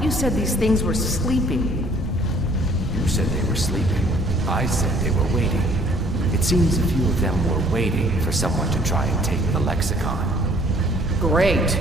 thought you said these things were sleeping. You said they were sleeping. I said they were waiting. It seems a few of them were waiting for someone to try and take the lexicon. Great.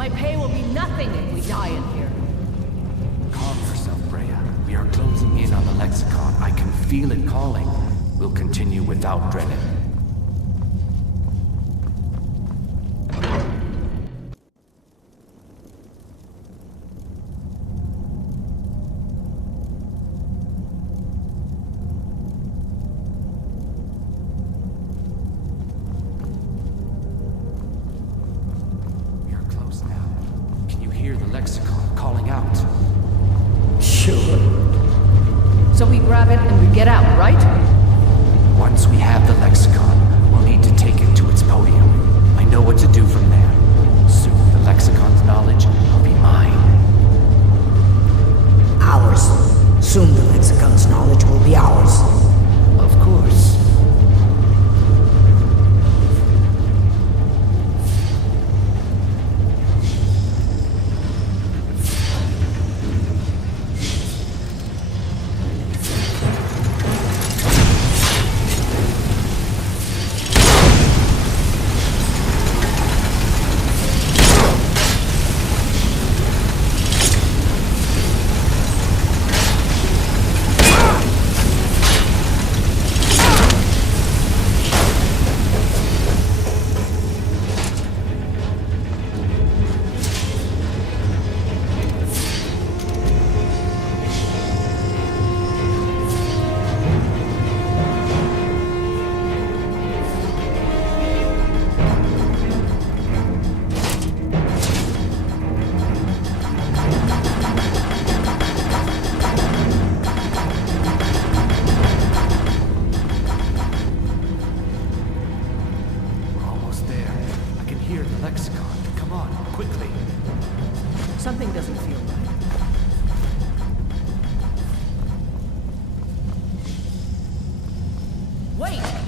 My pay will be nothing if we die in here. Calm yourself, Brea. We are closing in on the lexicon. I can feel it calling. We'll continue without Drennan. lexicon calling out. Sure. So we grab it and we get out, right? Once we have the lexicon, we'll need to take it to its podium. I know what to do from there. Soon the lexicon's knowledge will be mine. Ours. Soon the lexicon's knowledge will be ours. Of course. Something doesn't feel right. Wait!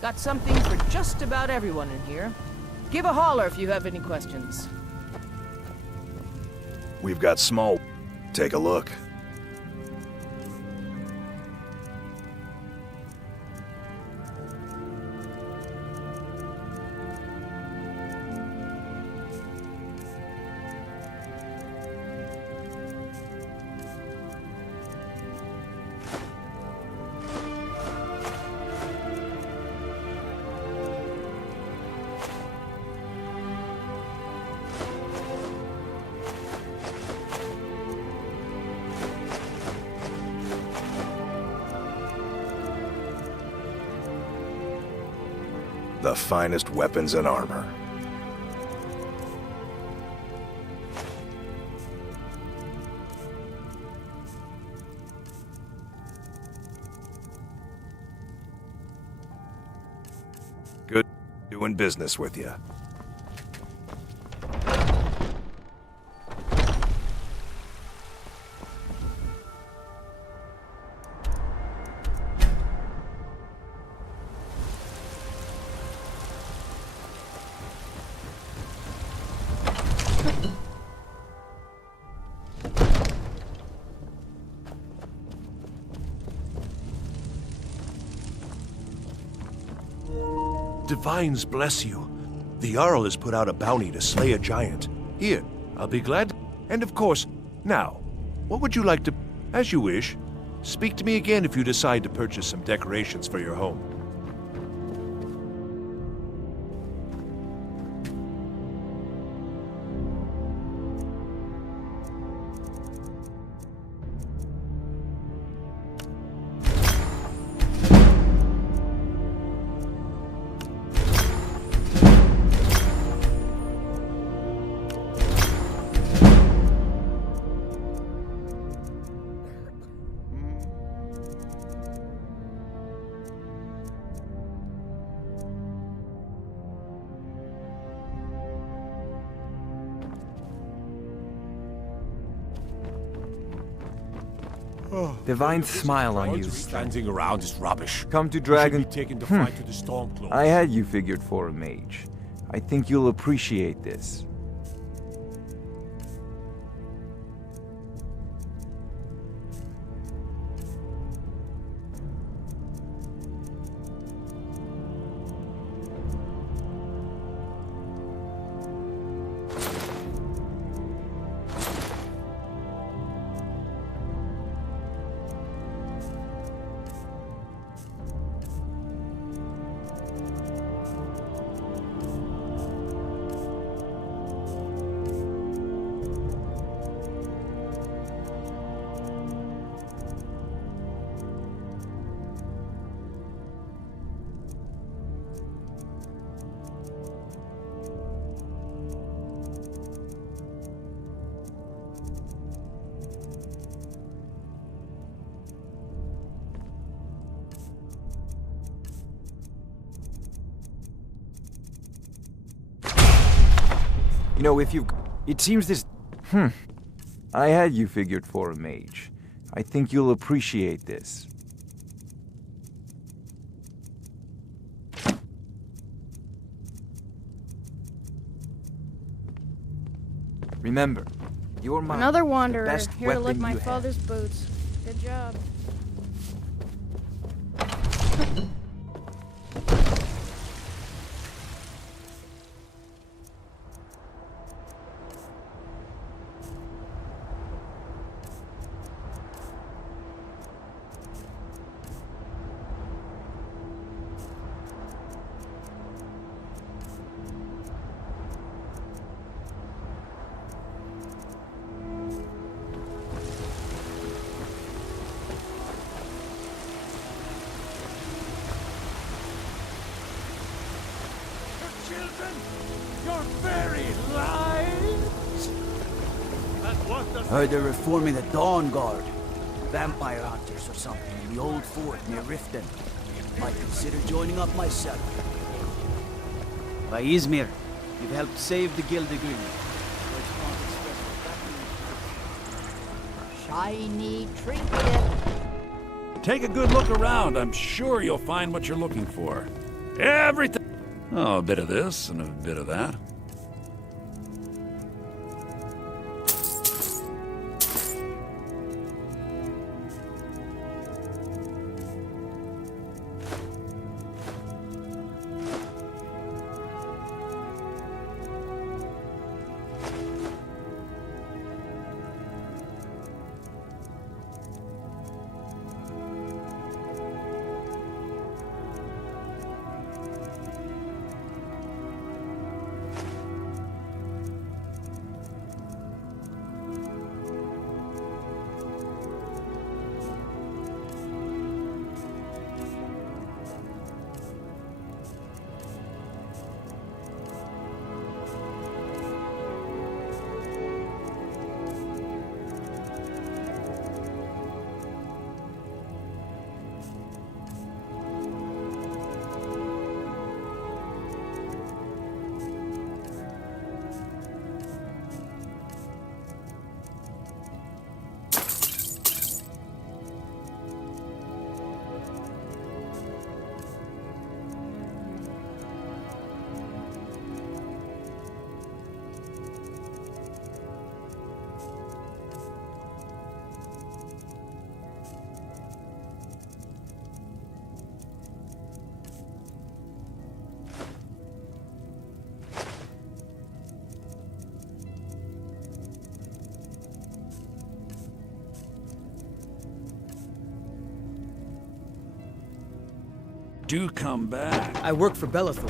Got something for just about everyone in here. Give a holler if you have any questions. We've got small. Take a look. The finest weapons and armor. Good doing business with you. Divines bless you. The Jarl has put out a bounty to slay a giant. Here, I'll be glad. And of course, now, what would you like to... As you wish. Speak to me again if you decide to purchase some decorations for your home. Divine smile on you. Standing around is rubbish. Come to Dragon. Should be taken to fight to the Stormclaws. I had you figured for a mage. I think you'll appreciate this. You know, if you've... It seems this... I had you figured for a mage. I think you'll appreciate this. Remember, you're my Another wanderer, best here to lick weapon my you have. father's boots. Good job. Heard they're reforming the Dawn Guard. Vampire hunters or something in the old fort near Riften. Might consider joining up myself. By Izmir, you've helped save the guild agreement. Shiny trinket. Take a good look around. I'm sure you'll find what you're looking for. Everything. Oh, a bit of this and a bit of that. Do come back. I work for Bellathor.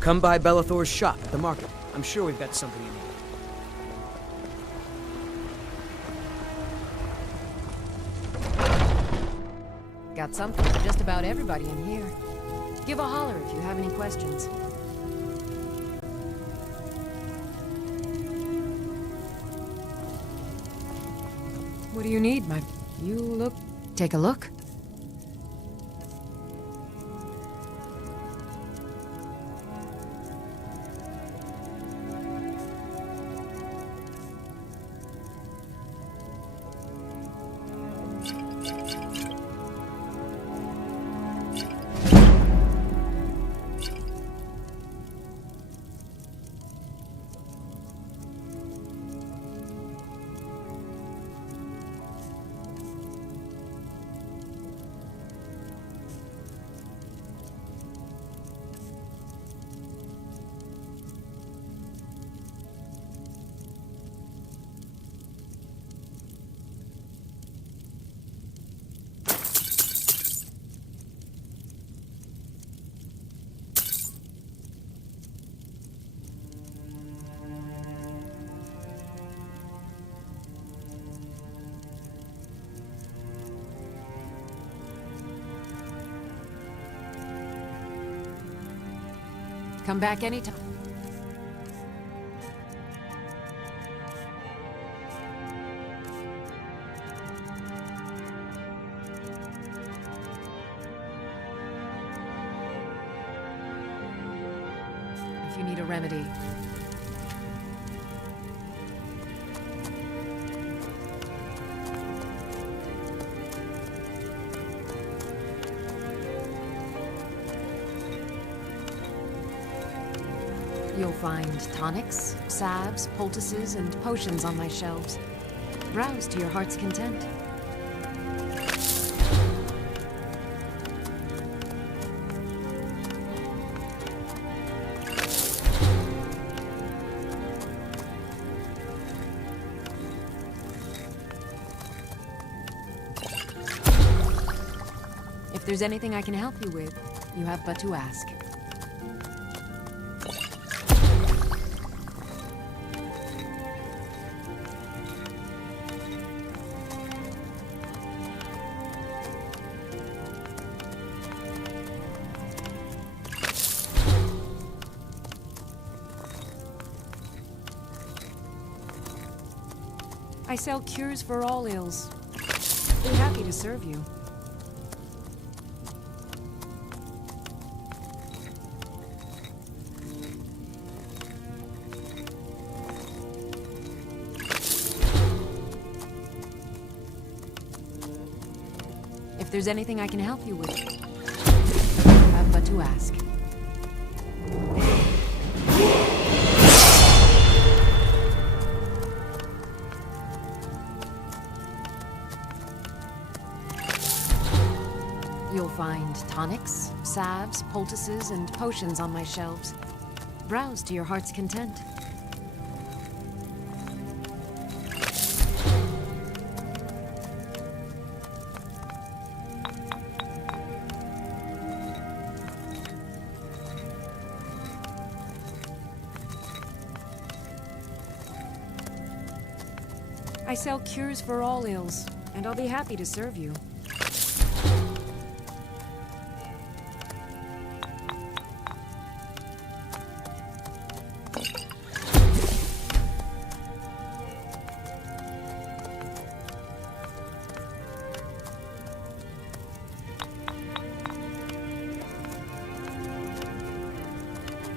Come by Bellathor's shop at the market. I'm sure we've got something you need. Got something for just about everybody in here. Give a holler if you have any questions. What do you need, my... You look... Take a look. Come back anytime. If you need a remedy. You'll find tonics, salves, poultices, and potions on my shelves. Browse to your heart's content. If there's anything I can help you with, you have but to ask. I sell cures for all ills. Be happy to serve you. there's anything I can help you with, you have but to ask. You'll find tonics, salves, poultices, and potions on my shelves. Browse to your heart's content. I sell cures for all ills, and I'll be happy to serve you.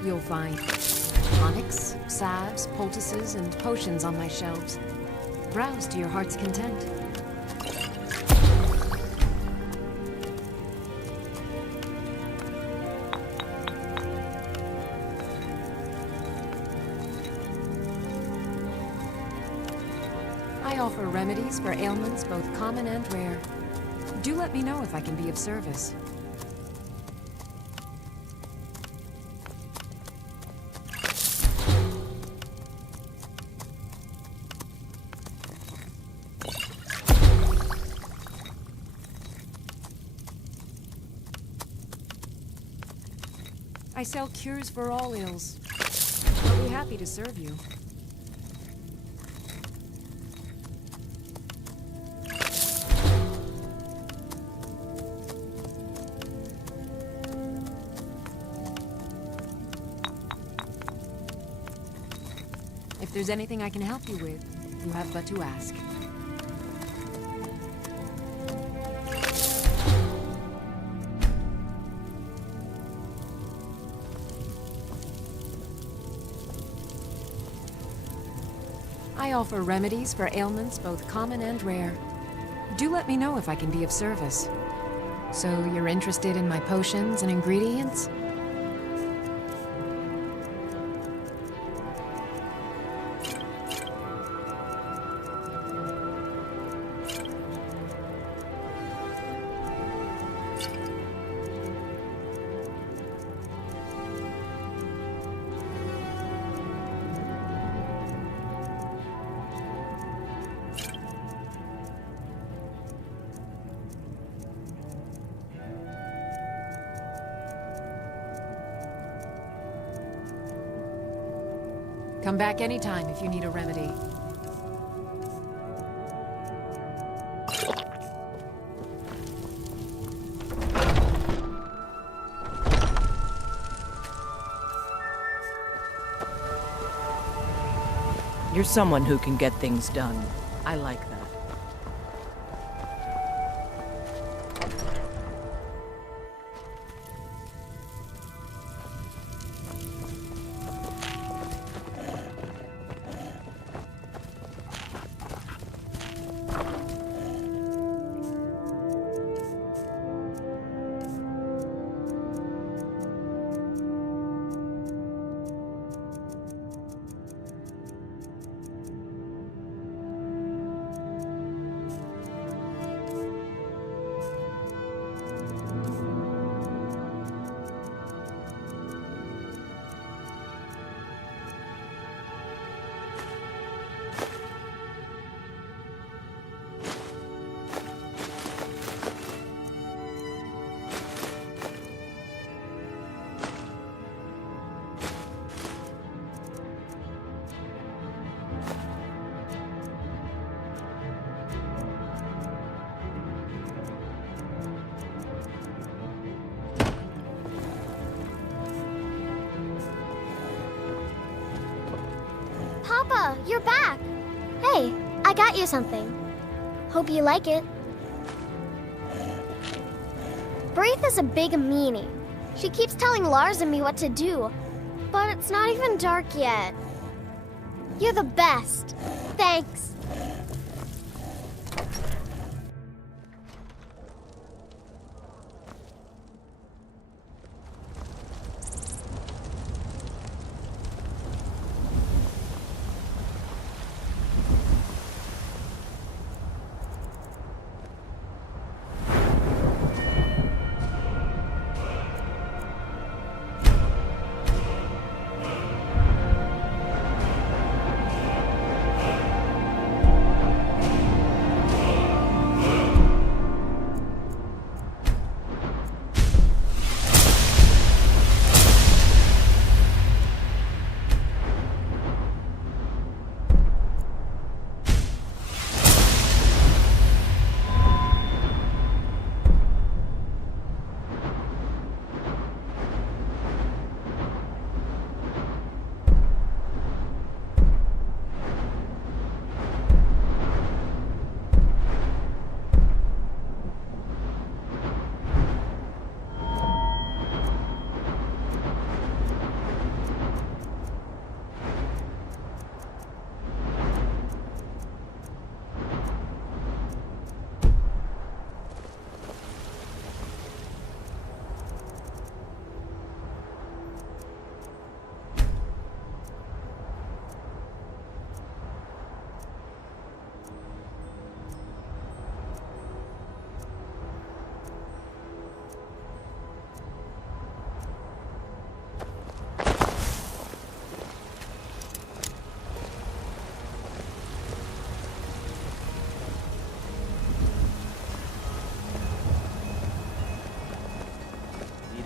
You'll find tonics, salves, poultices, and potions on my shelves. Browse to your heart's content. I offer remedies for ailments both common and rare. Do let me know if I can be of service. I sell cures for all ills. I'll be happy to serve you. If there's anything I can help you with, you have but to ask. I offer remedies for ailments both common and rare. Do let me know if I can be of service. So you're interested in my potions and ingredients? Come back anytime if you need a remedy. You're someone who can get things done. I like that. Papa, you're back! Hey, I got you something. Hope you like it. Braith is a big meanie. She keeps telling Lars and me what to do, but it's not even dark yet. You're the best. Thanks.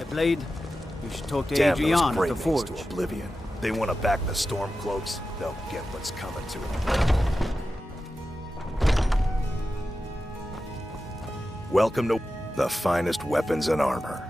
that blade? You should talk to Damn those Adrian at the cravings forge. to oblivion. They want to back the Stormcloaks, they'll get what's coming to them. Welcome to the finest weapons and armor.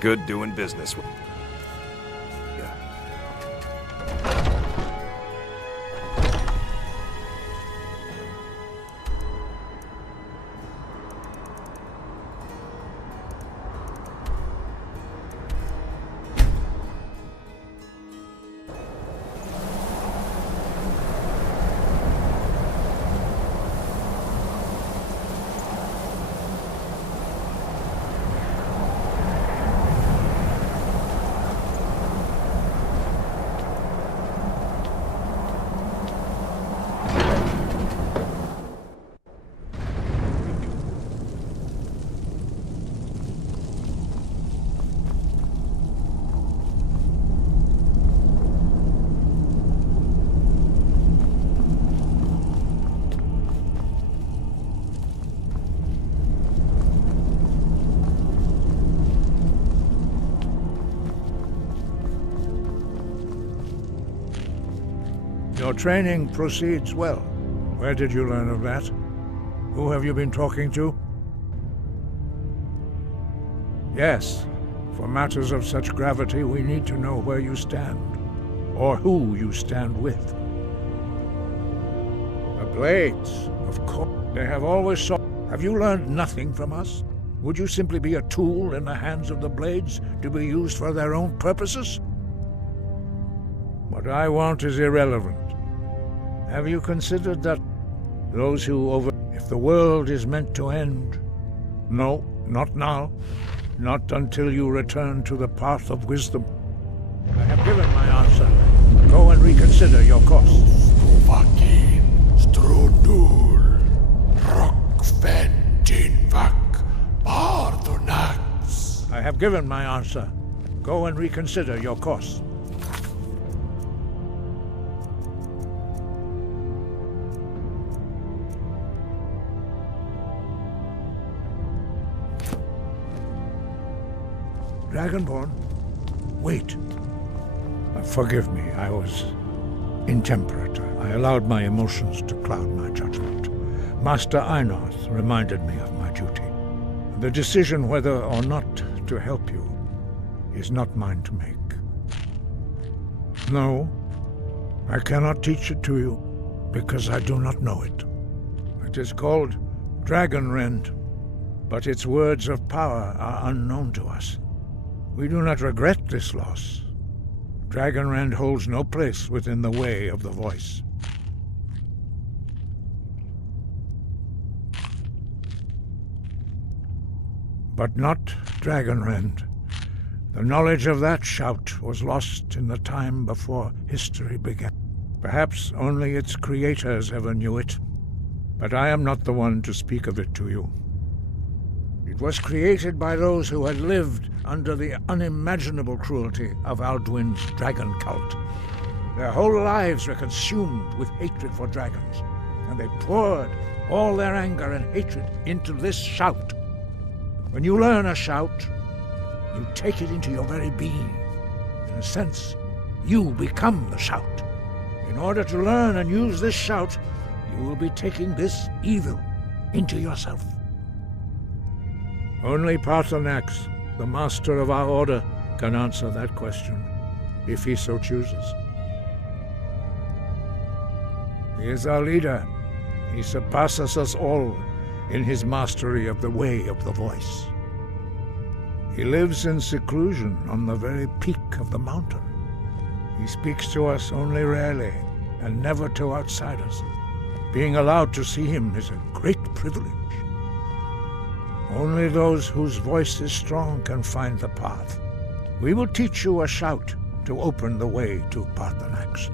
Good doing business with. Yeah. Your training proceeds well. Where did you learn of that? Who have you been talking to? Yes, for matters of such gravity, we need to know where you stand, or who you stand with. The Blades, of course. They have always sought. Have you learned nothing from us? Would you simply be a tool in the hands of the Blades to be used for their own purposes? What I want is irrelevant. Have you considered that those who if the world is meant to end? No, not now. Not until you return to the path of wisdom. I have given my answer. Go and reconsider your course. I have given my answer. Go and reconsider your course. Dragonborn, wait. Forgive me, I was intemperate. I allowed my emotions to cloud my judgment. Master Einarth reminded me of my duty. The decision whether or not to help you is not mine to make. No, I cannot teach it to you because I do not know it. It is called Dragonrend, but its words of power are unknown to us. We do not regret this loss. Dragonrend holds no place within the way of the voice. But not Dragonrend. The knowledge of that shout was lost in the time before history began. Perhaps only its creators ever knew it, but I am not the one to speak of it to you. It was created by those who had lived under the unimaginable cruelty of Alduin's dragon cult. Their whole lives were consumed with hatred for dragons, and they poured all their anger and hatred into this shout. When you learn a shout, you take it into your very being. In a sense, you become the shout. In order to learn and use this shout, you will be taking this evil into yourself. Only Paarthurnax, the master of our order, can answer that question, if he so chooses. He is our leader. He surpasses us all in his mastery of the way of the voice. He lives in seclusion on the very peak of the mountain. He speaks to us only rarely, and never to outsiders. Being allowed to see him is a great privilege. Only those whose voice is strong can find the path. We will teach you a shout to open the way to Paarthurnax.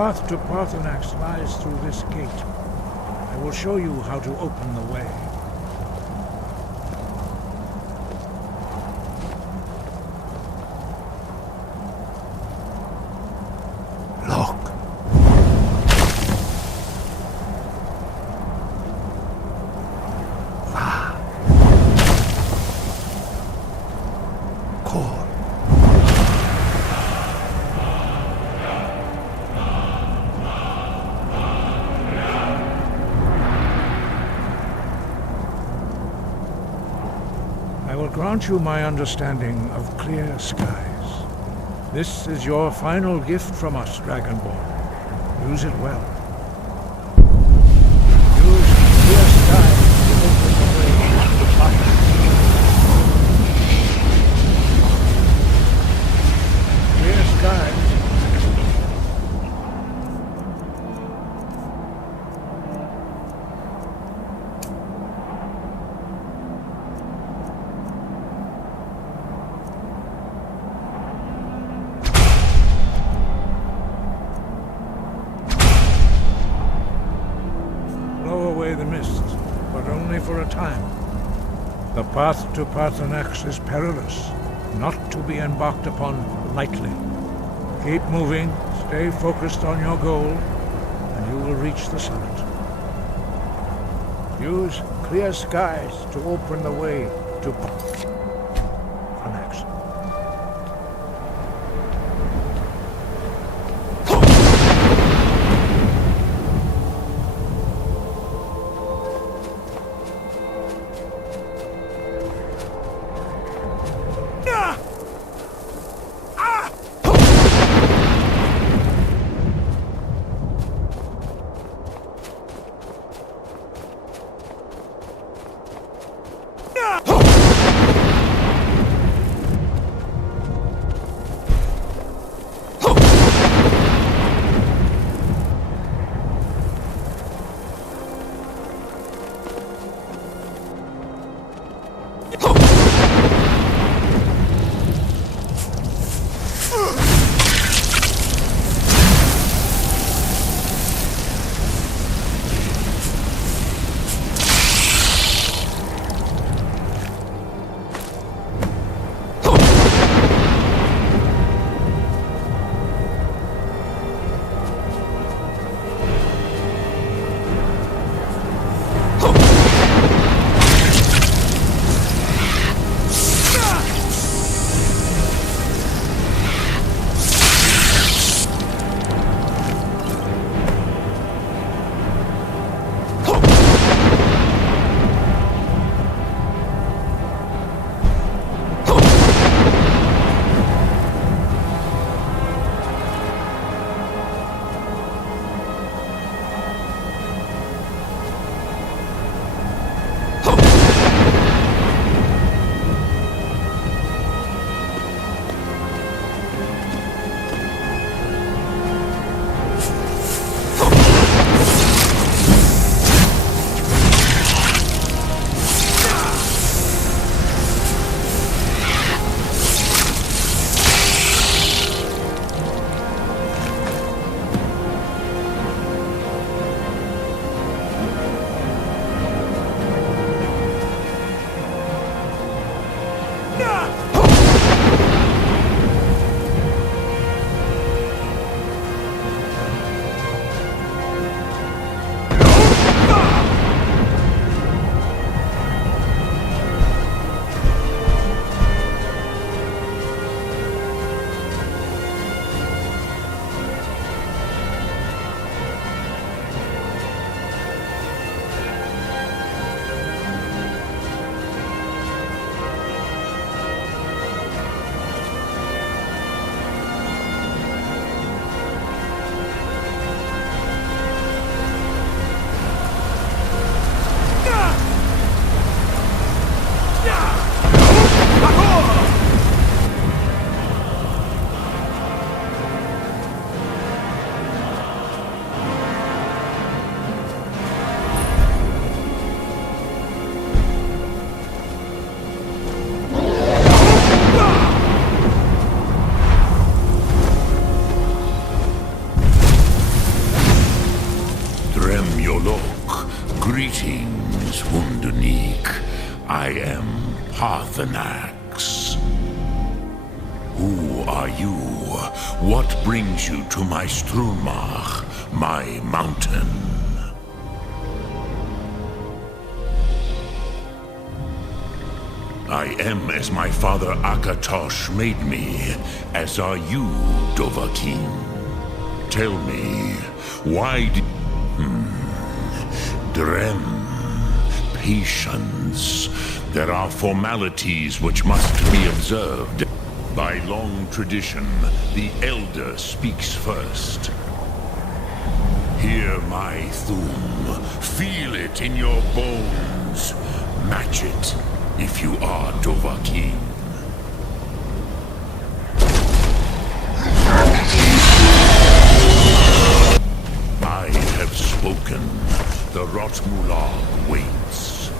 path to Parthenax lies through this gate. I will show you how to open the way. Look. I will grant you my understanding of clear skies. This is your final gift from us, Dragonborn. Use it well. Use clear skies to open the way to Parthenax. Clear skies. The mist, but only for a time. The path to Parthenax is perilous, not to be embarked upon lightly. Keep moving, stay focused on your goal, and you will reach the summit. Use clear skies to open the way to Parthenax. Greetings, Wunderneek. I am Parthenax. Who are you? What brings you to my Strumach, my mountain? I am as my father Akatosh made me, as are you, Dovahkiin. Tell me, why did... Drem. Patience. There are formalities which must be observed. By long tradition, the Elder speaks first. Hear my Thum. Feel it in your bones. Match it, if you are Dovahkiin. I have spoken. The Rotmulag waits.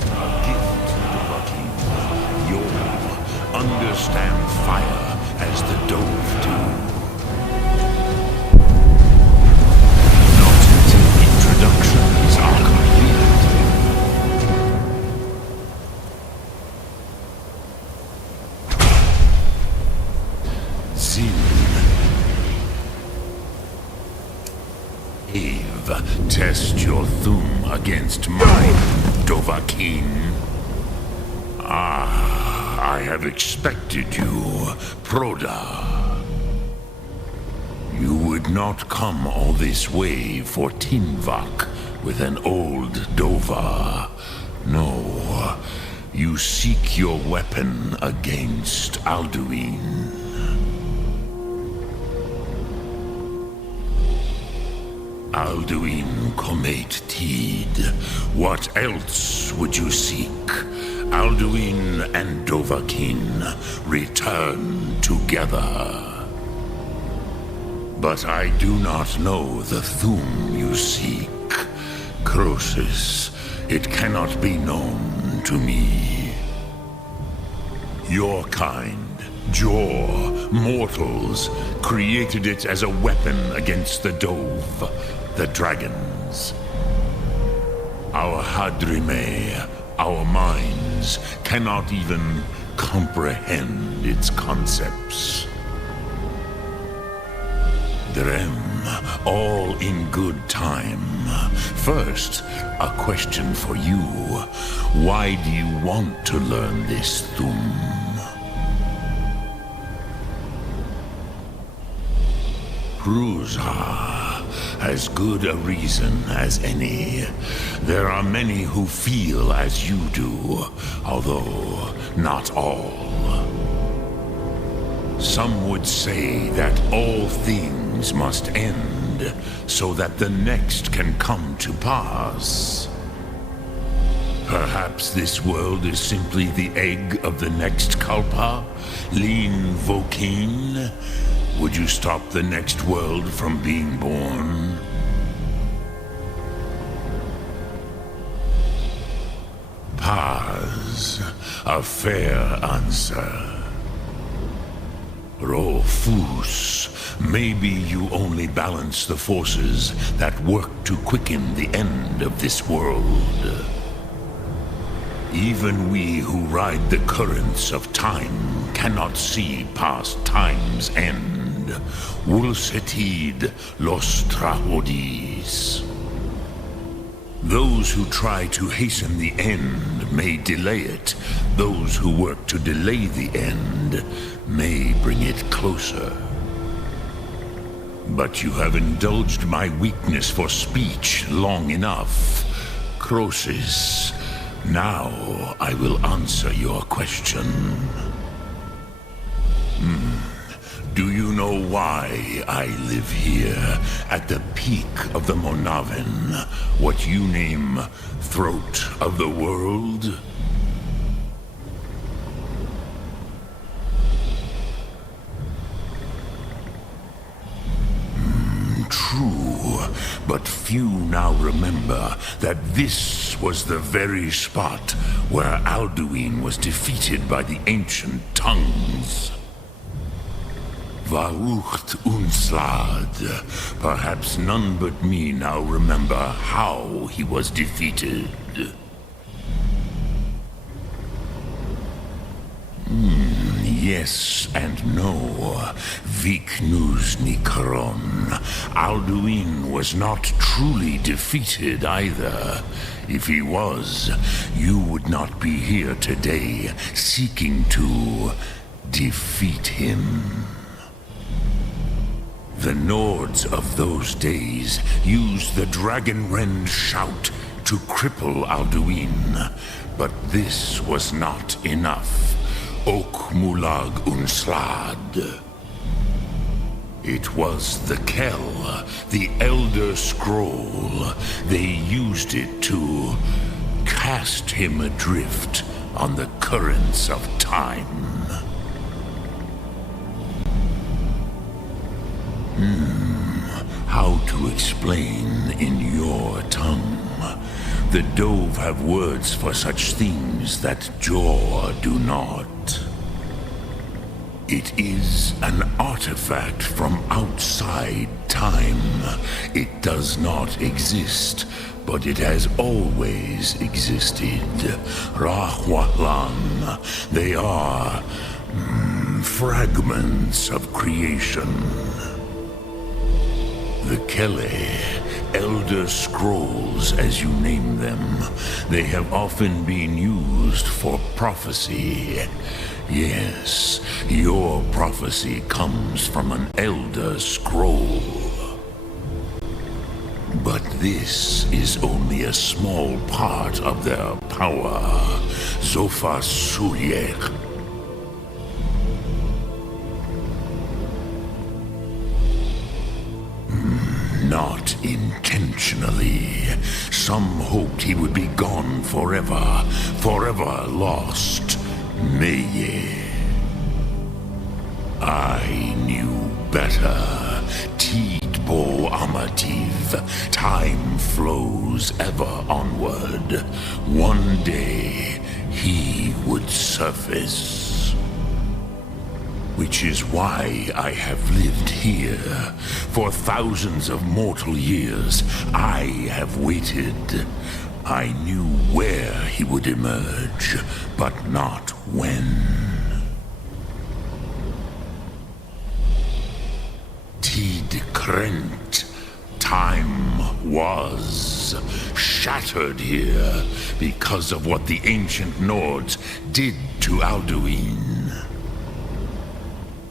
A gift, Dovahkiin. You'll understand fire as the Dove do. Not until introductions are complete. Zin. Eve, test your Thum against mine, Dovahkiin. Ah, I have expected you, Proda. You would not come all this way for Tinvak with an old Dova. No, you seek your weapon against Alduin. Alduin Comate Teed. What else would you seek? Alduin and Dovahkiin return together. But I do not know the Thum you seek. Croesus, it cannot be known to me. Your kind, Jor, mortals, created it as a weapon against the Dove, the dragons. Our Hadrime, our minds, cannot even comprehend its concepts. Drem, all in good time. First, a question for you. Why do you want to learn this Thum? Prusa. As good a reason as any. There are many who feel as you do, although not all. Some would say that all things must end, so that the next can come to pass. Perhaps this world is simply the egg of the next Kalpa, Lean Vokeen. Would you stop the next world from being born? Paz, a fair answer. Rofus, maybe you only balance the forces that work to quicken the end of this world. Even we who ride the currents of time cannot see past time's end. Wulsetid los trahodis. Those who try to hasten the end may delay it. Those who work to delay the end may bring it closer. But you have indulged my weakness for speech long enough. Croesus, now I will answer your question. Do you know why I live here, at the peak of the Monavin, what you name Throat of the World? True, but few now remember that this was the very spot where Alduin was defeated by the ancient tongues. Varucht Unslad. Perhaps none but me now remember how he was defeated. Yes and no. Viknuznikron. Alduin was not truly defeated either. If he was, you would not be here today seeking to defeat him. The Nords of those days used the Dragonrend shout to cripple Alduin, but this was not enough. Okmulag Unslad. It was the Kell, the Elder Scroll. They used it to cast him adrift on the currents of time. How to explain in your tongue? The Dove have words for such things that Jor do not. It is an artifact from outside time. It does not exist, but it has always existed. Rahwalan. They are fragments of creation. The Kele, Elder Scrolls as you name them, they have often been used for prophecy. Yes, your prophecy comes from an Elder Scroll. But this is only a small part of their power. Zofa Suryek. Not intentionally. Some hoped he would be gone forever, forever lost. Meye. I knew better. Tidbo Amativ. Time flows ever onward. One day, he would surface. Which is why I have lived here. For thousands of mortal years, I have waited. I knew where he would emerge, but not when. Tid Krent. Time was shattered here because of what the ancient Nords did to Alduin.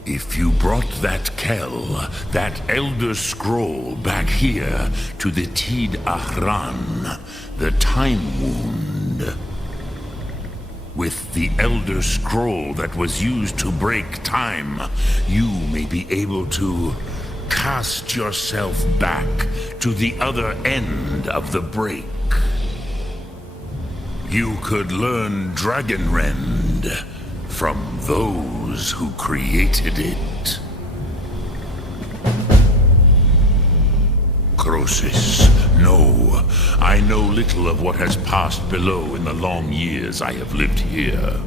If you brought that Kell, that Elder Scroll back here to the Tid Ahran, the Time Wound, with the Elder Scroll that was used to break time, you may be able to cast yourself back to the other end of the break. You could learn Dragonrend from those who created it. Crosis, no. I know little of what has passed below in the long years I have lived here.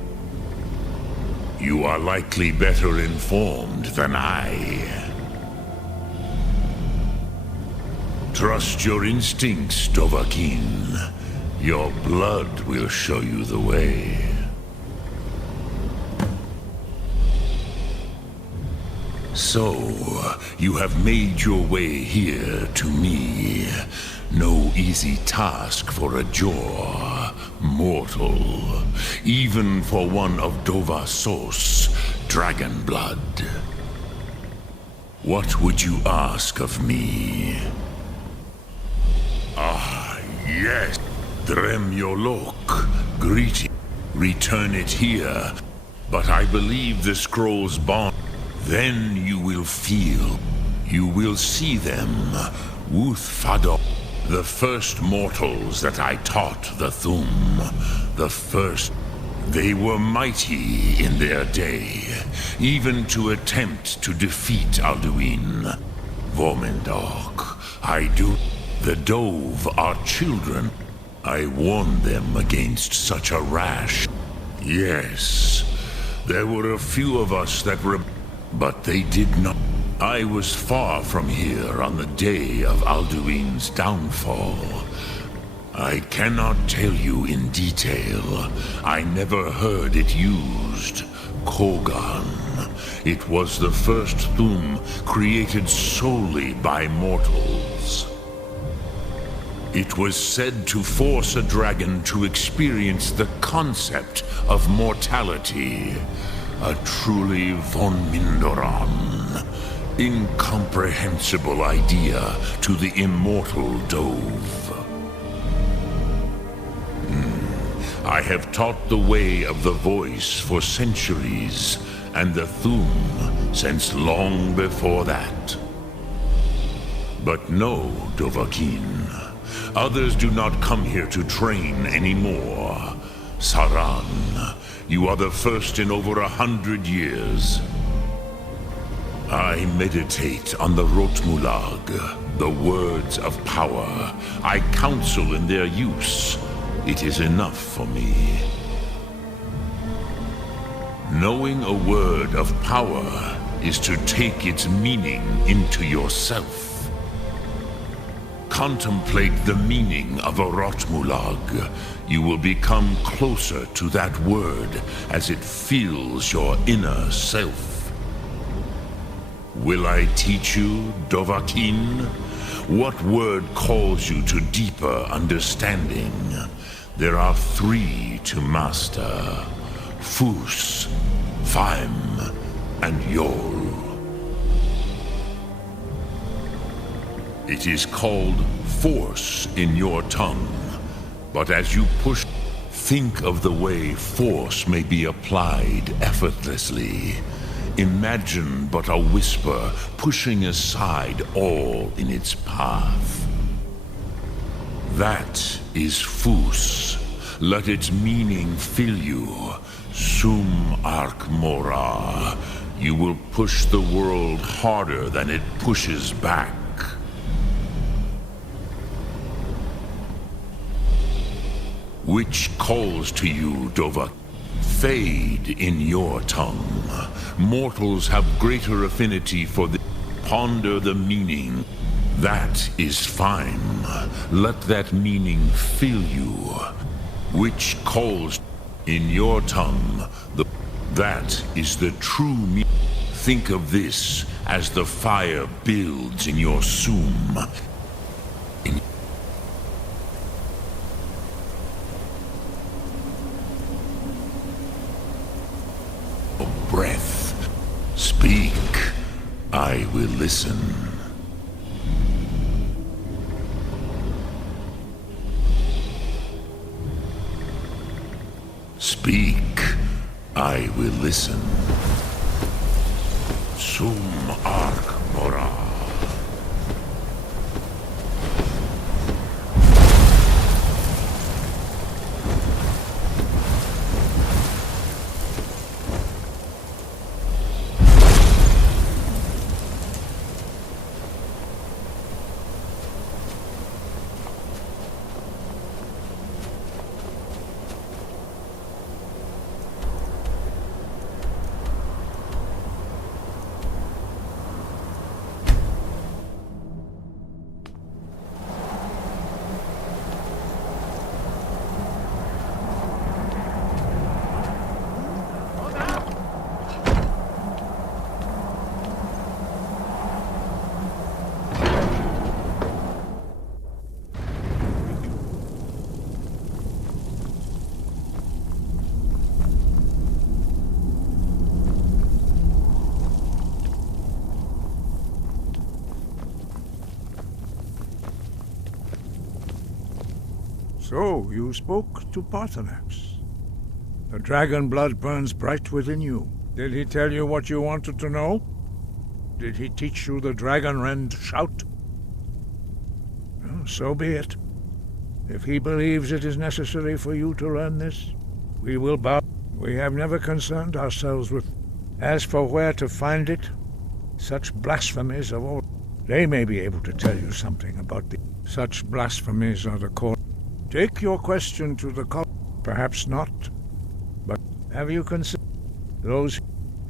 You are likely better informed than I. Trust your instincts, Dovahkiin. Your blood will show you the way. So, you have made your way here to me. No easy task for a Jor, mortal. Even for one of Dovasos, dragon blood. What would you ask of me? Ah, yes. Dremyolok, greeting. Return it here, but I believe the scroll's bond. Then you will feel, you will see them, Wuthfadok, the first mortals that I taught the Thum, the first. They were mighty in their day, even to attempt to defeat Alduin. Vormendok, I do. The Dove are children. I warned them against such a rash. Yes, there were a few of us that But they did not. I was far from here on the day of Alduin's downfall. I cannot tell you in detail. I never heard it used. Kogan. It was the first Thum created solely by mortals. It was said to force a dragon to experience the concept of mortality. A truly von Mindoran, incomprehensible idea to the immortal Dove. I have taught the way of the voice for centuries, and the Thum since long before that. But no, Dovahkiin. Others do not come here to train anymore. Saran, you are the first in over 100 years. I meditate on the Rotmulag, the words of power. I counsel in their use. It is enough for me. Knowing a word of power is to take its meaning into yourself. Contemplate the meaning of a Rotmulag. You will become closer to that word as it fills your inner self. Will I teach you, Dovahkiin? What word calls you to deeper understanding? There are 3 to master: Fus, Faim, and Yol. It is called force in your tongue, but as you push, think of the way force may be applied effortlessly. Imagine but a whisper pushing aside all in its path. That is Fus. Let its meaning fill you. Sum Ark Mora. You will push the world harder than it pushes back. Which calls to you, Dovahkiin? Fade in your tongue. Mortals have greater affinity for the... Ponder the meaning. That is fine. Let that meaning fill you. Which calls in your tongue. That is the true meaning. Think of this as the fire builds in your Sum. Breath. Speak. I will listen. Speak. I will listen. Sum Ark Mora. So, you spoke to Paarthurnax. The dragon blood burns bright within you. Did he tell you what you wanted to know? Did he teach you the dragon rend shout? Well, so be it. If he believes it is necessary for you to learn this, we will bow. We have never concerned ourselves with... As for where to find it, such blasphemies of all... They may be able to tell you something about the... Such blasphemies are the core... Take your question to the cult. Perhaps not. But have you considered those...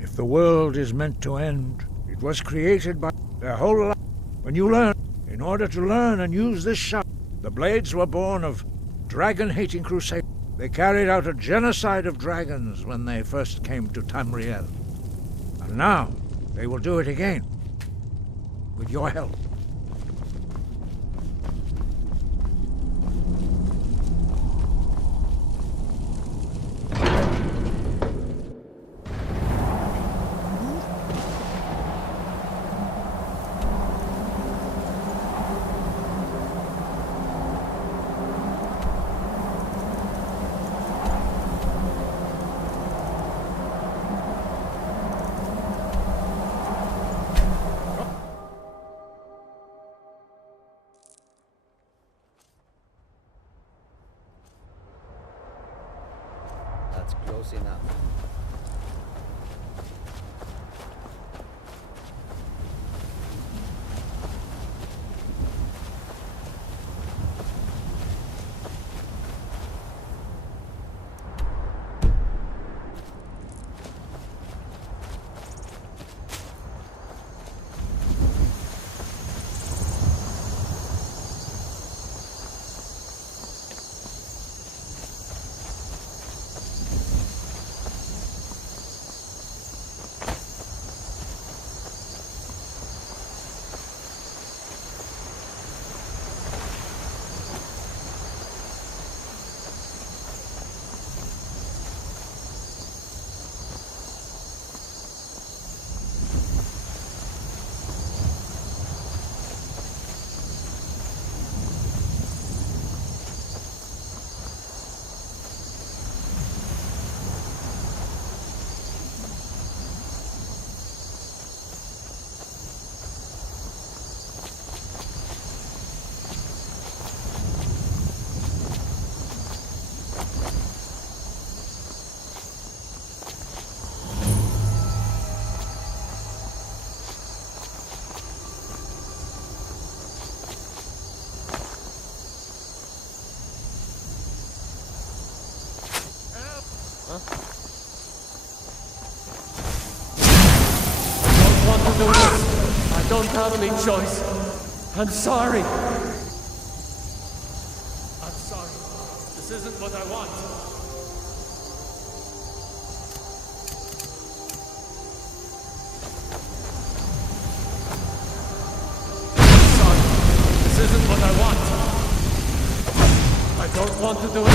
If the world is meant to end, it was created by their whole life. When you learn, in order to learn and use this shout, the Blades were born of dragon-hating crusaders. They carried out a genocide of dragons when they first came to Tamriel. And now, they will do it again. With your help. That's close enough. I don't have any choice. I'm sorry. I'm sorry. This isn't what I want. I'm sorry. This isn't what I want. I don't want to do it.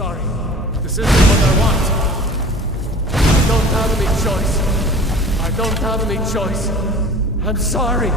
Sorry, this isn't what I want. I don't have any choice. I don't have any choice. I'm sorry.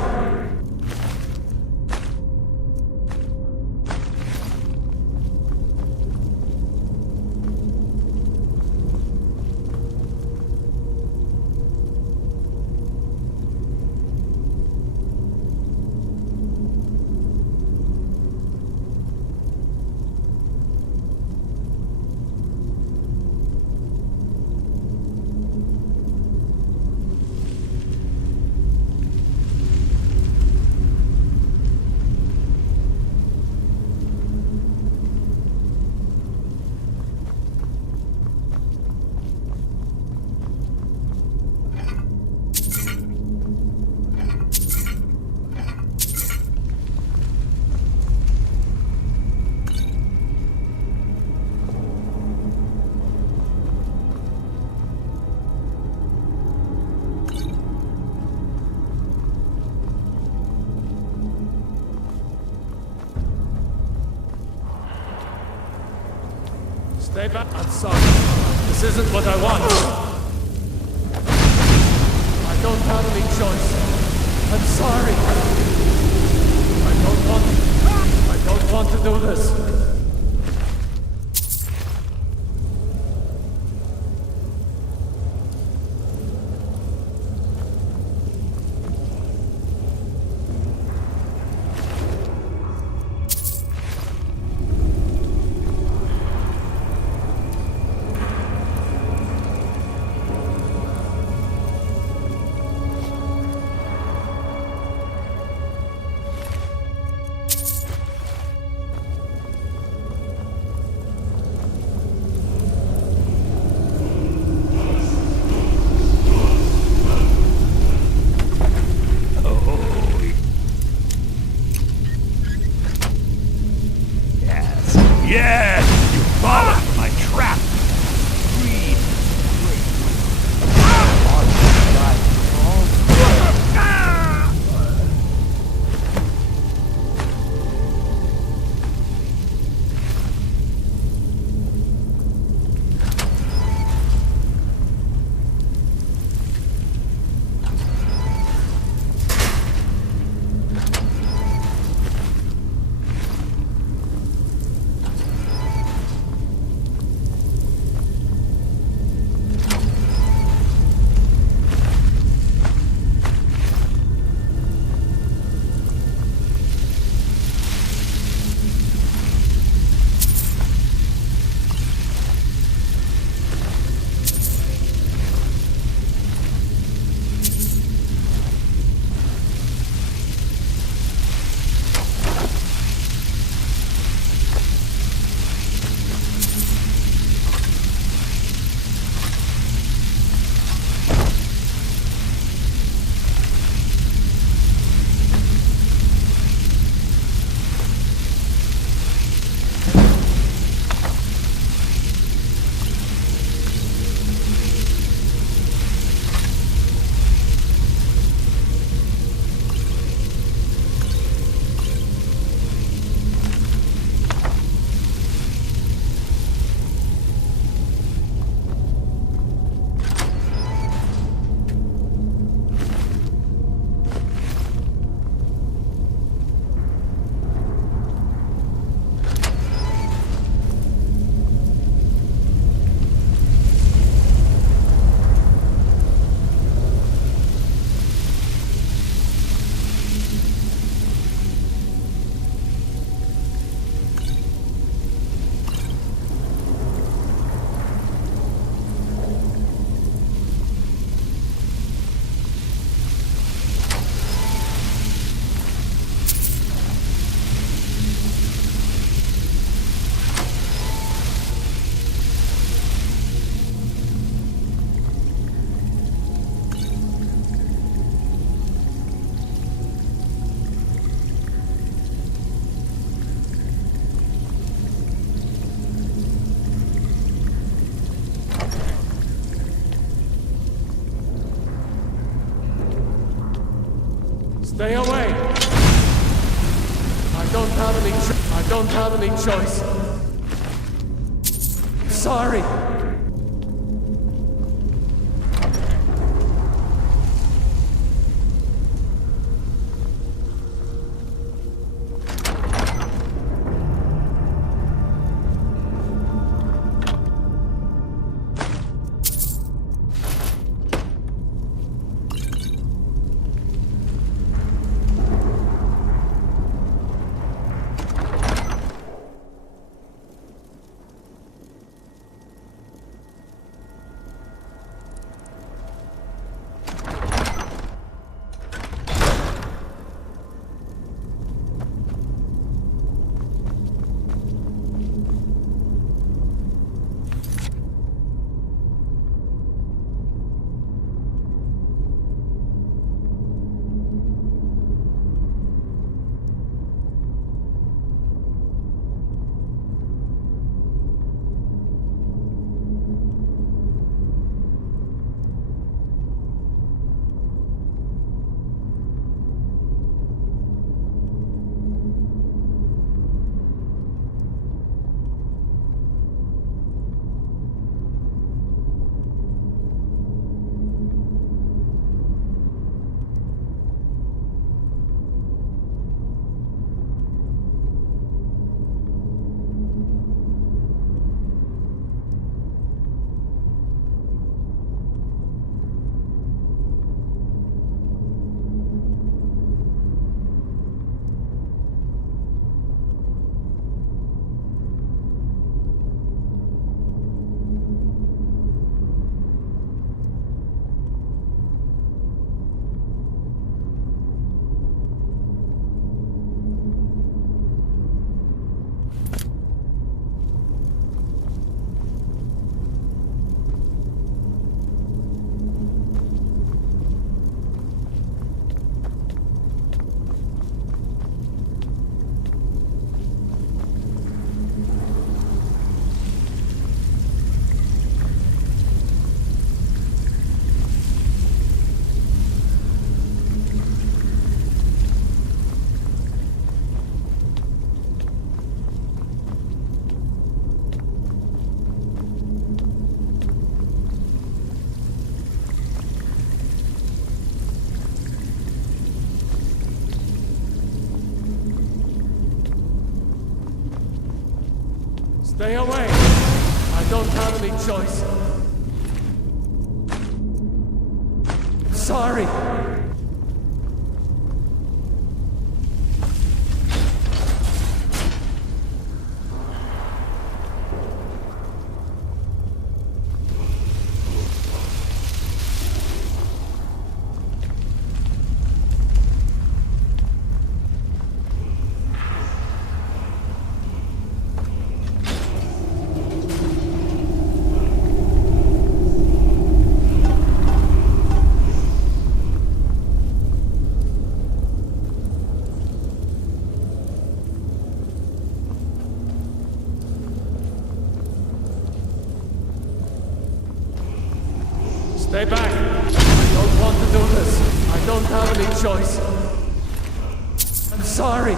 Stay back. I'm sorry. This isn't what I want. I don't have any choice. I'm sorry. I don't want to do this. Yes! You fallen for my trap! Greed! Stay away! I don't have any choice. Sorry! Stay away! I don't have any choice. Sorry! Stay back! I don't want to do this. I don't have any choice. I'm sorry.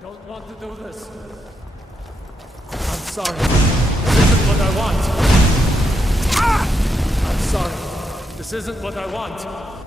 don't want to do this. I'm sorry. This isn't what I want. I'm sorry. This isn't what I want.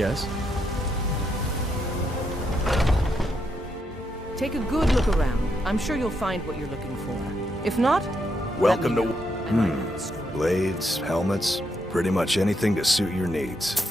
Yes? Take a good look around. I'm sure you'll find what you're looking for. If not, Welcome to... to... Blades, helmets, pretty much anything to suit your needs.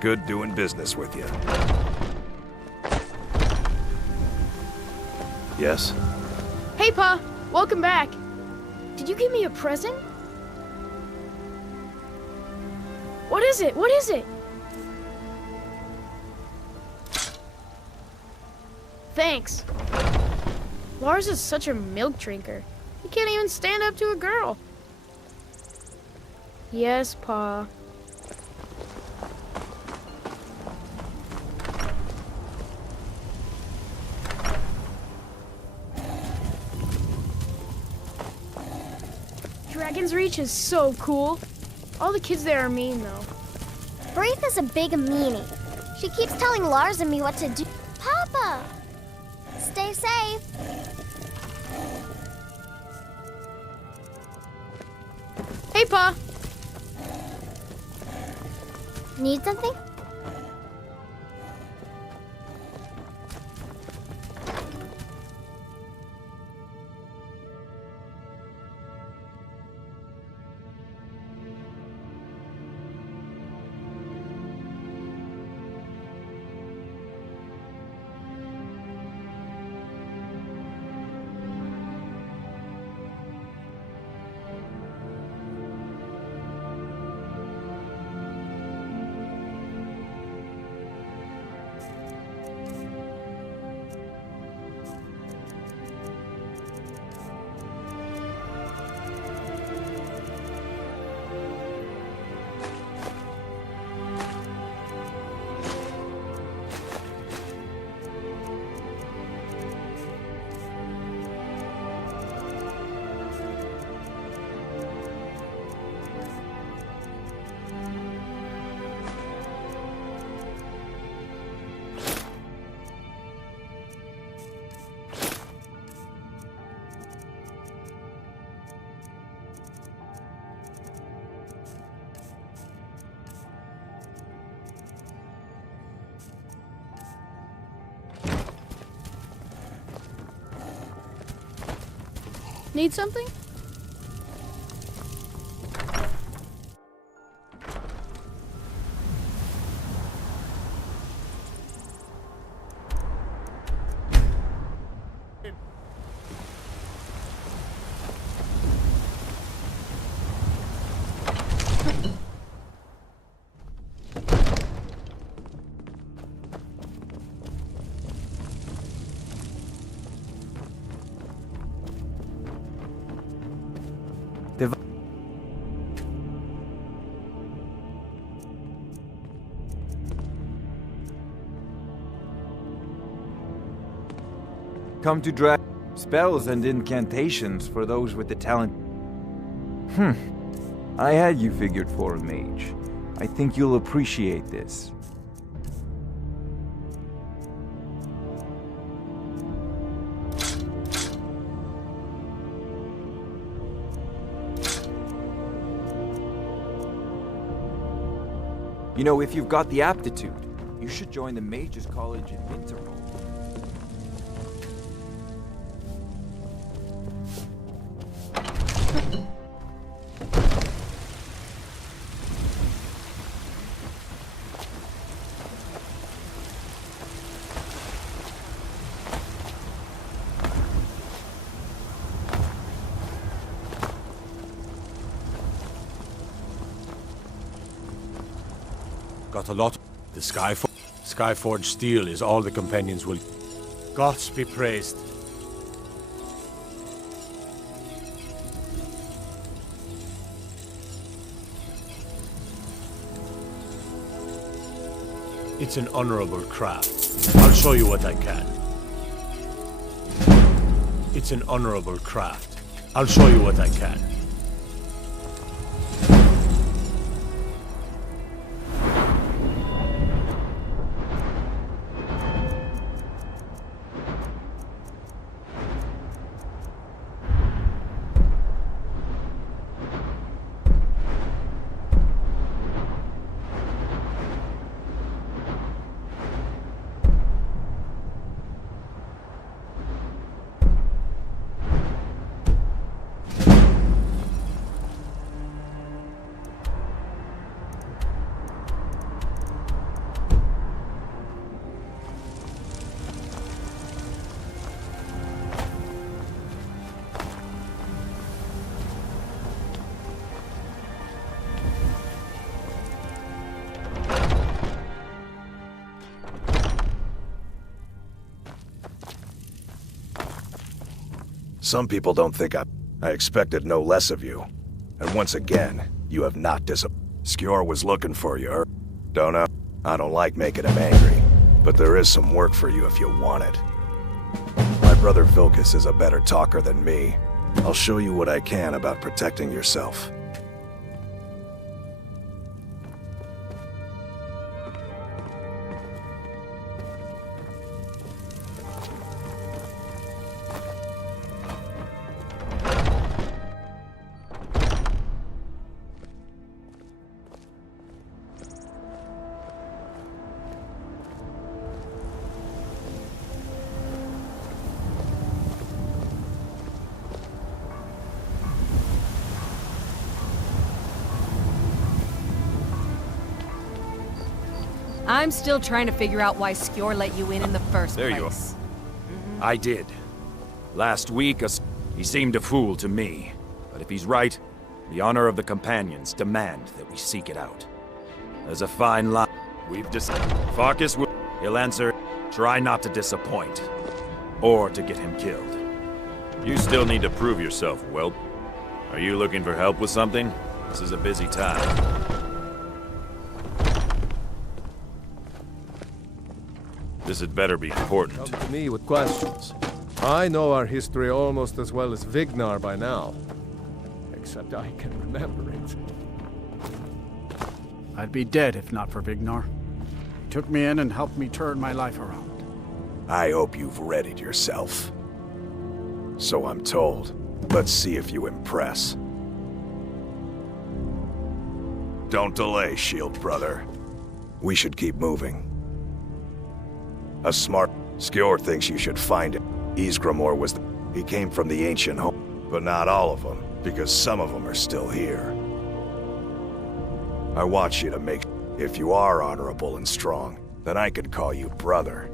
Good doing business with you. Yes? Hey, Pa! Welcome back! Did you give me a present? What is it? What is it? Thanks. Lars is such a milk drinker. He can't even stand up to a girl. Yes, Pa. Dragon's Reach is so cool. All the kids there are mean, though. Braith is a big meanie. She keeps telling Lars and me what to do. Papa! Stay safe. Hey, Pa! Need something? Need something? Come to drag spells and incantations for those with the talent. I had you figured for a mage. I think you'll appreciate this. You know, if you've got the aptitude, you should join the Mages College in Winterhold. Got a lot. The Skyforged steel is all the companions will... Gods be praised. It's an honorable craft. I'll show you what I can. It's an honorable craft. I'll show you what I can. Some people don't think I expected no less of you. And once again, you have not disappointed. Skjor was looking for you, Don't know. I don't like making him angry, but there is some work for you if you want it. My brother Vilkas is a better talker than me. I'll show you what I can about protecting yourself. I'm still trying to figure out why Skjor let you in the first place. There you are. I did. Last week, he seemed a fool to me. But if he's right, the honor of the companions demand that we seek it out. There's a fine line. We've Farkas will... He'll answer, try not to disappoint. Or to get him killed. You still need to prove yourself, Whelp. Are you looking for help with something? This is a busy time. This had better be important. Come to me with questions. I know our history almost as well as Vignar by now. Except I can remember it. I'd be dead if not for Vignar. He took me in and helped me turn my life around. I hope you've readied yourself. So I'm told. Let's see if you impress. Don't delay, Shield brother. We should keep moving. A smart Skjor thinks you should find him. Ysgramor was he came from the ancient home, but not all of them, because some of them are still here. I want you to make if you are honorable and strong, then I could call you brother.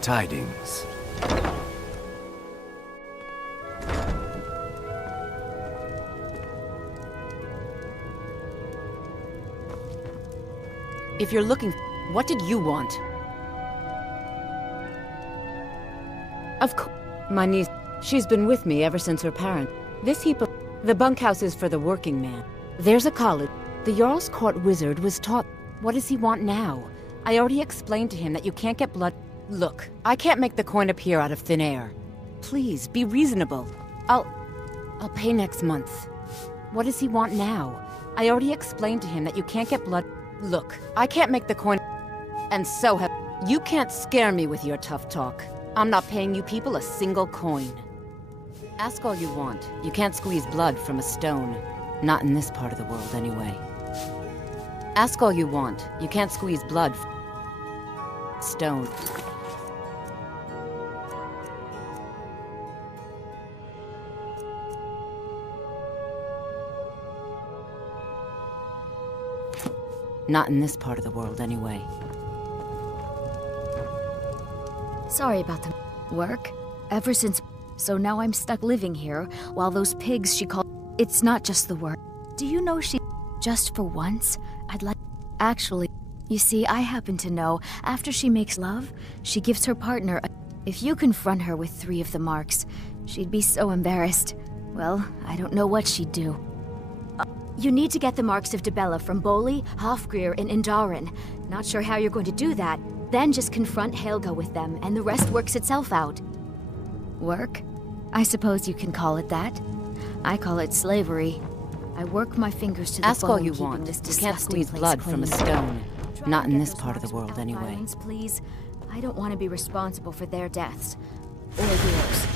tidings. If you're looking, what did you want? Of course, my niece. She's been with me ever since her parents. This heap of... The bunkhouse is for the working man. There's a college. The Jarl's Court wizard was taught... What does he want now? I already explained to him that you can't get blood... Look, I can't make the coin appear out of thin air. Please, be reasonable. I'll pay next month. What does he want now? I already explained to him that you can't get blood... Look, I can't make the coin... And so have... You can't scare me with your tough talk. I'm not paying you people a single coin. Ask all you want. You can't squeeze blood from a stone. Not in this part of the world, anyway. Ask all you want. You can't squeeze blood from stone. Not in this part of the world, anyway. Sorry about the work. Ever since... So now I'm stuck living here, while those pigs she called... It's not just the work. Do you know she... Just for once, I'd like... Actually, you see, I happen to know, after she makes love, she gives her partner a... If you confront her with 3 of the marks, she'd be so embarrassed. Well, I don't know what she'd do. You need to get the marks of Dibella from Boli, Hofgrir, and Indaren. Not sure how you're going to do that. Then just confront Helga with them, and the rest works itself out. Work? I suppose you can call it that. I call it slavery. I work my fingers to the Ask bone. all you want. You can't squeeze blood from a stone. Not in this part of the world, anyway. Violence, please. I don't want to be responsible for their deaths. Or yours.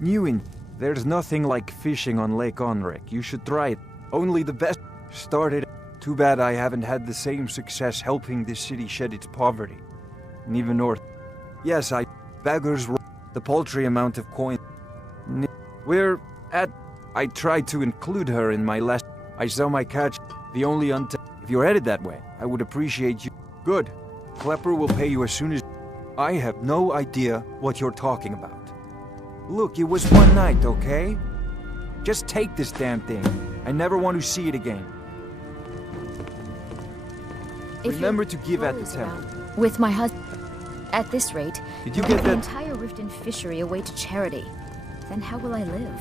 Newin, there's nothing like fishing on Lake Onrek. You should try it. Only the best started. Too bad I haven't had the same success helping this city shed its poverty. And even north. Yes, beggars the paltry amount of coin. We're at... I tried to include her in my last... I saw my catch. The only If you're headed that way, I would appreciate you. Good. Klepper will pay you as soon as... I have no idea what you're talking about. Look, it was one night, okay? Just take this damn thing. I never want to see it again. Remember to give at the temple. With my husband. At this rate, did you give get the that? Entire Riften fishery away to charity. Then how will I live?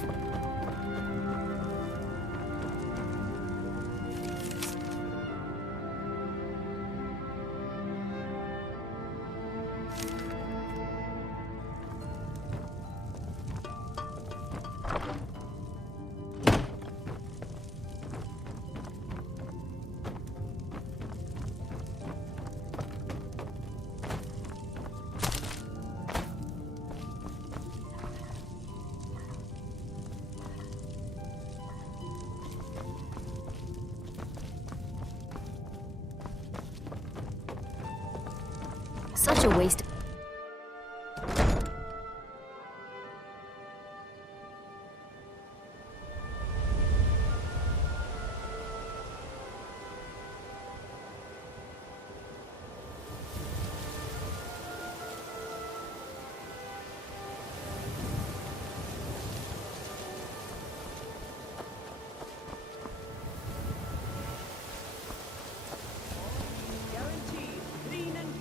Such a waste.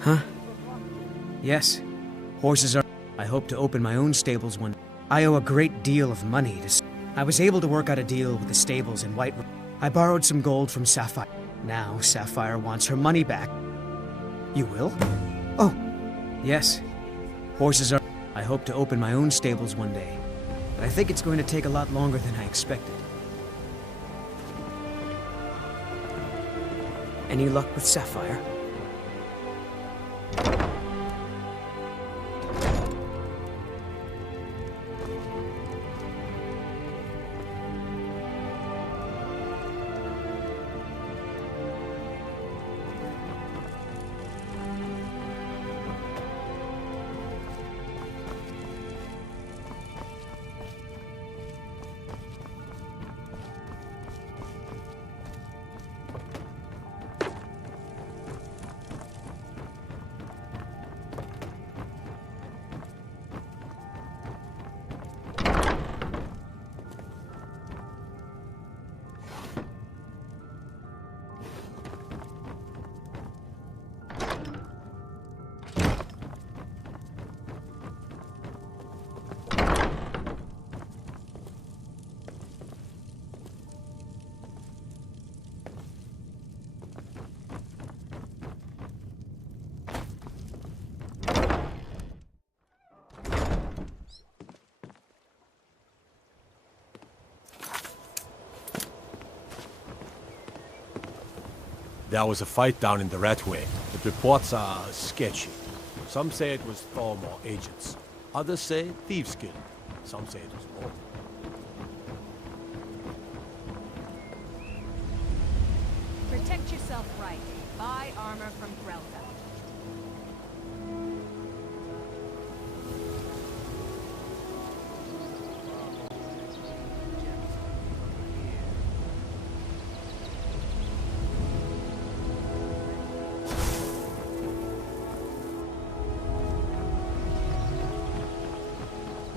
Huh? Yes. Horses are... I hope to open my own stables one... I owe a great deal of money to... I was able to work out a deal with the stables in White... I borrowed some gold from Sapphire. Now Sapphire wants her money back. You will? Oh, yes. Horses are... I hope to open my own stables one day. But I think it's going to take a lot longer than I expected. Any luck with Sapphire? There was a fight down in the Ratway. The reports are sketchy. Some say it was Thorm or agents. Others say thieves' guild. Some say it was more. Protect yourself right. Buy armor from Grelka.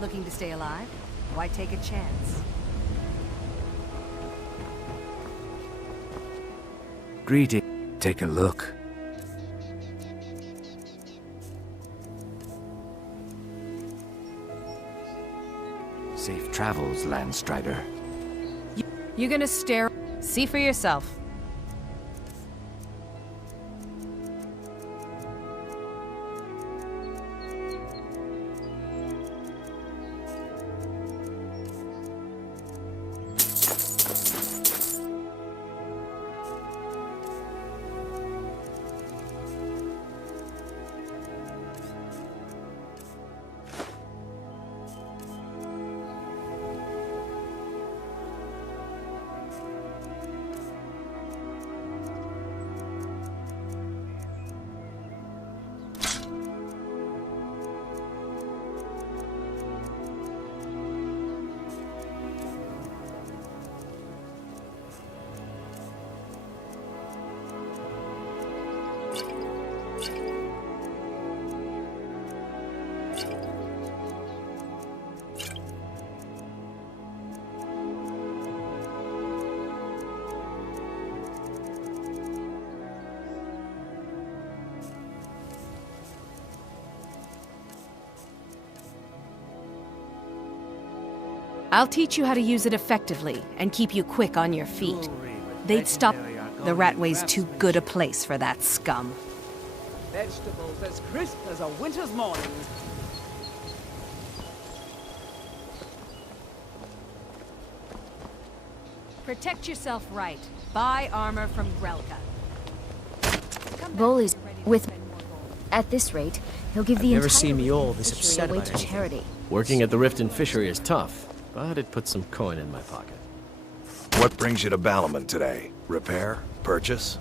Looking to stay alive? Why take a chance? Greeting. Take a look. Safe travels, Landstrider. You gonna stare? See for yourself. I'll teach you how to use it effectively and keep you quick on your feet. They'd stop. The Ratway's too good a place for that scum. Vegetables as crisp as a winter's morning. Protect yourself right. Buy armor from Grelka. Vol is with me. At this rate, he'll give the Never entire seen me all this fishery upset away about to anything. charity. Working at the Riften Fishery is tough, but it puts some coin in my pocket. What brings you to Ballamon today? Repair? Purchase?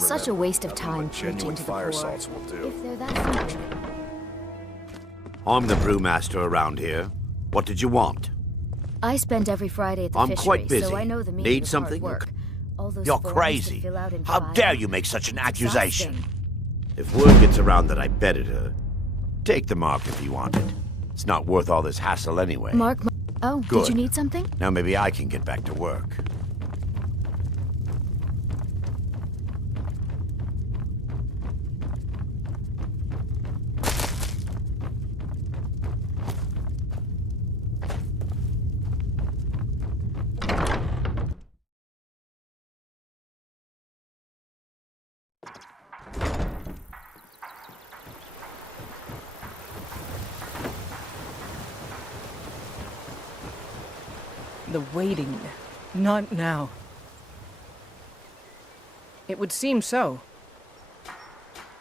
Such a waste of time preaching genuine to the fire poor. salts will do. If they're that simple. I'm the brewmaster around here. What did you want? I spend every Friday at the I'm fishery, quite busy. so I know the meaning Need of something? hard work. All those You're forms to crazy. fill out in How files. dare you make such an It's accusation? exhausting. If word gets around that I betted her, take the mark if you want it. It's not worth all this hassle anyway. Mark. Oh, Good. did you need something? Now maybe I can get back to work. The waiting. Not now. It would seem so.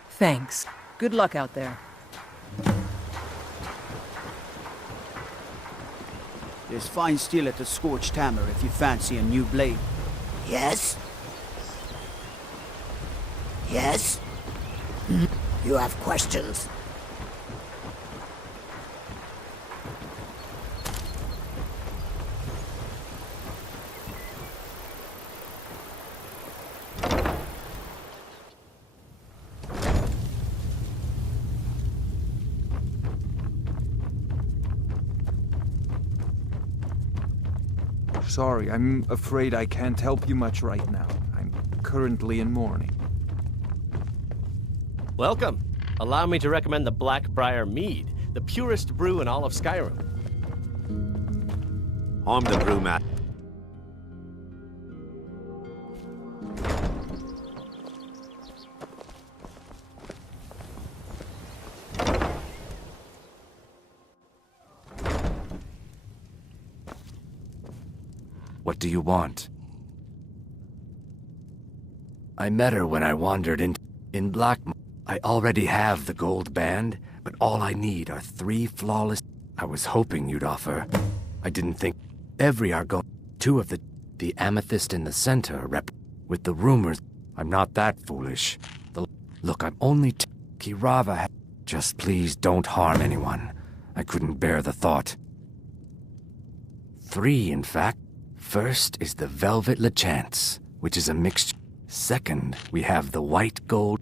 Thanks. Good luck out there. There's fine steel at the Scorched Hammer if you fancy a new blade. Yes? Yes? You have questions? Sorry, I'm afraid I can't help you much right now. I'm currently in mourning. Welcome. Allow me to recommend the Blackbriar Mead, the purest brew in all of Skyrim. I'm the brewmaster. What do you want? I met her when I wandered in Black. I already have the gold band, but all I need are 3 flawless. I was hoping you'd offer. I didn't think every Argon. 2 of the amethyst in the center with the rumors. I'm not that foolish. Look, I'm only Kirava. Just please don't harm anyone. I couldn't bear the thought. 3, in fact. First is the Velvet Lachance, which is a mixture. Second, we have the white gold.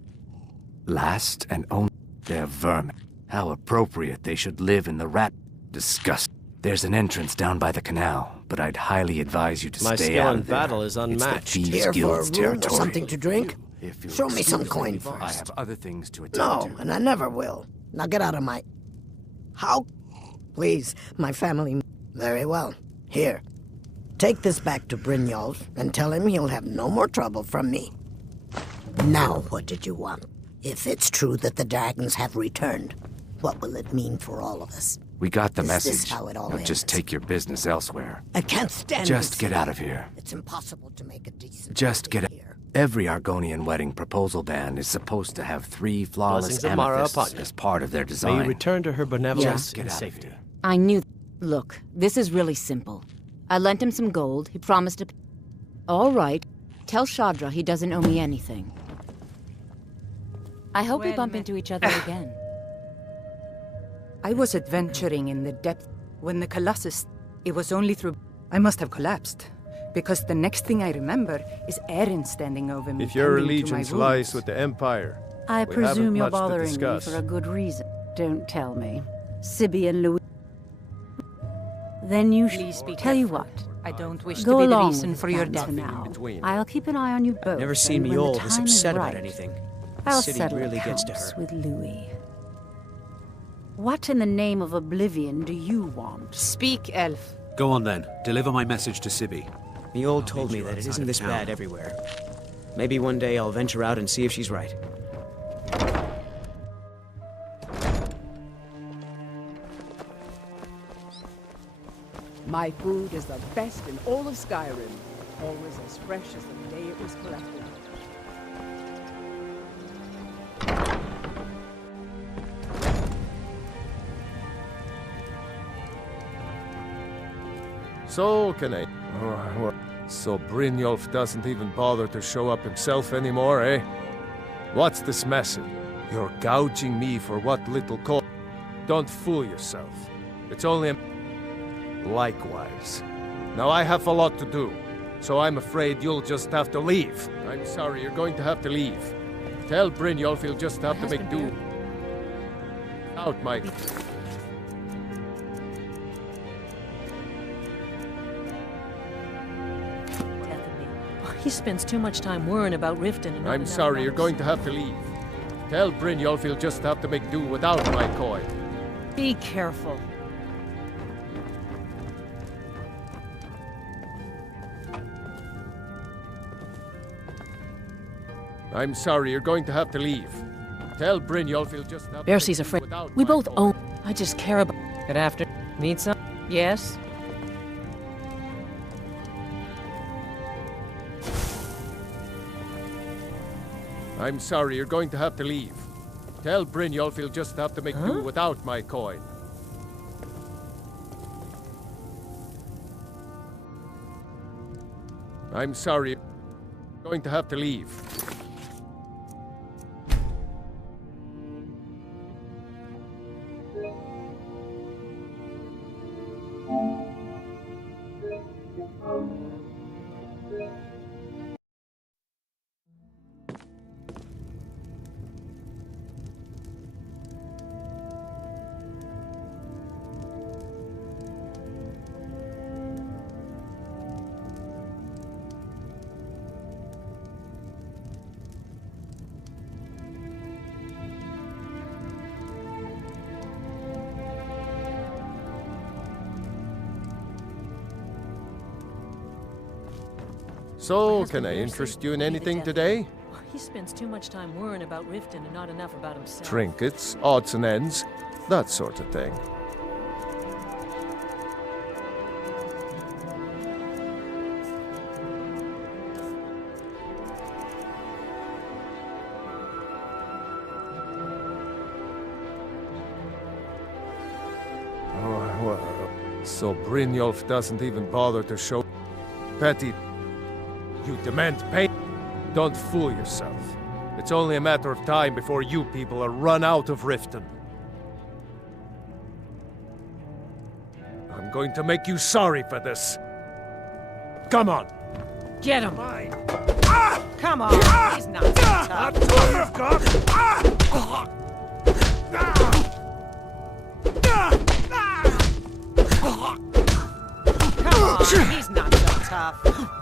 Last and only, they're vermin. How appropriate they should live in the rat. Disgust. There's an entrance down by the canal, but I'd highly advise you to My stay skill out in of there. battle is unmatched. It's the Thieves Here for a Guild's room or territory. something to drink? If you'll Show me some excuse coin me, first. I have other things to attend No, to. and I never will. Now get out of my... How? Please, my family... Very well. Here. Take this back to Brynjolf and tell him he'll have no more trouble from me. Now, what did you want? If it's true that the dragons have returned, what will it mean for all of us? We got the Is this message. how it all Now ends? just take your business elsewhere. I can't stand Just this. get out of here. It's impossible to make a decent... Just get out. Every Argonian wedding proposal band is supposed to have 3 flawless Blessings of Mara amethysts upon you. as part of their May design. you return to her benevolence Just get and out of safety. here. I knew. Look, this is really simple. I lent him some gold. He promised to. All right. Tell Shadra he doesn't owe me anything. I hope we bump into each other again. I was adventuring in the depth when the Colossus. It was only through. I must have collapsed. Because the next thing I remember is Erin standing over me. If your tending to my allegiance lies wounds. with the Empire, I we presume haven't you're much to bothering me discuss. for a good reason. Don't tell me. Sibby and Louis. Then you should. Tell you what. I don't wish Go to be the along reason with for your plans death. for now. I'll keep an eye on you both. Never seen and me when the old this time is upset about right, anything. I'll City settle really gets to accounts her. with Louis. What in the name of oblivion do you want? Speak, elf. Go on then. Deliver my message to Sibby. The old told me that it isn't this bad everywhere. Maybe one day I'll venture out and see if she's right. My food is the best in all of Skyrim. Always as fresh as the day it was collected. So, can I... So Brynjolf doesn't even bother to show up himself anymore, eh? What's this message? You're gouging me for what little coin? Don't fool yourself. It's only a... Likewise. Now I have a lot to do, so I'm afraid you'll just have to leave. I'm sorry, you're going to have to leave. Tell Brynjolf he'll just have to make do. Out, Mike. He spends too much time worrying about Riften and I'm sorry, you're going to have to leave. Tell Brynjolf he'll just have to make do without my coin. Be careful. I'm sorry, you're going to have to leave. Tell Brynjolf he'll just have to Bercie's make do afraid. without We my both coin. own. I just care about. Good after. Need some? Yes. I'm sorry, you're going to have to leave. Tell Brynjolf he'll just have to make do without my coin. I'm sorry, you're going to have to leave. So, can I interest you in anything today? He spends too much time worrying about Riften and not enough about himself. Trinkets, odds and ends, that sort of thing. Oh, well, so Brynjolf doesn't even bother to show petty. You demand pay? Don't fool yourself. It's only a matter of time before you people are run out of Riften. I'm going to make you sorry for this. Come on. Get him! Come on! He's not so tough. That's all you've got? Come on! He's not so tough.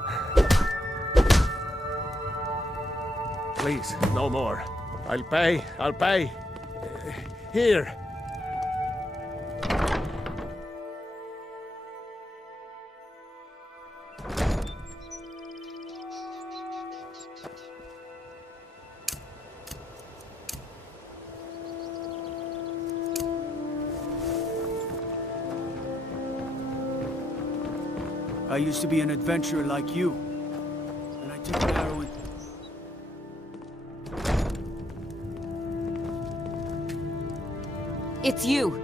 Please, no more. I'll pay. I'll pay. Here. I used to be an adventurer like you. And I took an arrow and... It's you.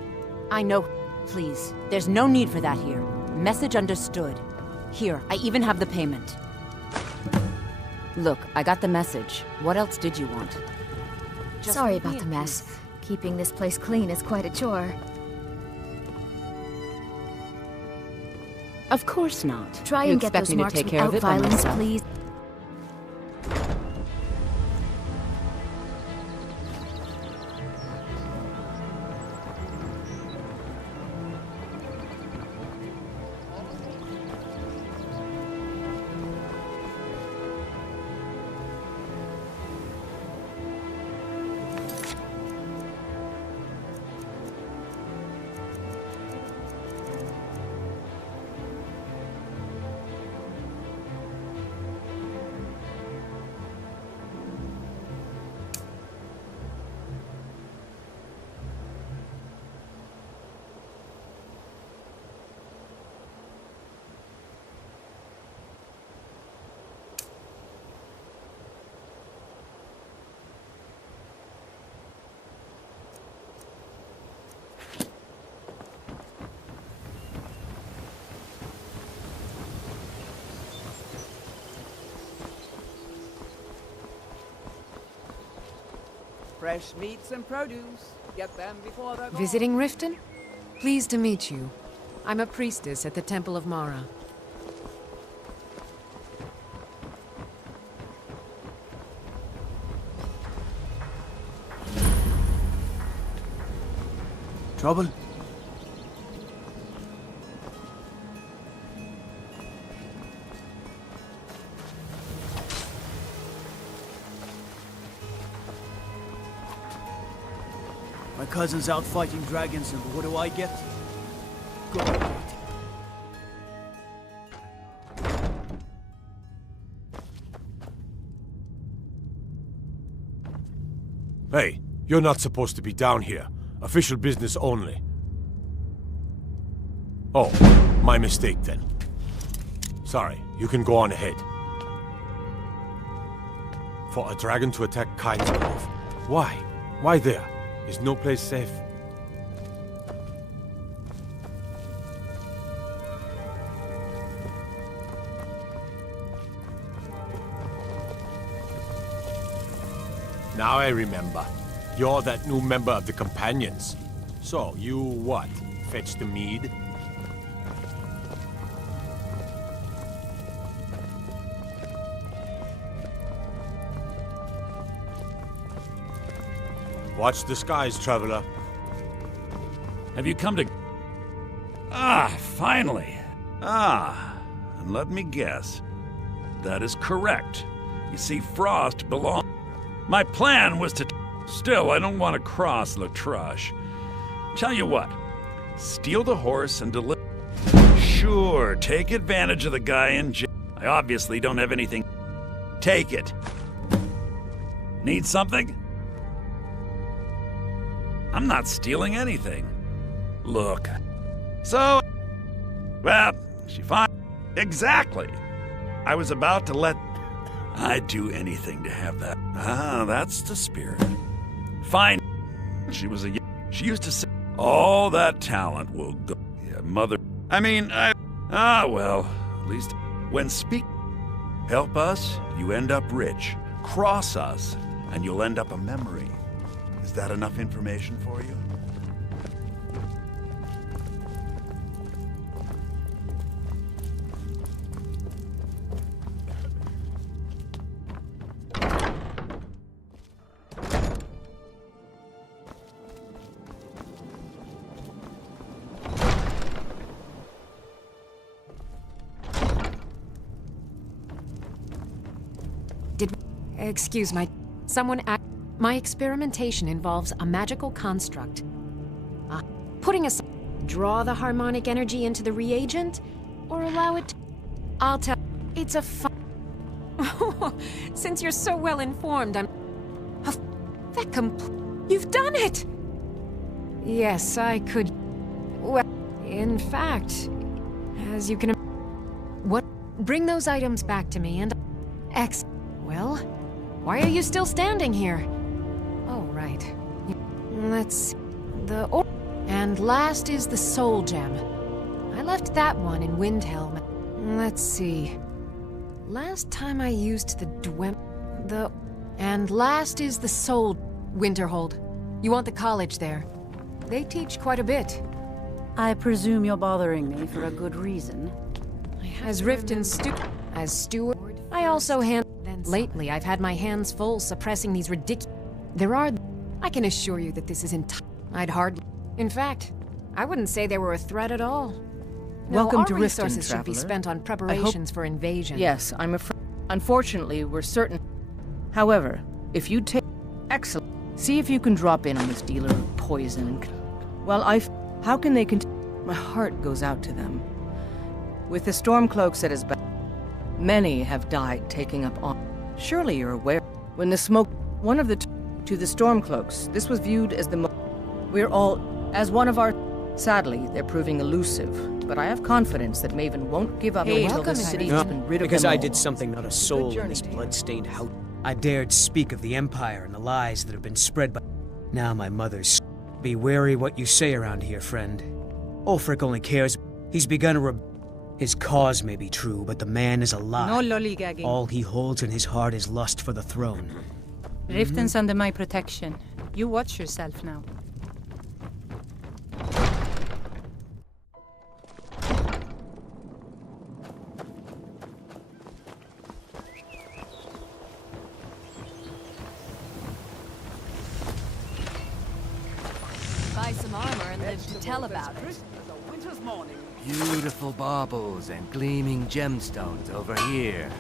I know. Please, there's no need for that here. Message understood. Here, I even have the payment. Look, I got the message. What else did you want? Sorry about the mess. Keeping this place clean is quite a chore. Of course not. Try and get those marks without violence, please. Fresh meats and produce. Get them before they're gone. Visiting Riften? Pleased to meet you. I'm a priestess at the Temple of Mara. Trouble? My cousin's out fighting dragons, and what do I get? Good. Hey, you're not supposed to be down here. Official business only. Oh, my mistake then. Sorry, you can go on ahead. For a dragon to attack Kyne's Grove. Why? Why there? Is no place safe? Now I remember. You're that new member of the Companions. So, you what? Fetch the mead? Watch the skies, traveler. Have you come to... Ah, finally. Ah, and let me guess. That is correct. You see, Frost belongs... My plan was to... Still, I don't want to cross Latrush. Tell you what. Steal the horse and deliver... Sure, take advantage of the guy in jail. I obviously don't have anything... Take it. Need something? I'm not stealing anything. Look. So... Well, she fine. Exactly. I was about to let... I'd do anything to have that. Ah, that's the spirit. Fine. She was a... She used to say, all that talent will go... Yeah, mother... I mean, Ah, well, at least when speak... Help us, you end up rich. Cross us, and you'll end up a memory. Is that enough information for you? Excuse my... My experimentation involves a magical construct. Putting aside... Draw the harmonic energy into the reagent, or allow it to... I'll tell... It's a fun... Since you're so well informed, I'm... You've done it! Yes, I could... Well, in fact... As you can... What? Bring those items back to me and... Well... Why are you still standing here? Oh, right. Let's... And last is the Soul Gem. I left that one in Windhelm. Let's see. Last time I used the And last is the Soul... Winterhold. You want the college there. They teach quite a bit. I presume you're bothering me for a good reason. As Riften as steward, I also Lately, I've had my hands full suppressing these ridiculous... I can assure you that this isn't... I'd hardly... In fact, I wouldn't say they were a threat at all. Welcome to Riften, resources should be traveler. spent on preparations for invasion. Yes, I'm afraid. Unfortunately, we're certain. However, if you take... Excellent. See if you can drop in on this dealer of poison and... Well, how can they My heart goes out to them. With the Stormcloaks at his back, many have died taking up arms. Surely you're aware. When the smoke... One of the... To the Stormcloaks, this was viewed as the... We're all... As one of our... Sadly, they're proving elusive, but I have confidence that Maven won't give up until the city has been rid of because them I all. did something not a soul in this blood-stained house. I dared speak of the Empire and the lies that have been spread by... Now my mother's... Be wary what you say around here, friend. Ulfric only cares... He's begun a His cause may be true, but the man is a lie. No lollygagging. All he holds in his heart is lust for the throne. Riften's under my protection. You watch yourself now. Buy some armor and live to tell about it. Beautiful baubles and gleaming gemstones over here.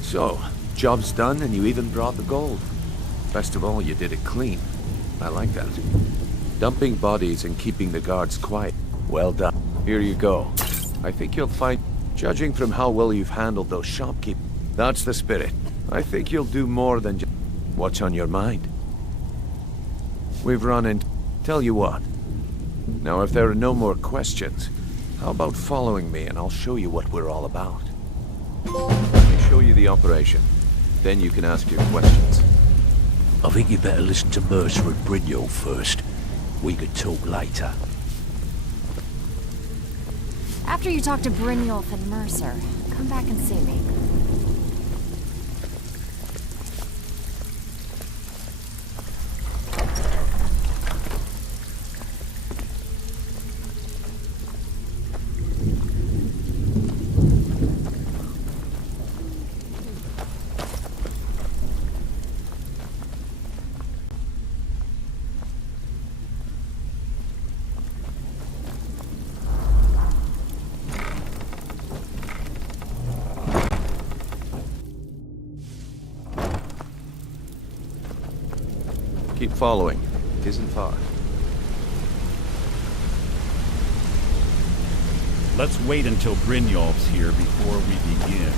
So, job's done and you even brought the gold. Best of all, you did it clean. I like that. Dumping bodies and keeping the guards quiet. Well done. Here you go. I think you'll find, judging from how well you've handled those shopkeepers, that's the spirit. I think you'll do more than just... What's on your mind? We've run into... Tell you what. Now, if there are no more questions, how about following me and I'll show you what we're all about. Let me show you the operation. Then you can ask your questions. I think you better listen to Mercer and Brynjolf first. We could talk later. After you talk to Brynjolf and Mercer, come back and see me. Keep following. It isn't far. Let's wait until Brynjolf's here before we begin.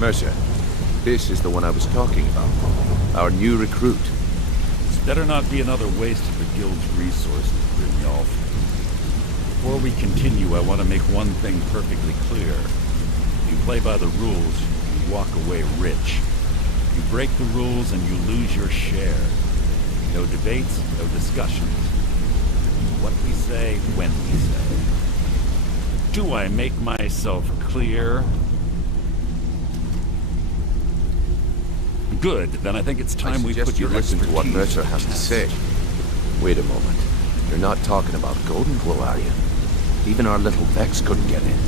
Mercer, this is the one I was talking about. Our new recruit. This better not be another waste of the guild's resources, Brynjolf. Before we continue, I want to make one thing perfectly clear. If you play by the rules, you walk away rich. You break the rules and you lose your share. No debates, no discussions. What we say, when we say. Do I make myself clear? Good, then I think it's time we put your listen to what expertise Mercer has to say. Wait a moment. You're not talking about Golden Glow, are you? Even our little Vex couldn't get in.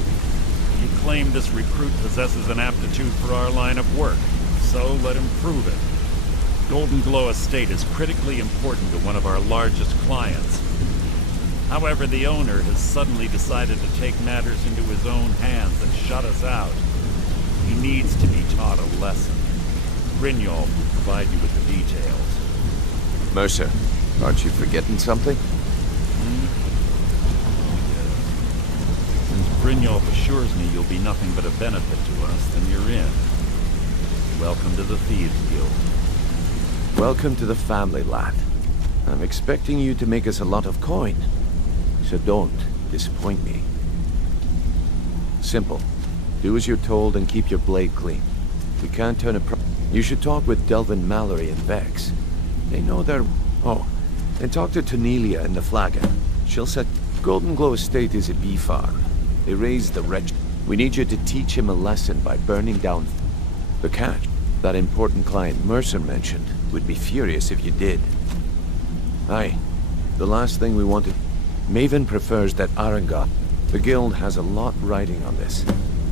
You claim this recruit possesses an aptitude for our line of work. So let him prove it. Golden Glow Estate is critically important to one of our largest clients. However, the owner has suddenly decided to take matters into his own hands and shut us out. He needs to be taught a lesson. Brynjolf will provide you with the details. Mercer, aren't you forgetting something? Brynjolf assures me you'll be nothing but a benefit to us, then you're in. Welcome to the Thieves Guild. Welcome to the family, lad. I'm expecting you to make us a lot of coin. So don't disappoint me. Simple. Do as you're told and keep your blade clean. We can't turn a You should talk with Delvin Mallory and Vex. They know their... Oh, and talk to Tonelia in the Flagon. She'll set... Golden Glow Estate is a bee farm. They raise the wretched. We need you to teach him a lesson by burning down the catch. That important client Mercer mentioned would be furious if you did. Aye. The last thing we wanted... Maven prefers that Arangoth. The guild has a lot riding on this.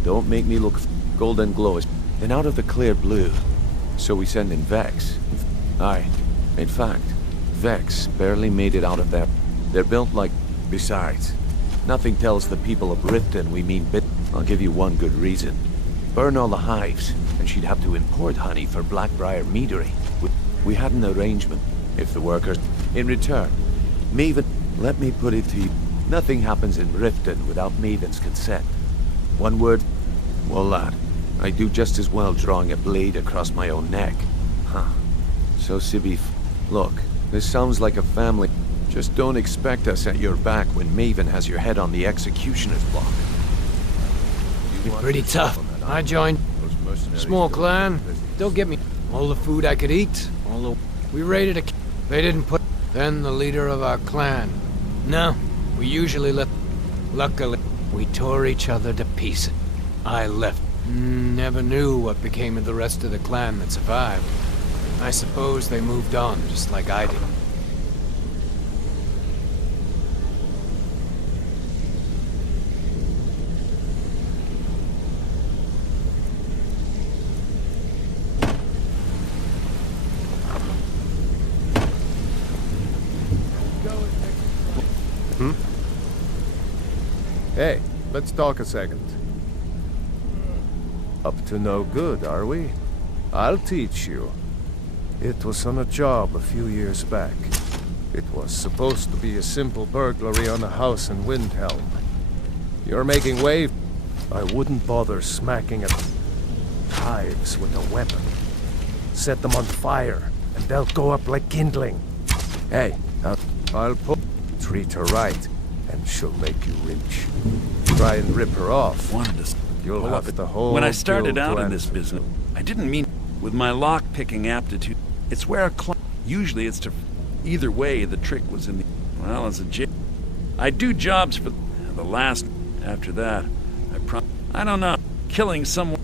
Don't make me look... Golden Glow is... Then out of the clear blue. So we send in Vex. Aye. In fact, Vex barely made it out of there. They're built like... Besides, nothing tells the people of Riften we mean bit. I'll give you one good reason. Burn all the hives, and she'd have to import honey for Blackbriar meadery. We had an arrangement. If the workers... In return, Maven... Let me put it to you. Nothing happens in Riften without Maven's consent. One word... Well, lad, I do just as well drawing a blade across my own neck. Huh. So, Sibi... Look, this sounds like a family... Just don't expect us at your back when Maven has your head on the executioner's block. You're pretty tough. I joined. Small clan. Don't get me all the food I could eat. Although we raided a... They didn't put... Then the leader of our clan. No, we usually let... Luckily, we tore each other to pieces. I left. Never knew what became of the rest of the clan that survived. I suppose they moved on, just like I did. Hey, let's talk a second. Up to no good, are we? I'll teach you. It was on a job a few years back. It was supposed to be a simple burglary on a house in Windhelm. You're making wave. I wouldn't bother smacking at hives with a weapon. Set them on fire, and they'll go up like kindling. Hey, I'll treat her right, and she'll make you rich. Try and rip her off. You'll have the whole When I started guild out to in this answer business, to. I didn't mean with my lock-picking aptitude. It's where a usually it's to... Either way, the trick was in the... Well, as a I do jobs for the last... After that, I don't know. Killing someone...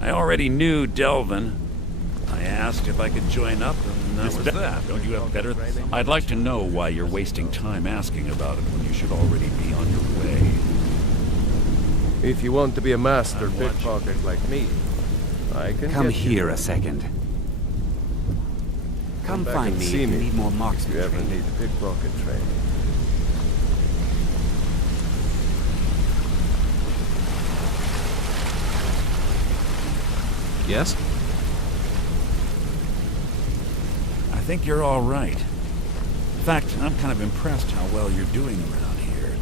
I already knew Delvin. I asked if I could join up, and that was that. Don't you have better... I'd like to know why you're wasting time asking about it when you should already be on your way. If you want to be a master pickpocket like me, I can Come get here you. a second. Come back find and me see if you me need more marksman if you ever training. need pickpocket training. Yes? I think you're all right. In fact, I'm kind of impressed how well you're doing around here.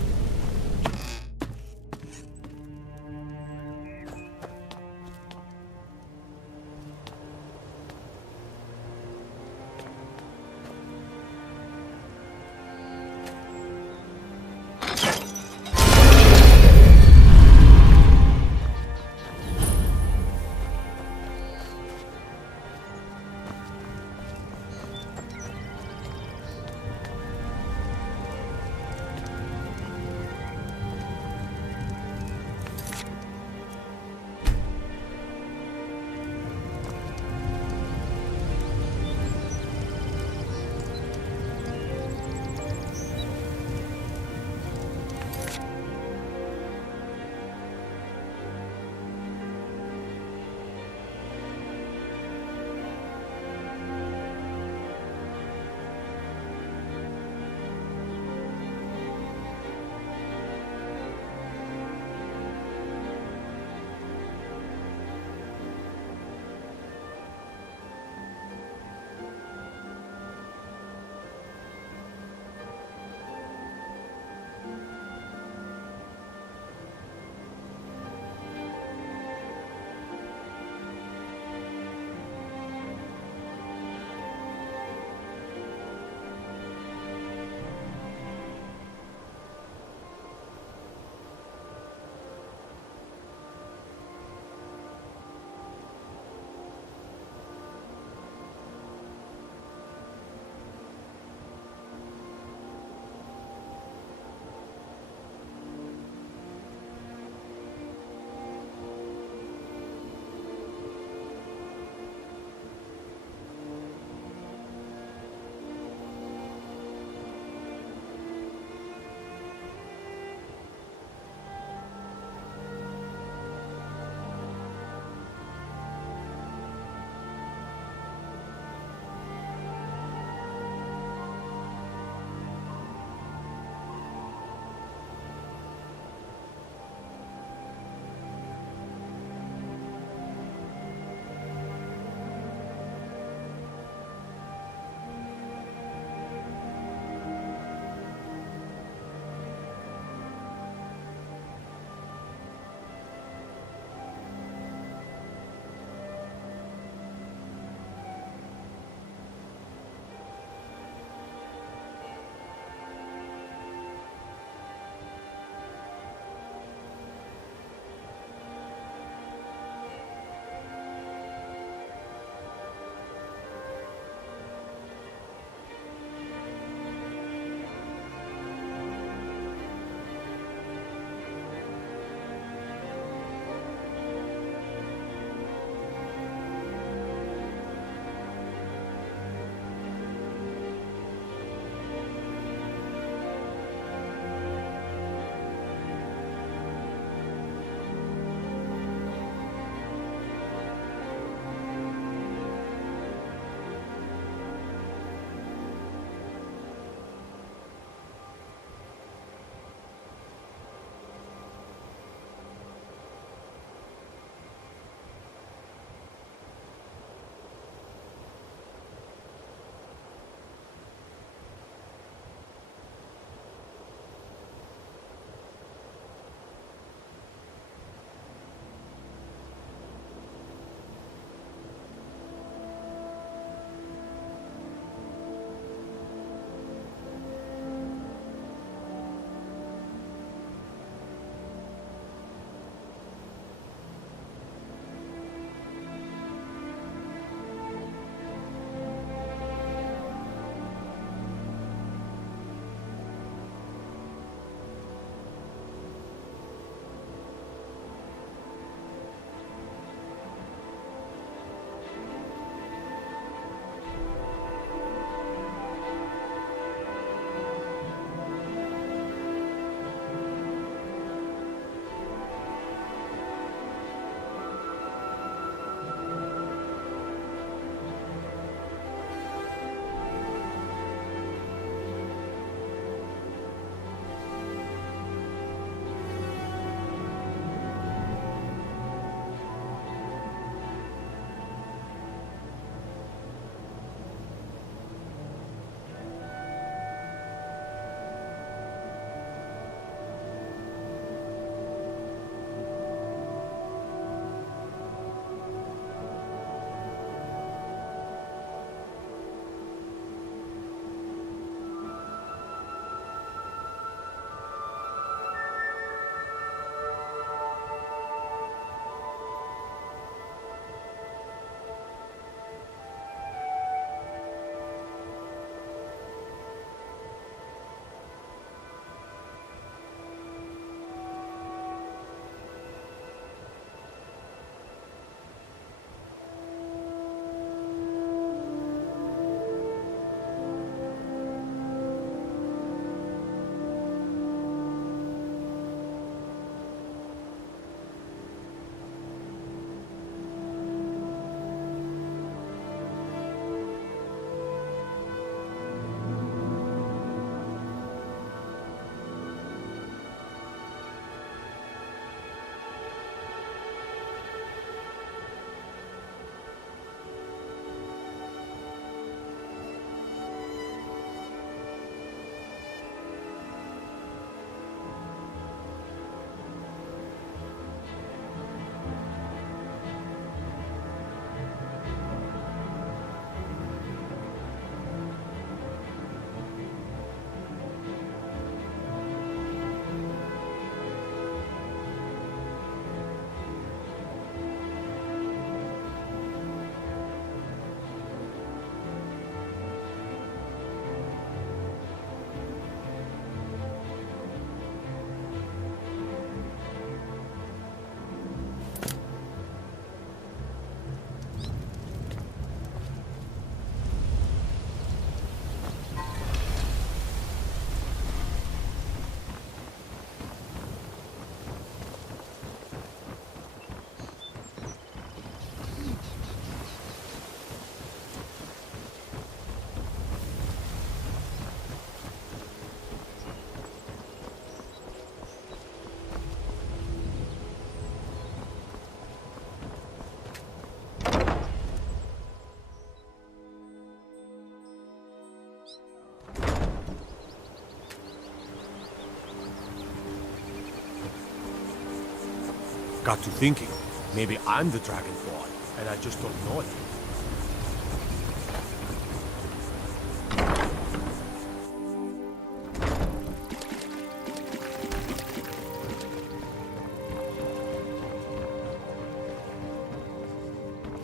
got to thinking, maybe I'm the Dragonborn, and I just don't know it.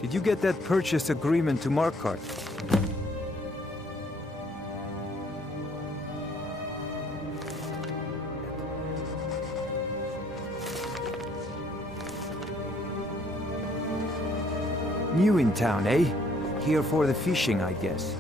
Did you get that purchase agreement to Markarth? New in town, eh? Here for the fishing, I guess.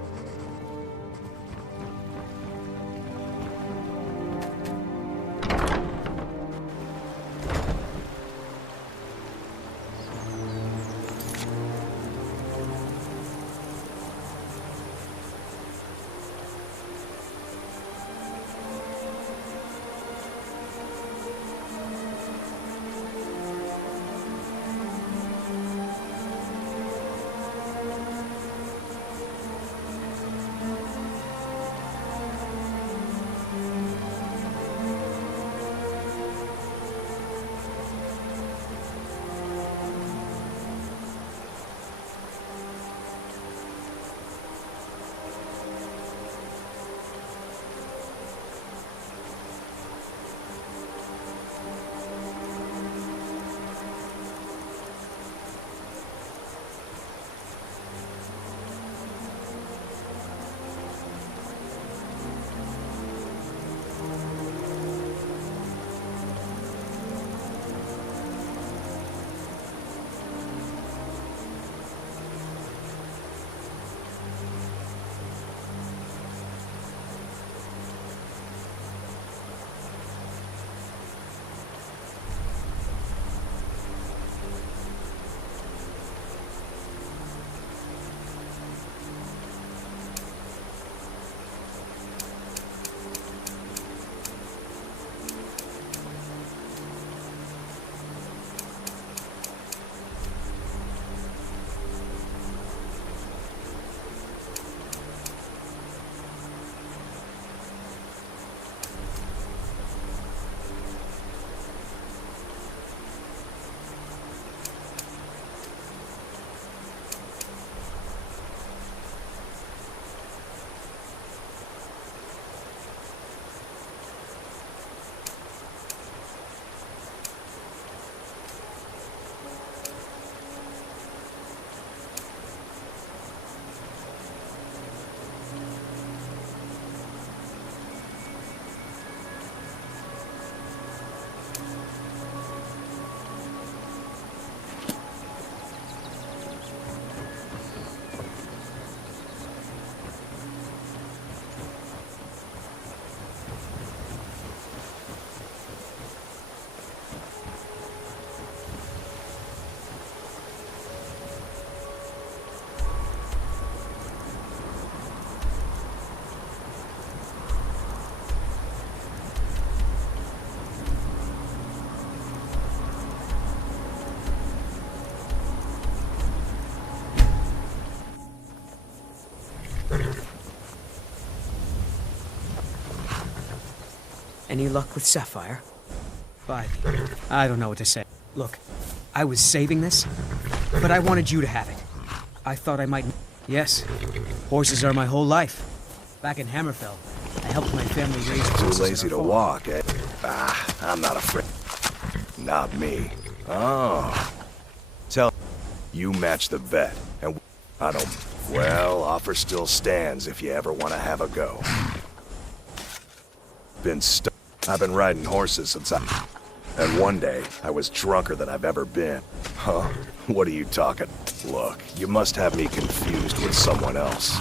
Any luck with Sapphire? 5. I don't know what to say. Look, I was saving this, but I wanted you to have it. I thought I might... Yes, horses are my whole life. Back in Hammerfell, I helped my family raise horses. Too lazy to walk, eh? I'm not afraid. Not me. Oh. Tell you match the bet, and I don't... Well, offer still stands if you ever want to have a go. I've been riding horses since And one day, I was drunker than I've ever been. Huh? What are you talking? Look, you must have me confused with someone else.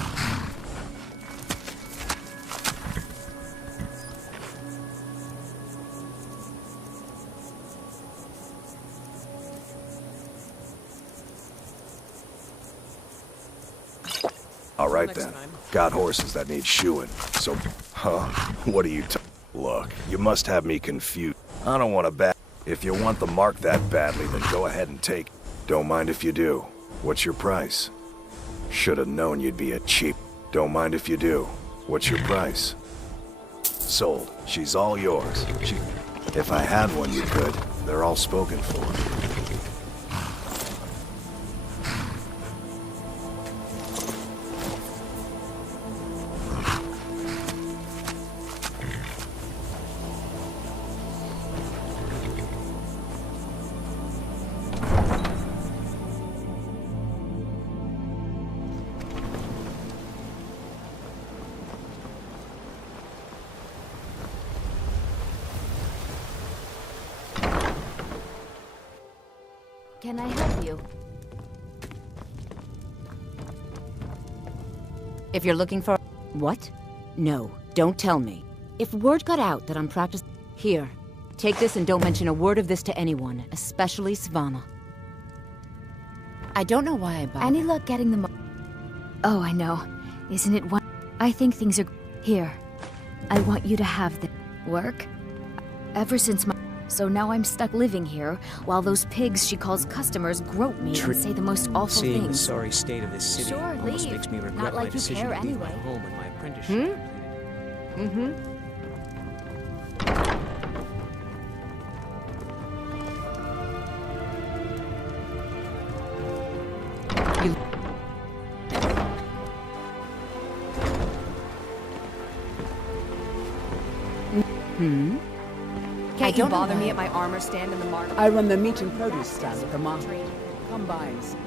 All right then. Got horses that need shoeing. So, what are you Look, you must have me confused. I don't want to If you want the mark that badly, then go ahead and take it. Don't mind if you do. What's your price? Should have known you'd be a cheap. Don't mind if you do. What's your price? Sold. She's all yours. If I had one, you could. They're all spoken for. Can I help you? If you're looking for... What? No, don't tell me. If word got out that I'm practicing... Here, take this and don't mention a word of this to anyone, especially Svanna. I don't know why I bought Any luck getting them... Oh, I know. Isn't it one... I think things are... Here. I want you to have the... Work? Ever since my... So now I'm stuck living here, while those pigs she calls customers grope me and say the most awful Seeing things. the sorry state of this city Sure, almost leave. makes me regret Not like my you decision care to leave my anyway. home and my apprenticeship. Can't you bother me at my armor stand in the market? I run the meat and produce stand at the market. Come by and see.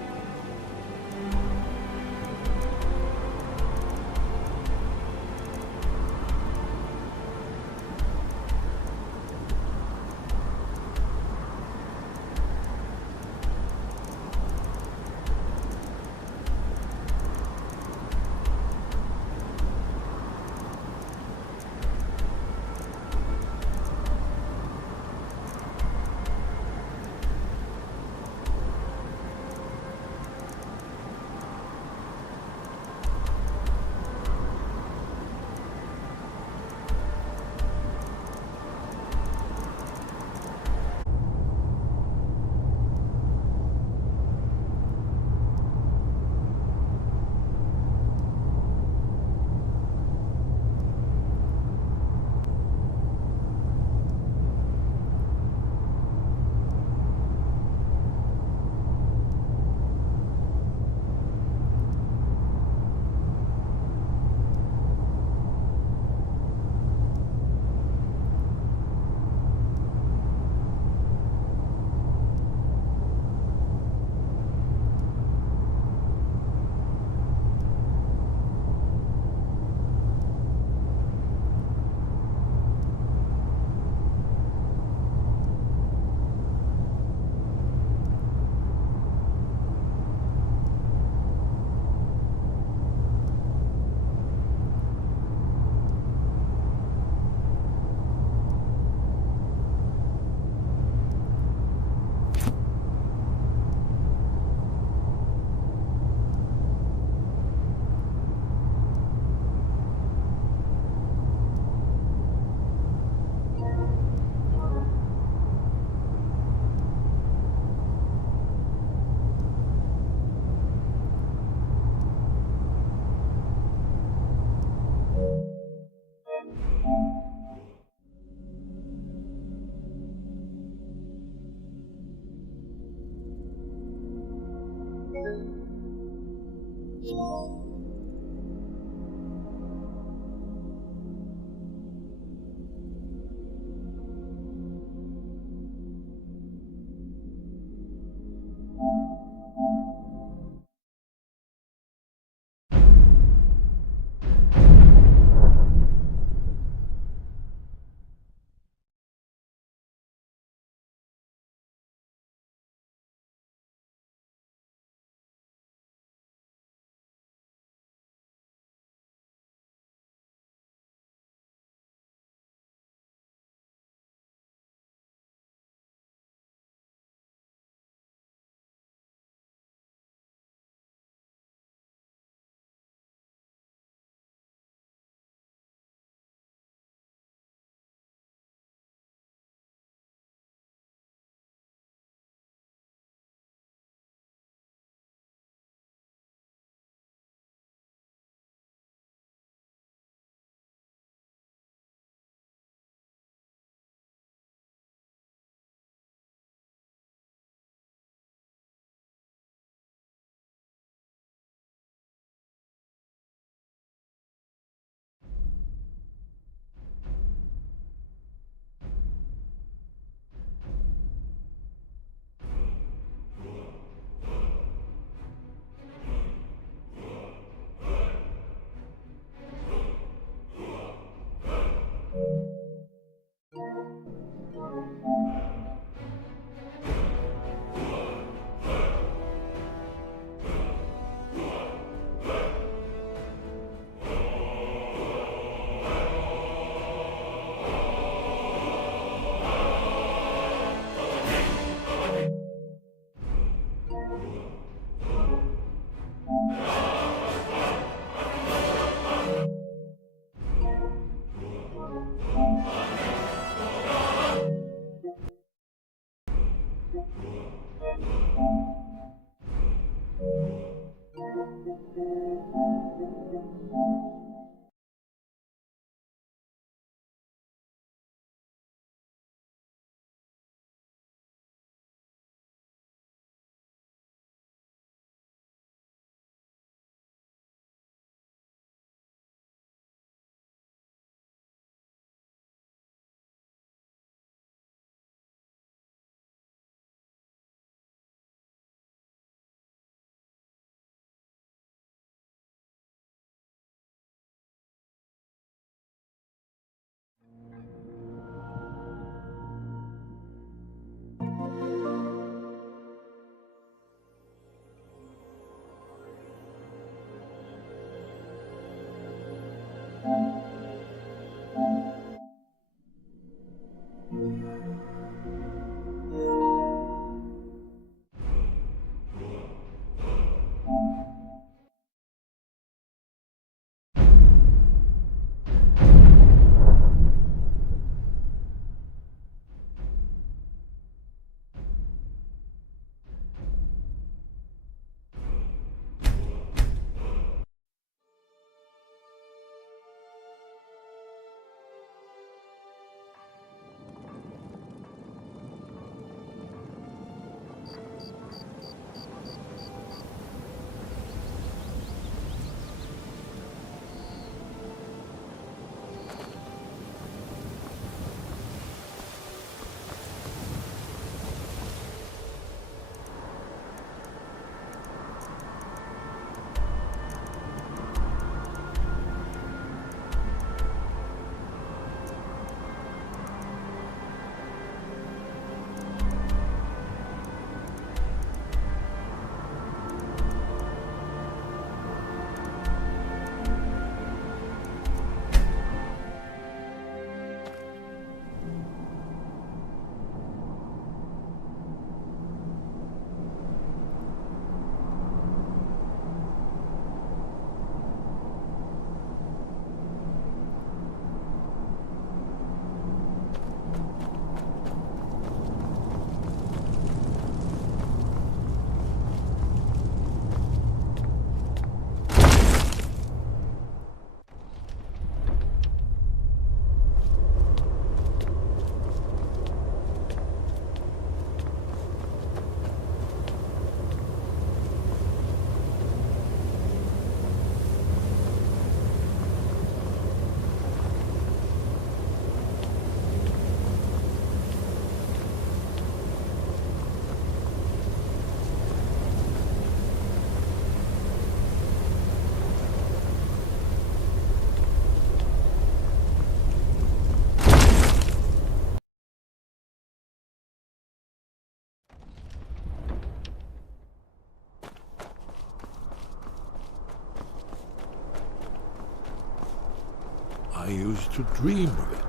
I used to dream of it.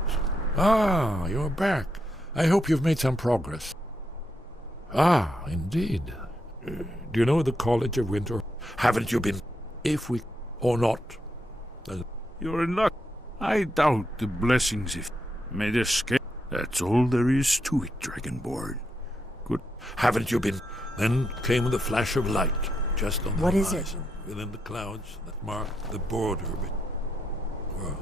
Ah, you're back. I hope you've made some progress. Ah, indeed. Do you know the College of Winter? Haven't you been? If we... or not? You're in luck. I doubt the blessings if made escape. That's all there is to it, Dragonborn. Good. Haven't you been? Then came the flash of light, just on the What is horizon, within the clouds that mark the border between worlds.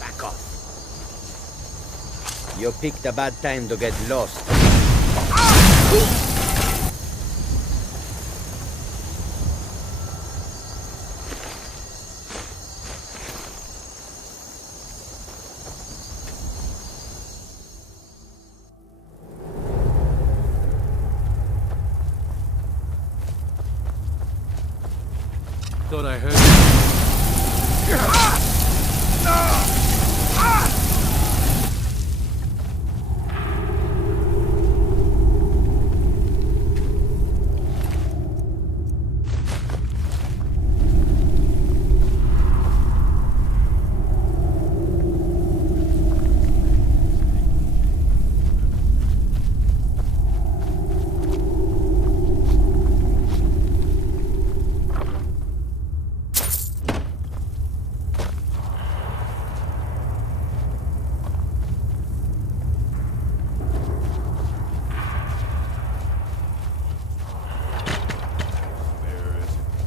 Back off. You picked a bad time to get lost. Thought I heard.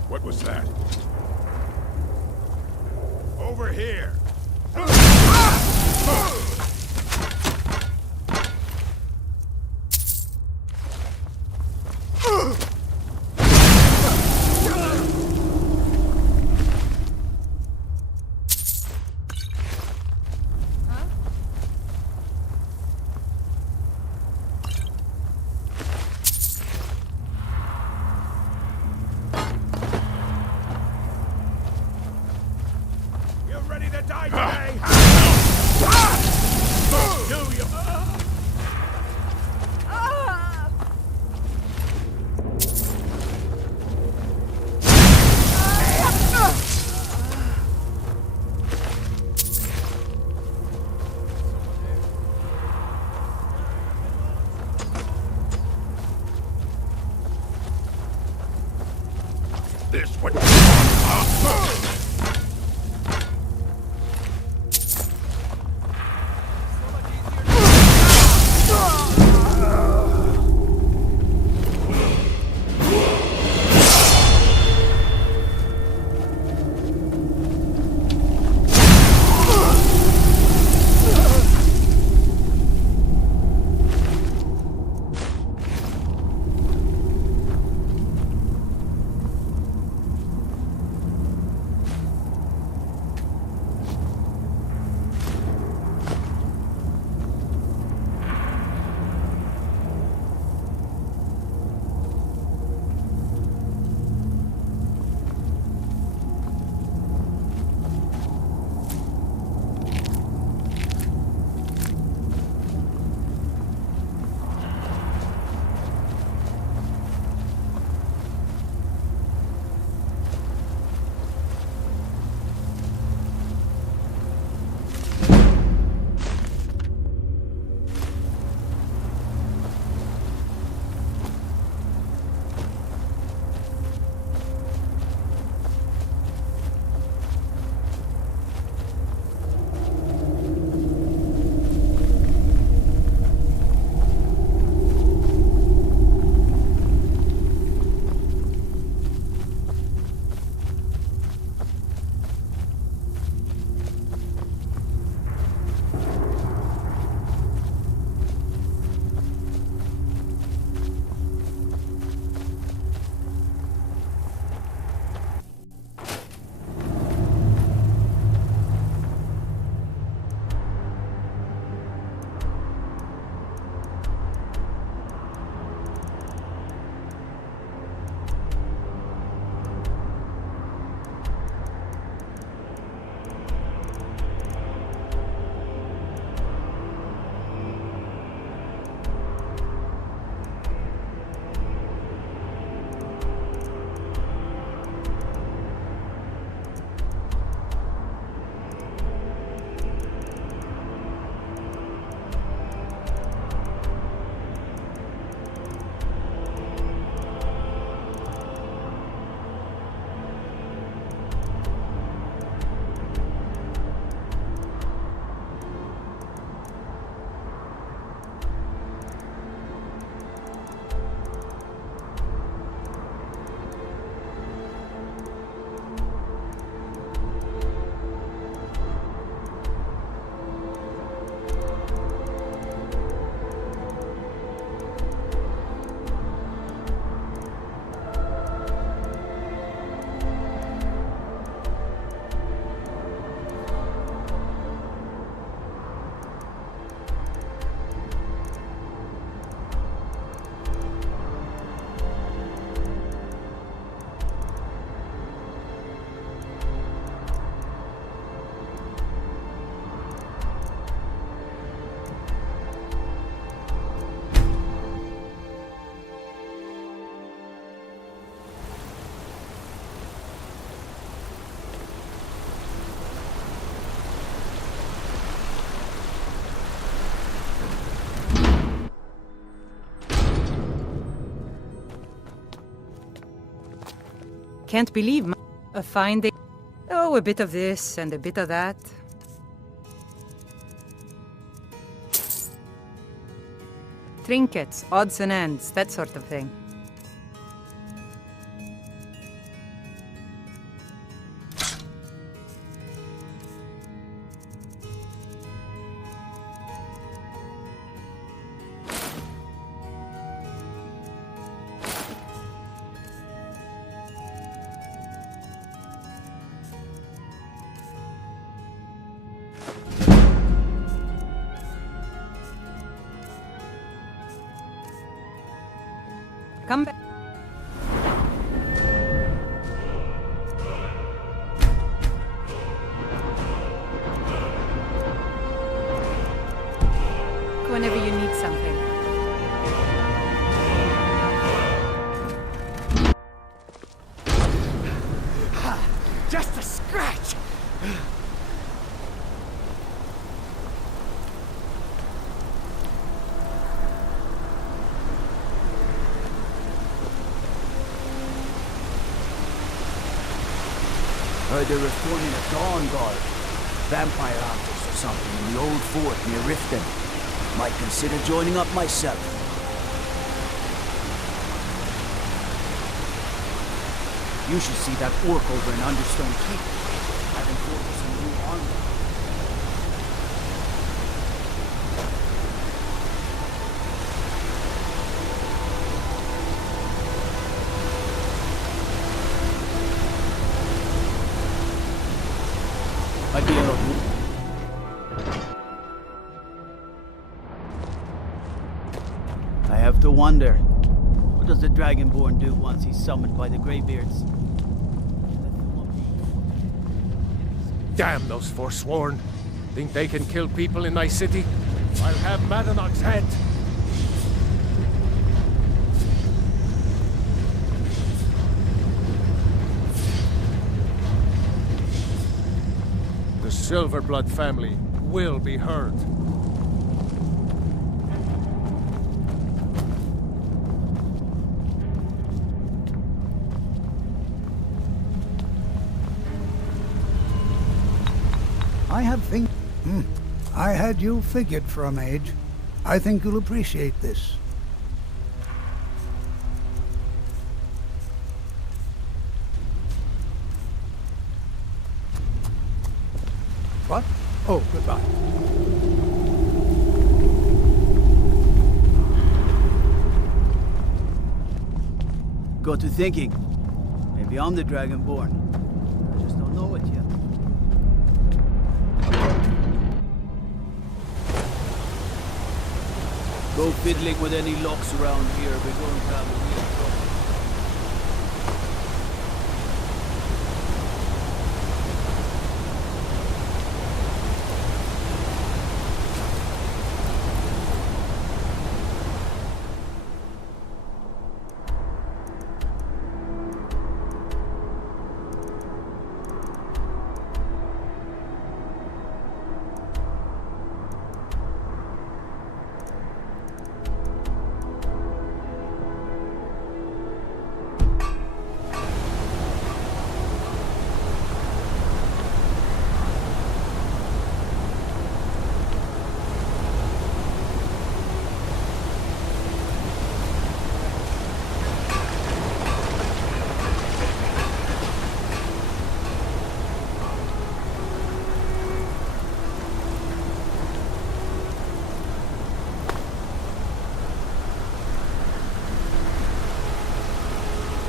What was that? Over here! Ready to die today? Do you? This one. can't believe a fine day. Oh, a bit of this and a bit of that. Trinkets, odds and ends, that sort of thing. Come back. Whenever you need something. Just a scratch! Heard they were forming a Dawn Guard. Vampire hunters or something in the old fort near Riften. Might consider joining up myself. You should see that orc over in Understone Keep. Having forged some new armor. I have to wonder, what does the Dragonborn do once he's summoned by the Greybeards? Damn those Forsworn! Think they can kill people in my city? I'll have Madanok's head! The Silverblood family will be heard. I have I had you figured for a mage. I think you'll appreciate this. What? Oh, goodbye. Got to thinking. Maybe I'm the Dragonborn. I just don't know it yet. Go fiddling with any locks around here. We're going to have a real trouble.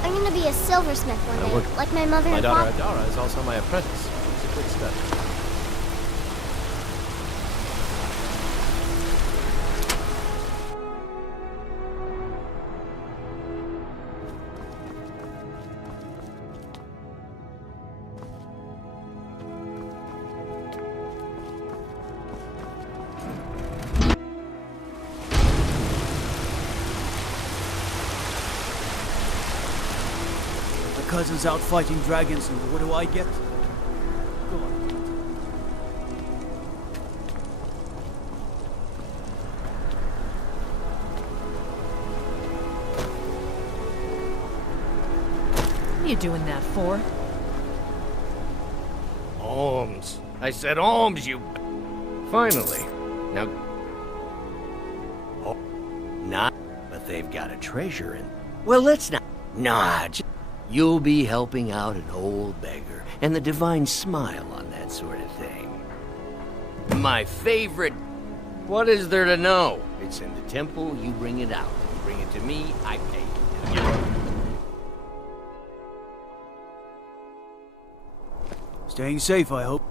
I'm gonna be a silversmith one day, like my mother My and daughter father. Adara is also my apprentice. It's a good step. Cousin's out fighting dragons, and what do I get? Go on. are you doing that for? Holmes. I said Holmes, you... Finally. Now... Oh, not... But they've got a treasure in... Well, let's not... Nah, you'll be helping out an old beggar, and the divine smile on that sort of thing. My favorite... What is there to know? It's in the temple, you bring it out. You bring it to me, I pay you. Staying safe, I hope.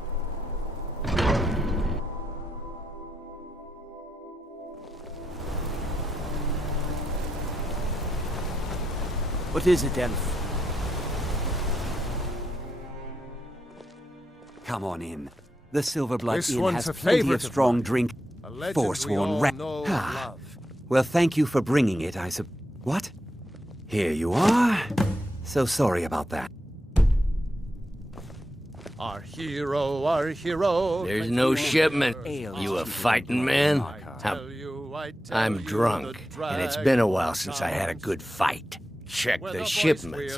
What is it, Elf? Come on in. The Silverblood This Inn one's has a plenty favorite of of strong mine. drink. A legend we Forsworn all rat. know and Ah. love. Well, thank you for bringing it, I suppose. What? Here you are. So sorry about that. Our hero. There's no shipment. You a fighting man? I'm drunk, and it's been a while since I had a good fight. Check the shipments.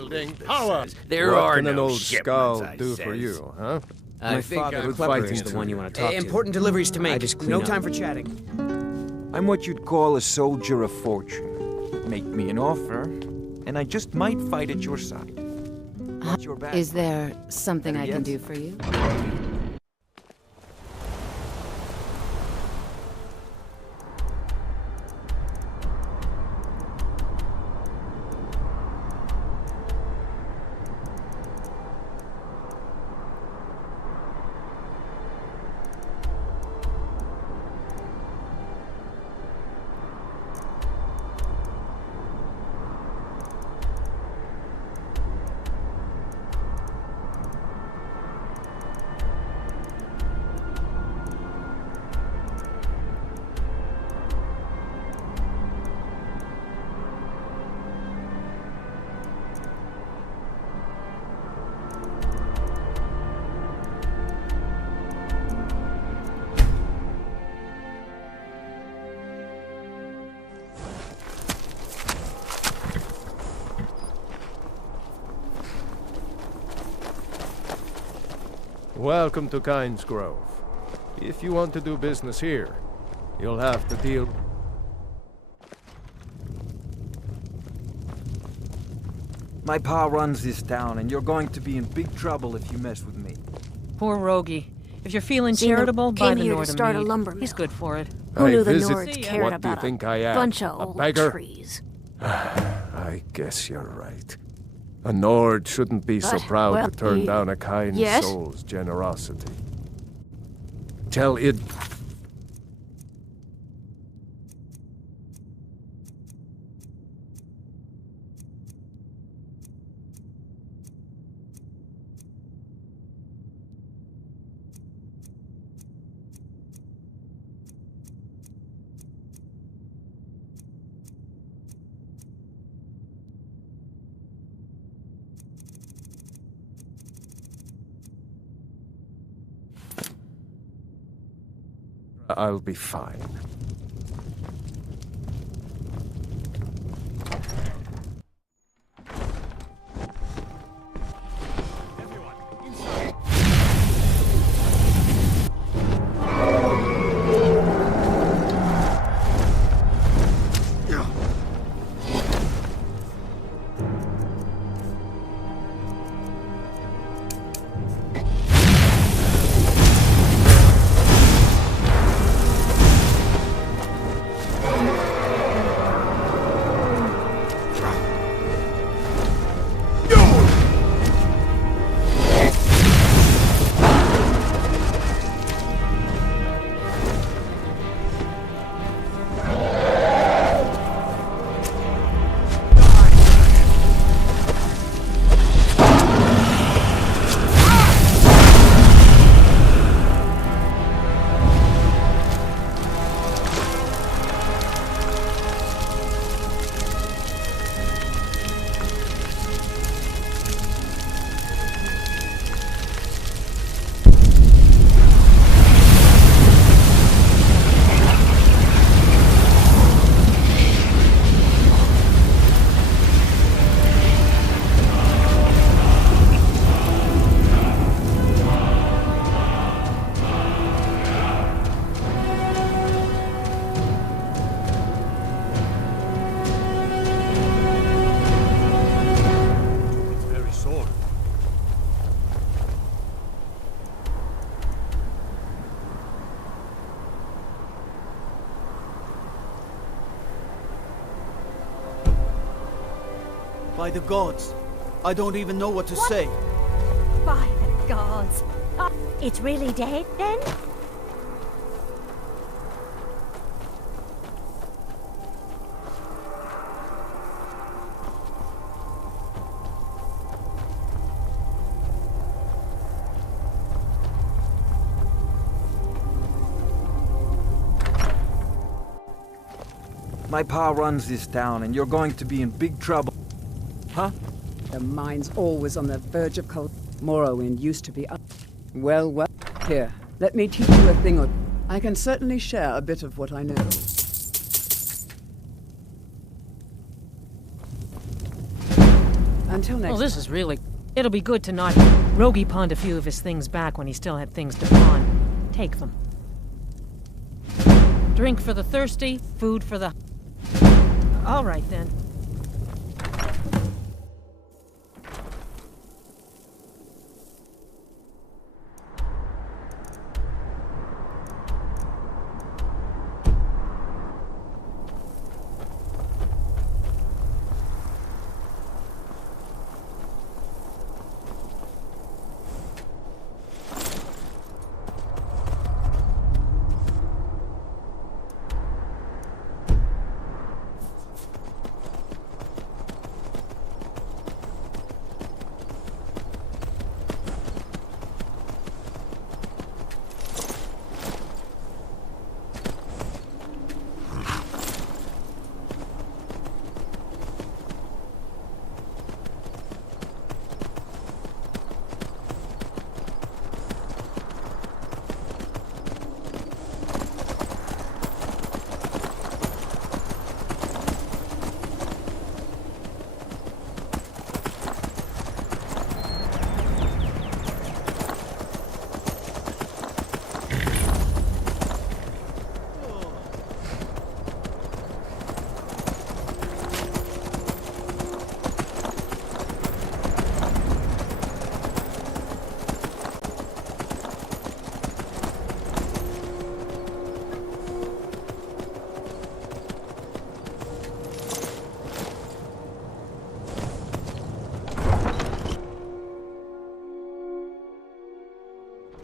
There What are can an no old shipments, skull I do for says. you, huh? My father, Clever, is the one you want to talk to. Important deliveries to make. No time for chatting. I'm what you'd call a soldier of fortune. Make me an offer, and I just might fight at your side. Watch your back. Is there something Better I can yet? do for you? Welcome to Kynes Grove. If you want to do business here, you'll have to deal... My pa runs this town, and you're going to be in big trouble if you mess with me. Poor Rogie. If you're feeling Gina charitable, buy came the here to Northern start a Mead. lumber mill. He's good for it. Who knew the visit- Nords cared What do you about think a I am? bunch of A old beggar? trees? I guess you're right. A Nord shouldn't be so But, proud well, to turn down a kind yes? soul's generosity. Tell it... I'll be fine. By the gods, I don't even know what to say. By the gods. It's really dead, then? My pa runs this town, and you're going to be in big trouble. Huh? The mine's always on the verge of Morrowind used to be up. Well, here, let me teach you a thing or... I can certainly share a bit of what I know. Until next Well, this is really... It'll be good to not... Rogie pawned a few of his things back when he still had things to pawn. Take them. Drink for the thirsty, food for the... All right, then.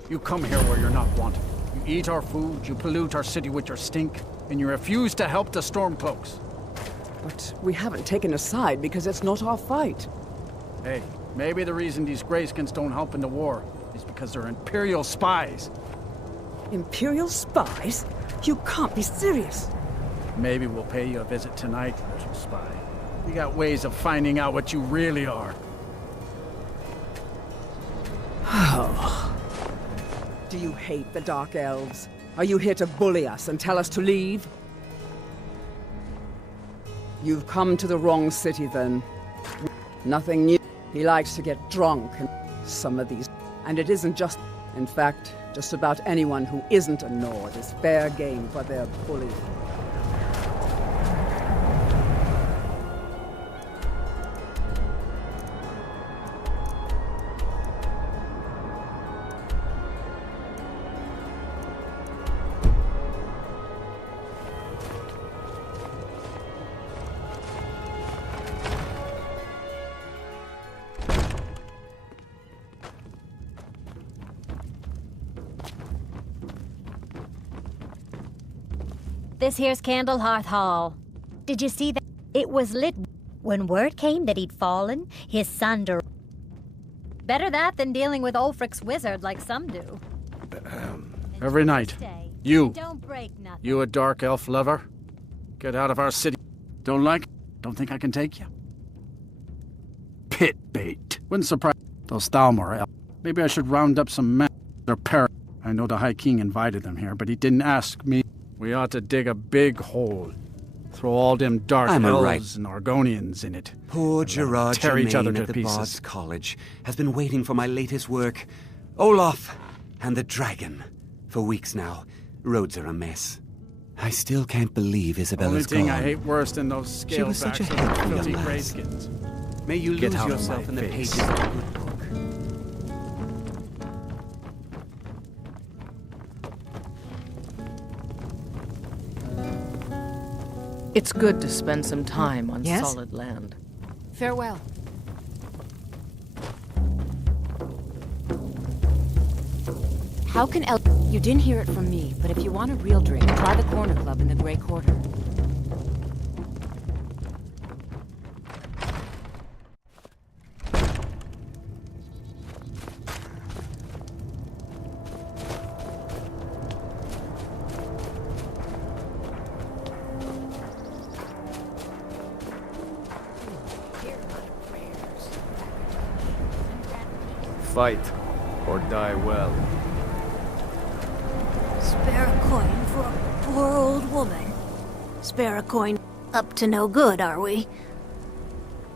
You come here where you're not wanted. You eat our food, you pollute our city with your stink, and you refuse to help the Stormcloaks. But we haven't taken a side because it's not our fight. Hey, maybe the reason these Greyskins don't help in the war is because they're Imperial spies. Imperial spies? You can't be serious. Maybe we'll pay you a visit tonight, little spy. We got ways of finding out what you really are. Do you hate the Dark Elves? Are you here to bully us and tell us to leave? You've come to the wrong city, then. Nothing new. He likes to get drunk, and some of these... And it isn't just... In fact, just about anyone who isn't a Nord is fair game for their bullying. This here's Candlehearth Hall. Did you see that? It was lit when word came that he'd fallen. His son Better that than dealing with Ulfric's wizard like some do. Every night. You. Don't break nothing. You a dark elf lover? Get out of our city. Don't like? Don't think I can take you? Pit bait. Wouldn't surprise those Thalmor elves. Maybe I should round up some men. Their parents. I know the High King invited them here, but he didn't ask me. We ought to dig a big hole. Throw all them dark elves and Argonians in it. Poor Gerard tear each other at to the pieces. Bard's College has been waiting for my latest work, Olaf and the Dragon, for weeks now. Roads are a mess. I still can't believe Isabella's gone. The only thing I hate worse than those scalebacks She was such a are help the to filthy young lass. Greyskins. May you Get lose out of yourself my in the face. pages of a good book. It's good to spend some time on Yes? solid land. Farewell. How can You didn't hear it from me, but if you want a real drink, try the Corner Club in the Grey Quarter. Fight, or die well. Spare a coin for a poor old woman. Spare a coin up to no good, are we?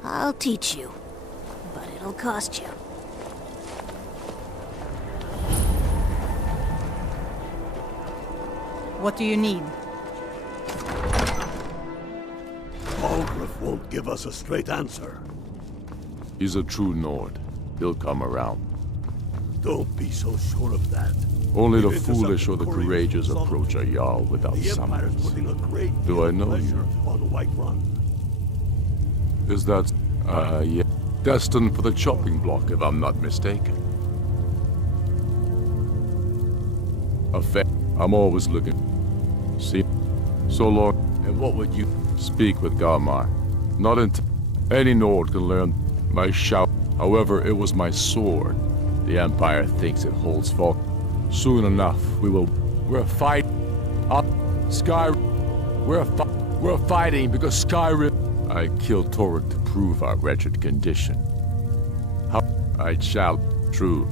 I'll teach you, but it'll cost you. What do you need? Algrif won't give us a straight answer. He's a true Nord. He'll come around. Don't be so sure of that. Only the foolish or the courageous approach a Jarl without summons. Do I know you? Is that, yeah, destined for the chopping block, if I'm not mistaken? I'm always looking. See, so long. And what would you speak with Galmar? Not until any Nord can learn my shout. However, it was my sword. The Empire thinks it holds fault. Soon enough, we're fighting. We're fighting because Skyrim. I killed Torek to prove our wretched condition. I shall, true,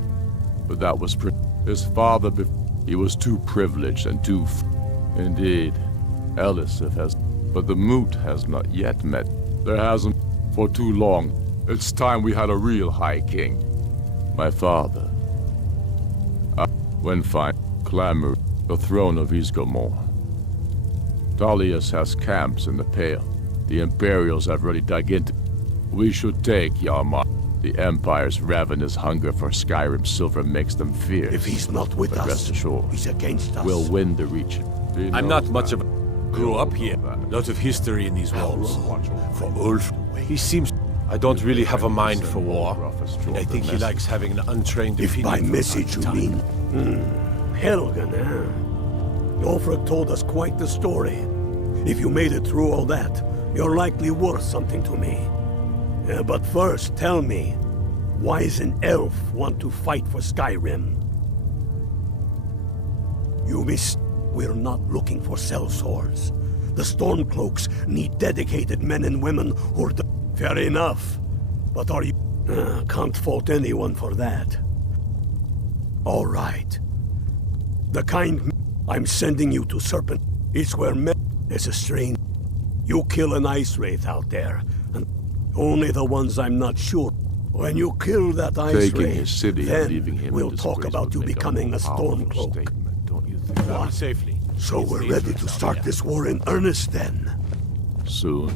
but that was his father. He was too privileged and too. Indeed, Elisif has, but the moot has not yet met. There hasn't for too long. It's time we had a real High King. My father. When fine, clamor the throne of Isgomor. Dalius has camps in the Pale. The Imperials have already dug into. We should take Yarmar. The Empire's ravenous hunger for Skyrim silver makes them fierce. If he's not with us, rest assured, he's against us. We'll win the region. I'm not much of a... Grew up here. Lot of history in these walls. For Ulf, he seems... I don't really have a mind for war. And I think he likes having an untrained If by message you mean... Helgen, eh? Ulfric told us quite the story. If you made it through all that, you're likely worth something to me. But first, tell me, why does an elf want to fight for Skyrim? You miss... We're not looking for sellswords. The Stormcloaks need dedicated men and women who are... Fair enough. But are you... can't fault anyone for that. All right. The kind... I'm sending you to Serpent. It's where men... There's a strange... You kill an ice wraith out there, and only the ones I'm not sure. When you kill that ice wraith, then we'll talk about you becoming a Stormcloak. What? Safely. So we're ready to start this war in earnest then? Soon.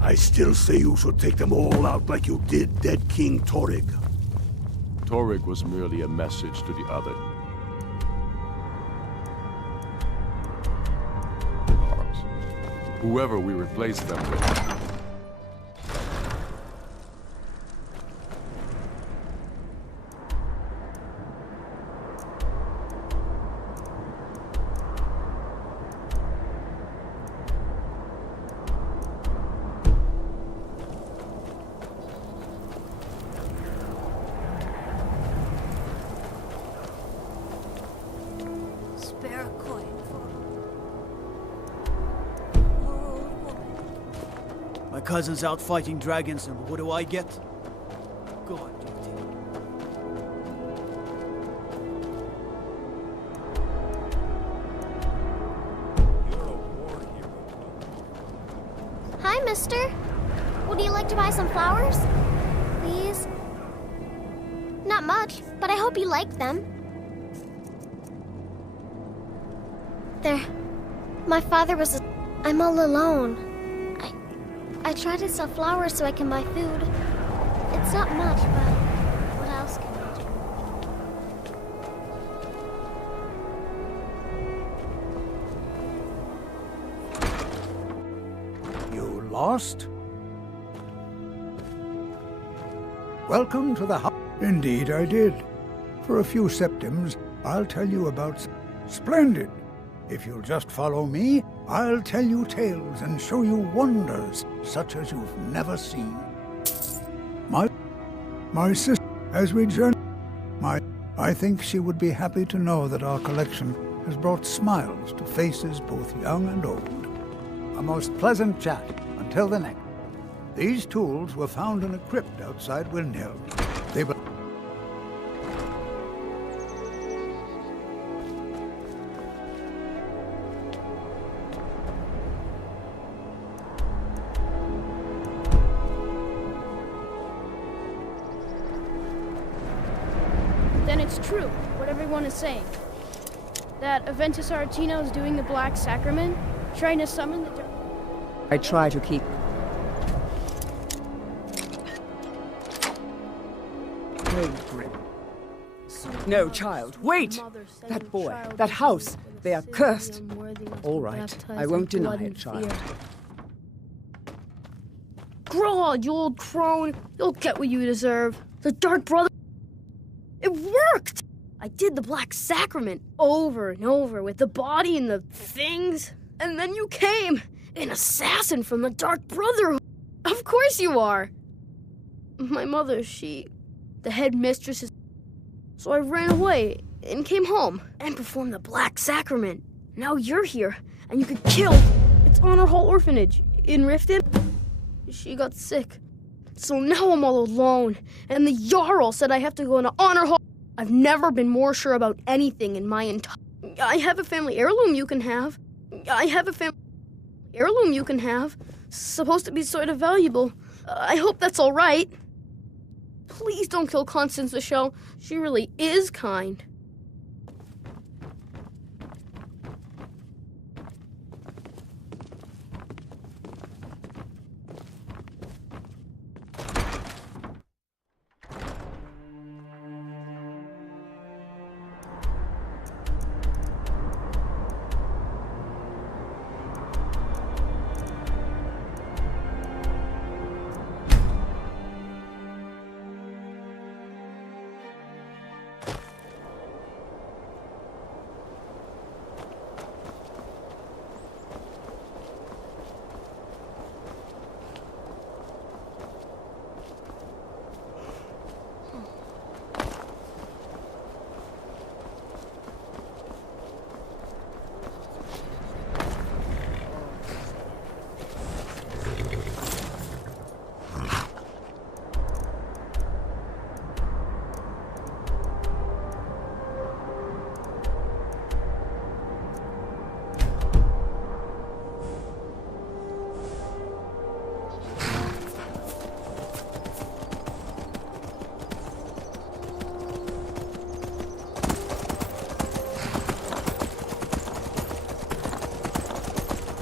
I still say you should take them all out like you did dead King Torek. Torek was merely a message to the other. Whoever we replace them with. Cousin's out fighting dragons, and what do I get? God, Hi, mister. Would you like to buy some flowers? Please? Not much, but I hope you like them. There. My father was I'm all alone. I try to sell flowers so I can buy food. It's not much, but what else can I do? You lost? Welcome to the house. Indeed, I did. For a few septims, I'll tell you about... Splendid! If you'll just follow me, I'll tell you tales and show you wonders such as you've never seen. My sister, as we journey... I think she would be happy to know that our collection has brought smiles to faces both young and old. A most pleasant chat. Until the next. These tools were found in a crypt outside Windhelm. They were... Then it's true, what everyone is saying. That Aventus Aretino is doing the Black Sacrament, trying to summon the... I try to keep... No, child, wait! That boy, that house, they are cursed. All right, I won't deny it, child. Grow, you old crone. You'll get what you deserve. The Dark Brother... It worked! I did the Black Sacrament over and over with the body and the things. And then you came, an assassin from the Dark Brotherhood. Of course you are. My mother, the head mistress is... So I ran away and came home and performed the Black Sacrament. Now you're here and you could kill. It's Honor Hall Orphanage in Riften. She got sick. So now I'm all alone, and the Jarl said I have to go into Honor Hall. I've never been more sure about anything in my entire... I have a family heirloom you can have. Supposed to be sort of valuable. I hope that's all right. Please don't kill Constance the Shell. She really is kind.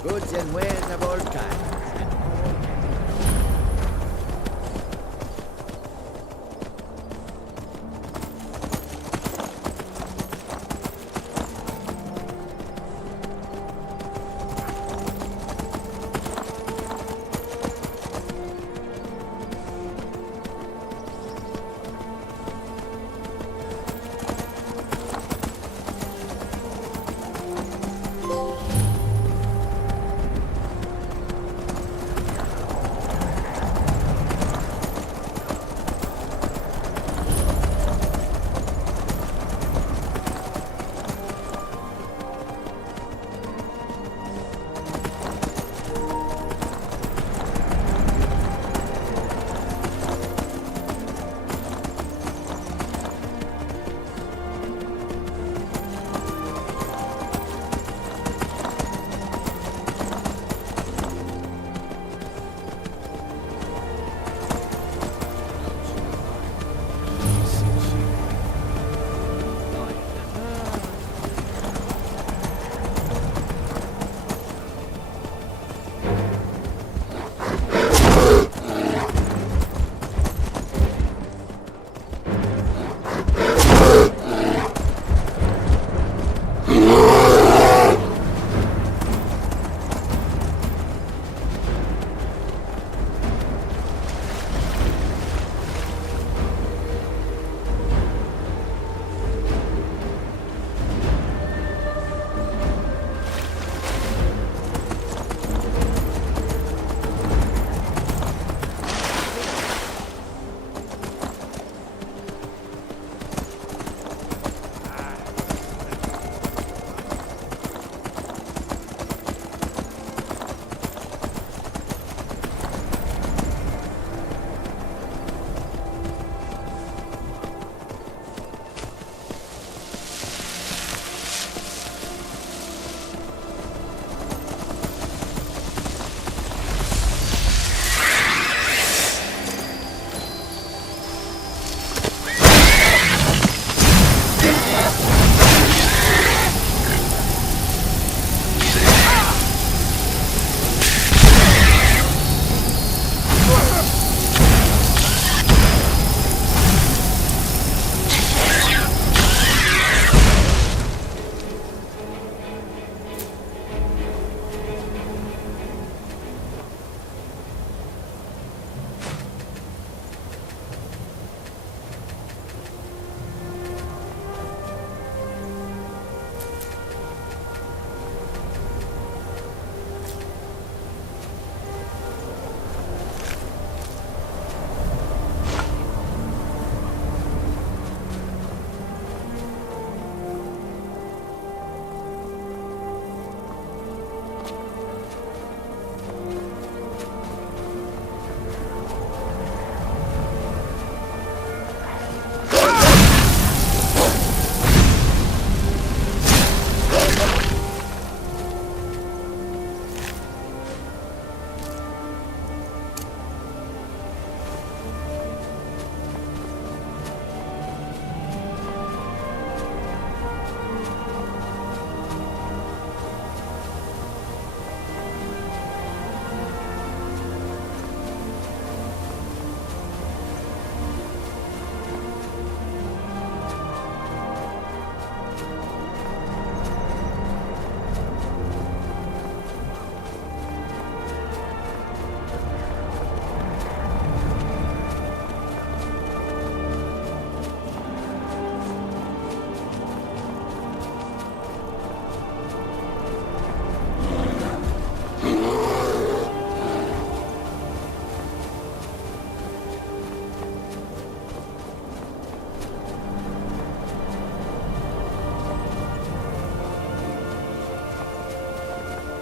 Goods and wares of all kinds.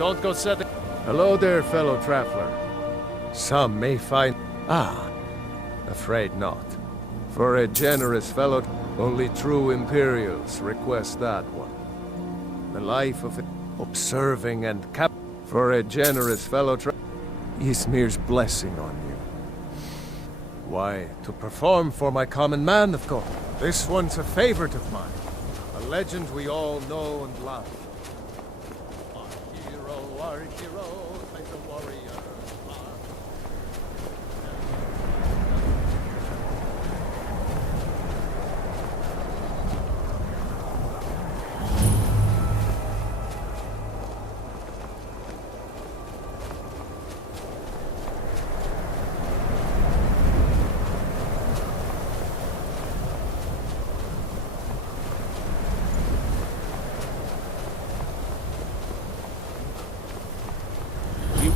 Don't go setting... Hello there, fellow traveler. Some may find... Afraid not. For a generous fellow, only true Imperials request that one. The life of observing and for a generous fellow Ysmir's blessing on you. Why, to perform for my common man, of course. This one's a favorite of mine. A legend we all know and love. Our hero, like a warrior.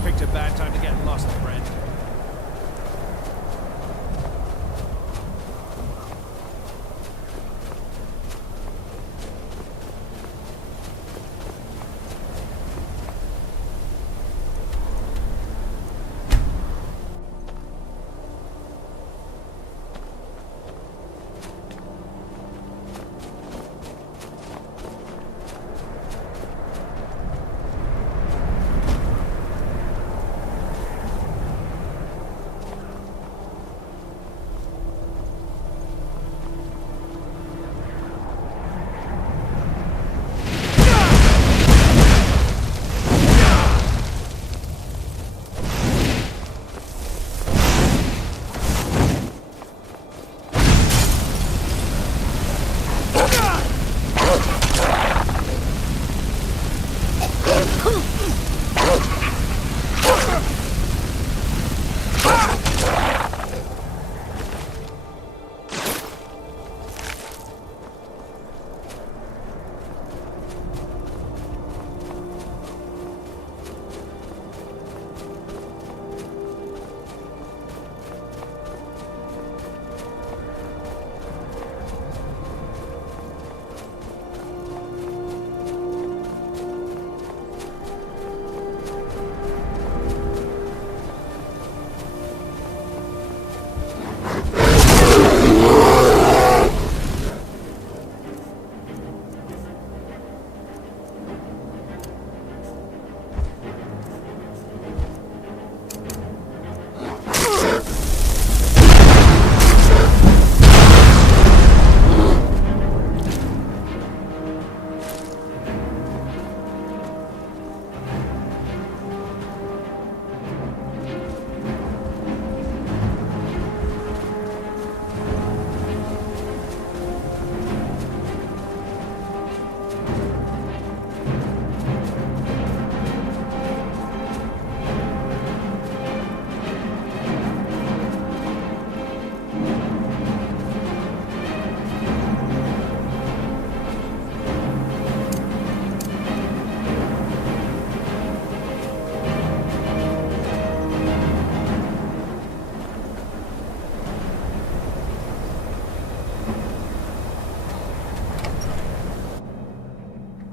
Picked a bad time to get lost, friend.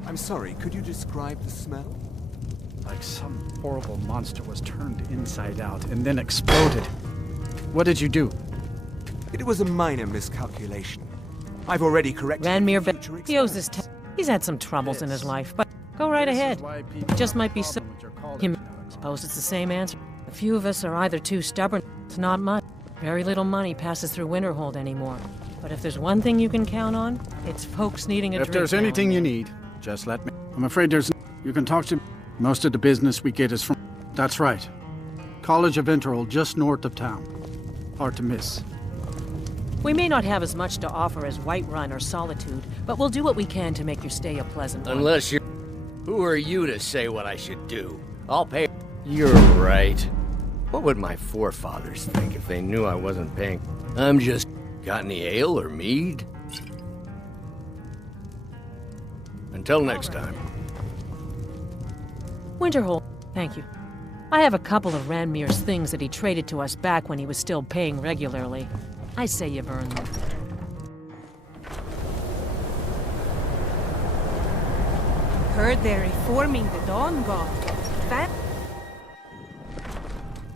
I'm sorry, could you describe the smell? Like some horrible monster was turned inside out and then exploded. What did you do? It was a minor miscalculation. I've already corrected Ranmir, he owes his he's had some troubles in his life, but go right ahead. It just might be so... Suppose it's the same answer. A few of us are either too stubborn, it's not much. Very little money passes through Winterhold anymore. But if there's one thing you can count on, it's folks needing a drink. If there's anything you need, just let me. I'm afraid there's... You can talk to... Most of the business we get is from... That's right. College of Winterhold, just north of town. Hard to miss. We may not have as much to offer as Whiterun or Solitude, but we'll do what we can to make your stay a pleasant one. Unless you're... Who are you to say what I should do? I'll pay... You're right. What would my forefathers think if they knew I wasn't paying? I'm just... Got any ale or mead? Until next time. Winterhold, thank you. I have a couple of Ranmir's things that he traded to us back when he was still paying regularly. I say you've earned them. Heard they're reforming the Dawn God.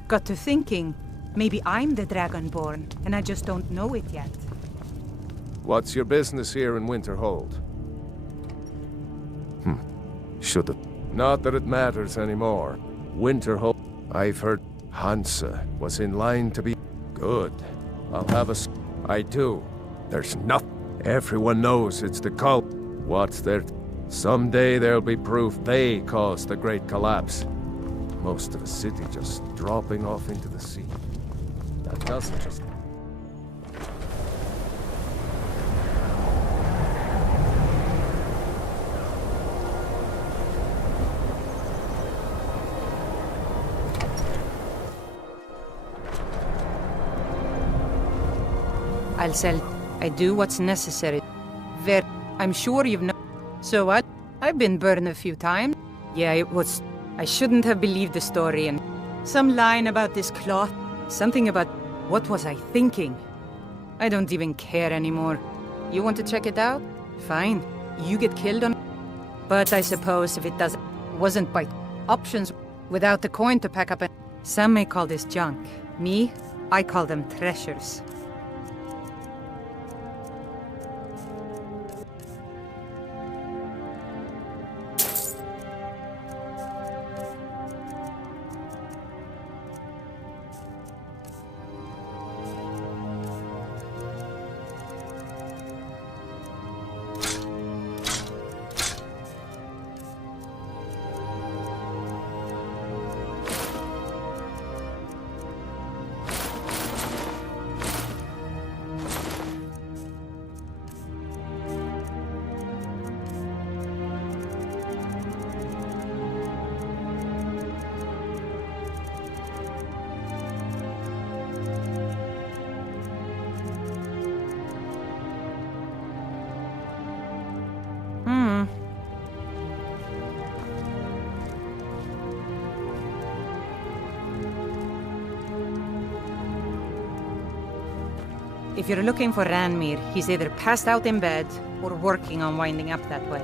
Got to thinking, maybe I'm the Dragonborn, and I just don't know it yet. What's your business here in Winterhold? Should've. Not that it matters anymore. Winterhold. I've heard Hansa was in line to be good. I'll have a... I do. There's nothing. Everyone knows it's the cult. What's there? Someday there'll be proof they caused the Great Collapse. Most of the city just dropping off into the sea. That doesn't just... I'll sell. I do what's necessary. I'm sure you've known. So what? I've been burned a few times. Yeah, it was... I shouldn't have believed the story and... Some line about this cloth. Something about... What was I thinking? I don't even care anymore. You want to check it out? Fine. You get killed on... But I suppose if it doesn't... Wasn't by options without the coin to pack up and... Some may call this junk. Me, I call them treasures. If you're looking for Ranmir, he's either passed out in bed or working on winding up that way.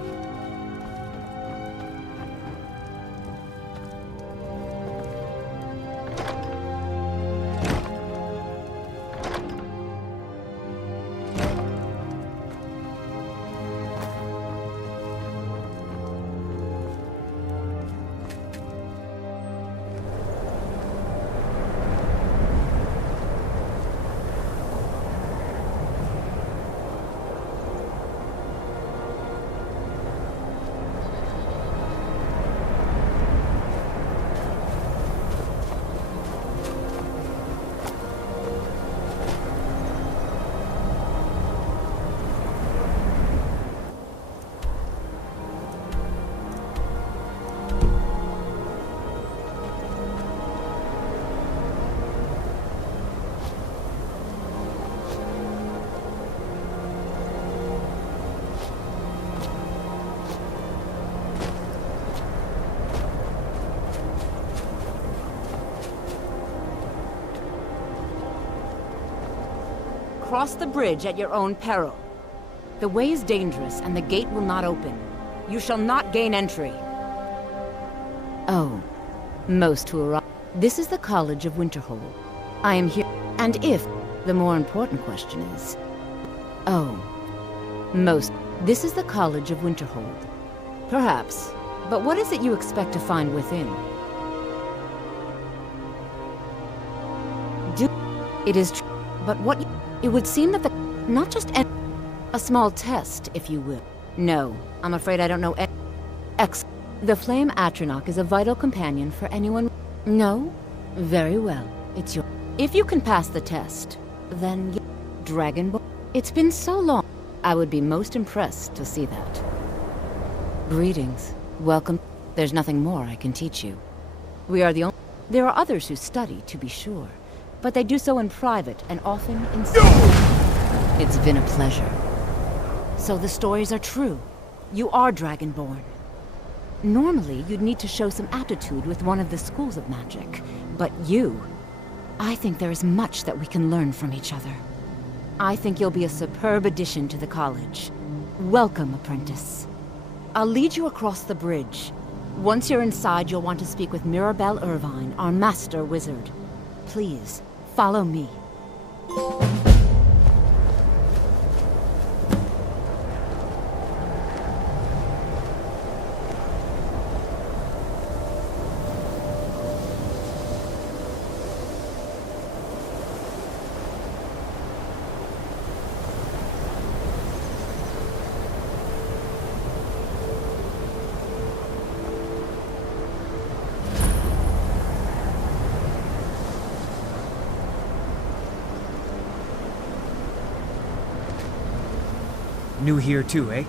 Cross the bridge at your own peril. The way is dangerous, and the gate will not open. You shall not gain entry. Oh, most who arrive. This is the College of Winterhold. I am here, and if... The more important question is... Oh, most... This is the College of Winterhold. Perhaps, but what is it you expect to find within? It is true, but what... It would seem that the... Not just a small test, if you will. No, I'm afraid I don't know The Flame Atronach is a vital companion for anyone... No? Very well. It's your... If you can pass the test, then you... Dragonborn... It's been so long. I would be most impressed to see that. Greetings. Welcome. There's nothing more I can teach you. We are the only... There are others who study, to be sure. But they do so in private and often in secret. It's been a pleasure. So the stories are true. You are Dragonborn. Normally, you'd need to show some aptitude with one of the schools of magic. But you... I think there is much that we can learn from each other. I think you'll be a superb addition to the college. Welcome, apprentice. I'll lead you across the bridge. Once you're inside, you'll want to speak with Mirabelle Irvine, our master wizard. Please, follow me. New here too, eh?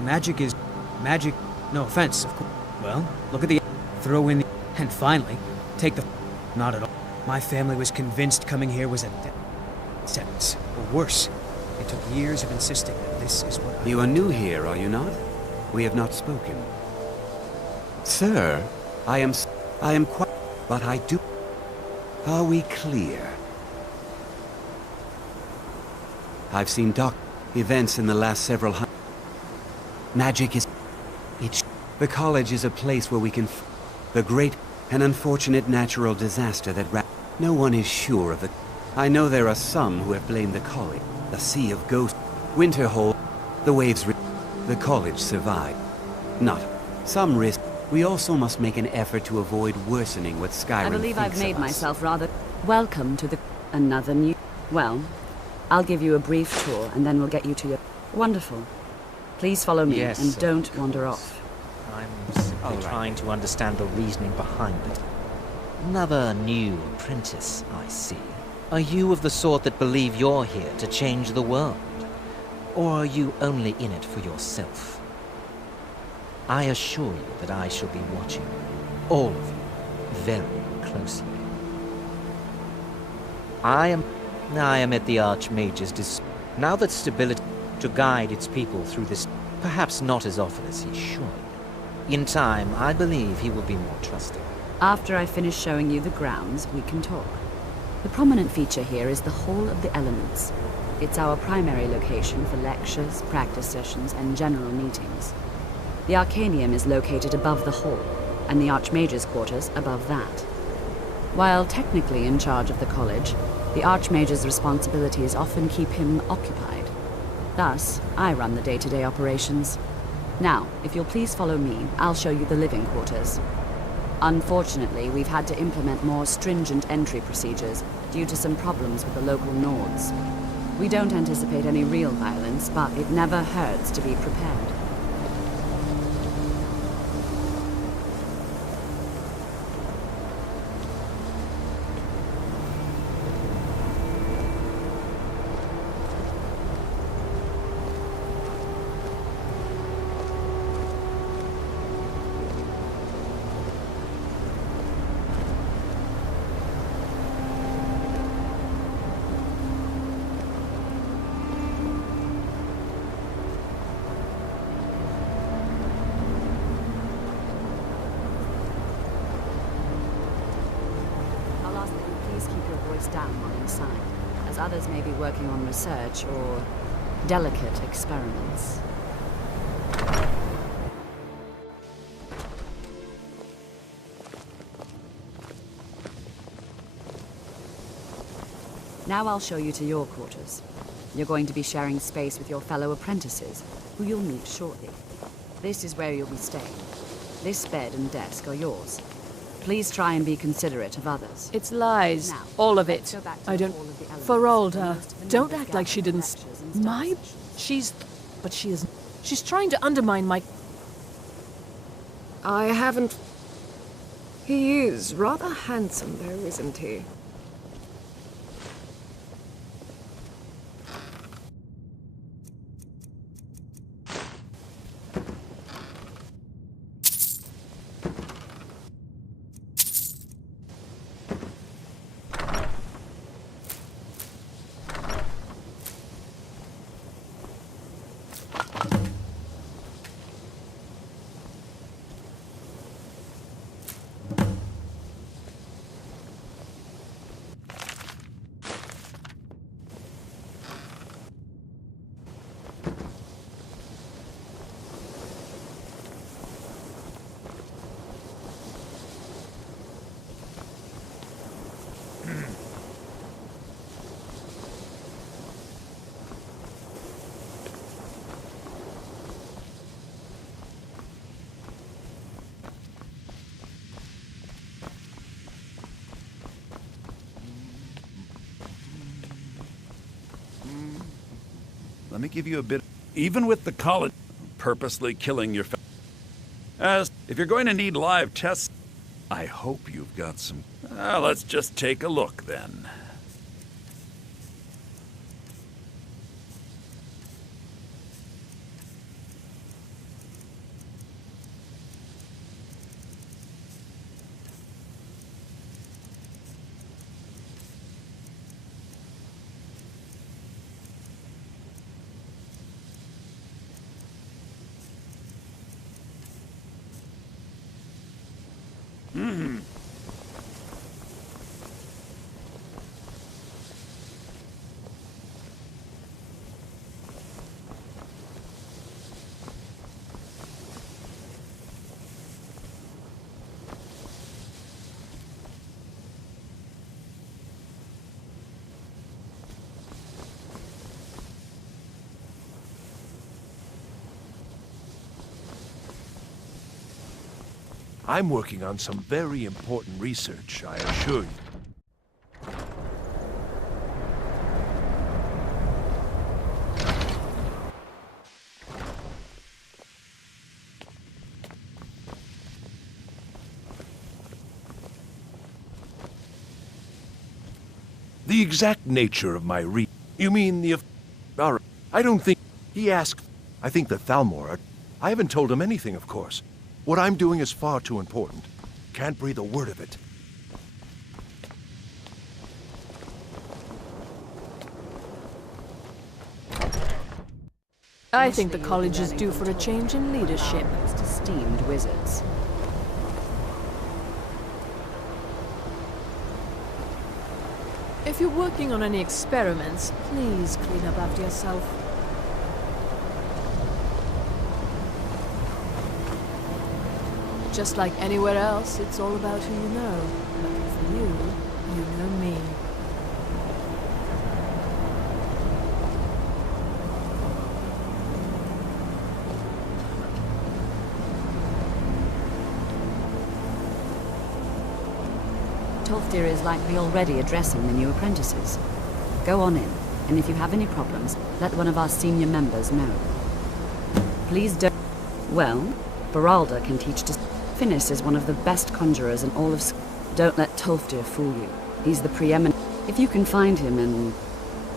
Magic is... magic... no offense, of course. Well, look at the... throw in the... and finally, take the... not at all. My family was convinced coming here was a sentence, or worse. It took years of insisting that this is what You are new here, are you not? We have not spoken. Sir, I am quite... but I do... Are we clear? I've seen events in the last several Magic is... The college is a place where we can... The great and unfortunate natural disaster that no one is sure of it. I know there are some who have blamed the college. The sea of ghosts. Winterhold. The waves... The college survived. Not. Some risk. We also must make an effort to avoid worsening what Skyrim I believe I've made thinks of us. myself rather... Welcome to the... another new... Well, I'll give you a brief tour, and then we'll get you to your... Wonderful. Please follow me, Yes, and sir. don't wander off. I'm simply trying to understand the reasoning behind it. Another new apprentice, I see. Are you of the sort that believe you're here to change the world? Or are you only in it for yourself? I assure you that I shall be watching all of you very closely. I am at the Archmage's disposal. Now that stability to guide its people through this, perhaps not as often as he should. In time, I believe he will be more trusting. After I finish showing you the grounds, we can talk. The prominent feature here is the Hall of the Elements. It's our primary location for lectures, practice sessions, and general meetings. The Arcanium is located above the hall, and the Archmage's quarters above that. While technically in charge of the college, the Archmage's responsibilities often keep him occupied. Thus, I run the day-to-day operations. Now, if you'll please follow me, I'll show you the living quarters. Unfortunately, we've had to implement more stringent entry procedures due to some problems with the local Nords. We don't anticipate any real violence, but it never hurts to be prepared. Down while inside, as others may be working on research or delicate experiments. Now I'll show you to your quarters. You're going to be sharing space with your fellow apprentices, who you'll meet shortly. This is where you'll be staying. This bed and desk are yours. Please try and be considerate of others. It's lies. All of it. I don't... Ferolda, don't act like she didn't... My... She's... But she is... She's trying to undermine my... I haven't... He is rather handsome, though, isn't he? let me give you a bit. Even with the college purposely killing your as if you're going to need live tests, I hope you've got some. Let's just take a look then. I'm working on some very important research, I assure you. The exact nature of my You mean the... I don't think... He asked... I think that Thalmor... I haven't told him anything, of course. What I'm doing is far too important. Can't breathe a word of it. I think the college is due for a change in leadership. Esteemed wizards. If you're working on any experiments, please clean up after yourself. Just like anywhere else, it's all about who you know. Lucky for you, you know me. Tolfdir is likely already addressing the new apprentices. Go on in, and if you have any problems, let one of our senior members know. Please don't... Well, Beralda can teach to... Finis is one of the best conjurers in all of... Don't let Tolfdir fool you. He's the preeminent... If you can find him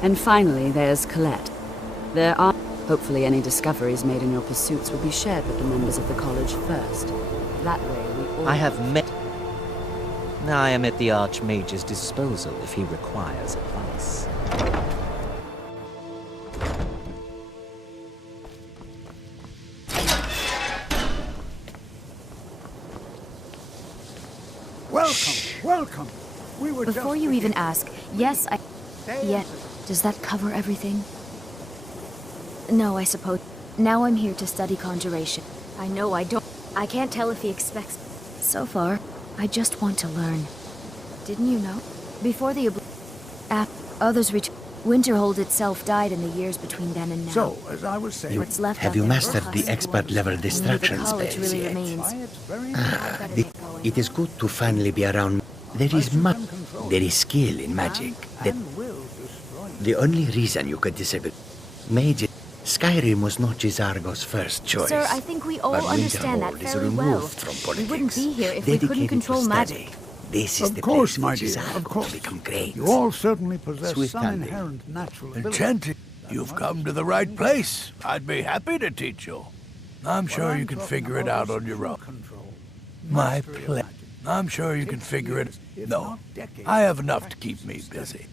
and finally, there's Colette. There are... Hopefully any discoveries made in your pursuits will be shared with the members of the college first. That way we all... I have met... I am at the Archmage's disposal if he requires advice. Welcome, welcome. We were Before you even ask, yes, I... Yet, does that cover everything? No, I suppose. Now I'm here to study conjuration. I know I don't... I can't tell if he expects... So far, I just want to learn. Didn't you know? Before the... Others returned. Winterhold itself died in the years between then and now. So, as I was saying... Have you mastered the expert-level distraction spells really yet? Remains. It is good to finally be around. There is skill in magic. The only reason you could disable Mage... Skyrim was not Jizargo's first choice. Sir, I think we all understand that very well. We wouldn't be here if we couldn't control magic. This is of course, my dear, of course. Become great. You all certainly possess Swift some handling. inherent natural ability. Enchanted. You've come to the right place. I'd be happy to teach you. I'm sure you can figure it out on your own. My pleasure. I'm sure you can figure it. No, I have enough to keep me busy.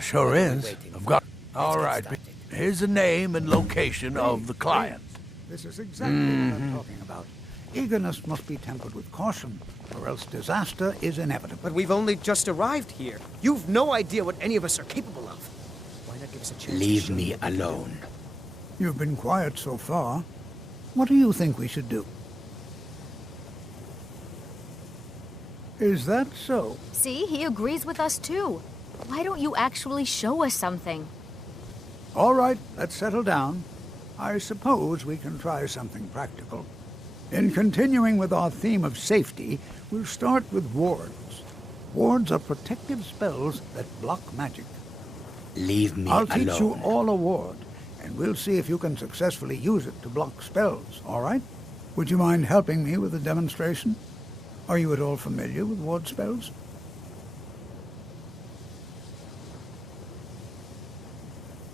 Sure is. I've got... All right. Here's the name and location of the client. This is exactly what I'm talking about. Eagerness must be tempered with caution, or else disaster is inevitable. But we've only just arrived here. You've no idea what any of us are capable of. Why not give us a chance? Leave me alone. You've been quiet so far. What do you think we should do? Is that so? See, he agrees with us too. Why don't you actually show us something? All right, let's settle down. I suppose we can try something practical. In continuing with our theme of safety, we'll start with wards. Wards are protective spells that block magic. Leave me I'll alone. teach you all a ward, and we'll see if you can successfully use it to block spells, all right? Would you mind helping me with a demonstration? Are you at all familiar with ward spells?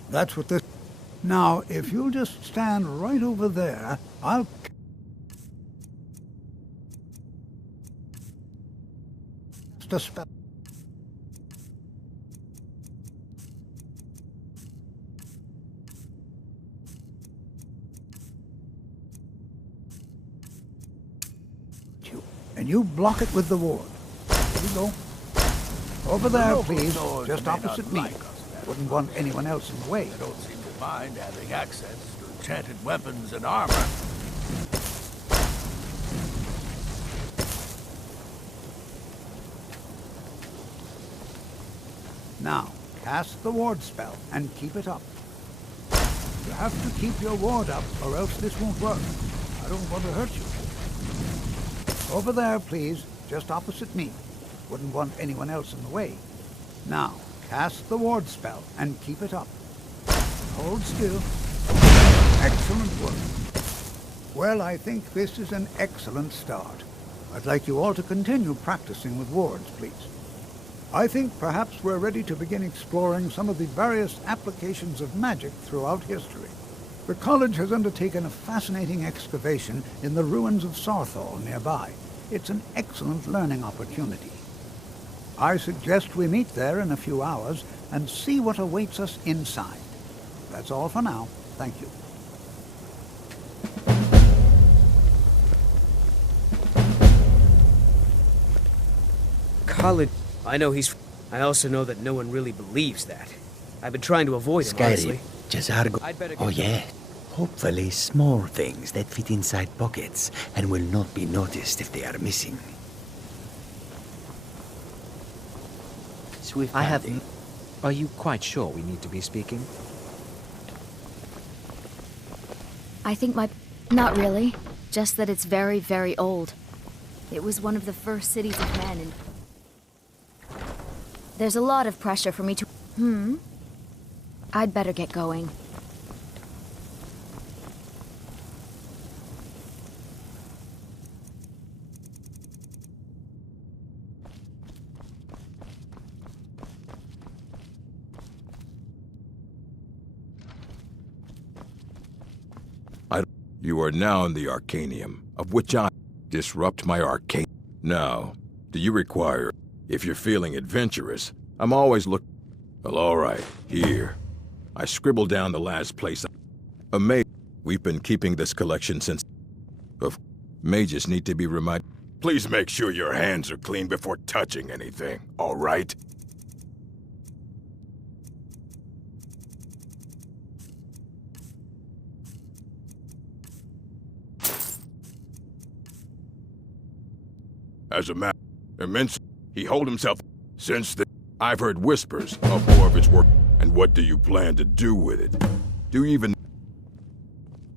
That's what this... Now, if you'll just stand right over there, I'll... Just a spell. And you block it with the ward. Here we go. Over there, please, just opposite me. Wouldn't want anyone else in the way. I don't seem to mind having access to enchanted weapons and armor. Now, cast the ward spell and keep it up. You have to keep your ward up or else this won't work. I don't want to hurt you. Over there, please, just opposite me. Wouldn't want anyone else in the way. Now, cast the ward spell and keep it up. Hold still. Excellent work. Well, I think this is an excellent start. I'd like you all to continue practicing with wards, please. I think perhaps we're ready to begin exploring some of the various applications of magic throughout history. The college has undertaken a fascinating excavation in the ruins of Sarthal nearby. It's an excellent learning opportunity. I suggest we meet there in a few hours and see what awaits us inside. That's all for now. Thank you. College. I know he's... I also know that no one really believes that. I've been trying to avoid him, honestly. Oh yeah. Hopefully small things that fit inside pockets and will not be noticed if they are missing. Swift. I have... Are you quite sure we need to be speaking? I think my... Not really. Just that it's very, very old. It was one of the first cities of men and... There's a lot of pressure for me to... I'd better get going. You are now in the Arcanium, of which I disrupt my arcane. Now, do you require... If you're feeling adventurous, I'm always Well, all right, here. I scribbled down the last place. A mage. We've been keeping this collection since... Mages need to be reminded. Please make sure your hands are clean before touching anything, all right? As a matter, immense, he hold himself. Since then, I've heard whispers of more of its work. And what do you plan to do with it? Do you even...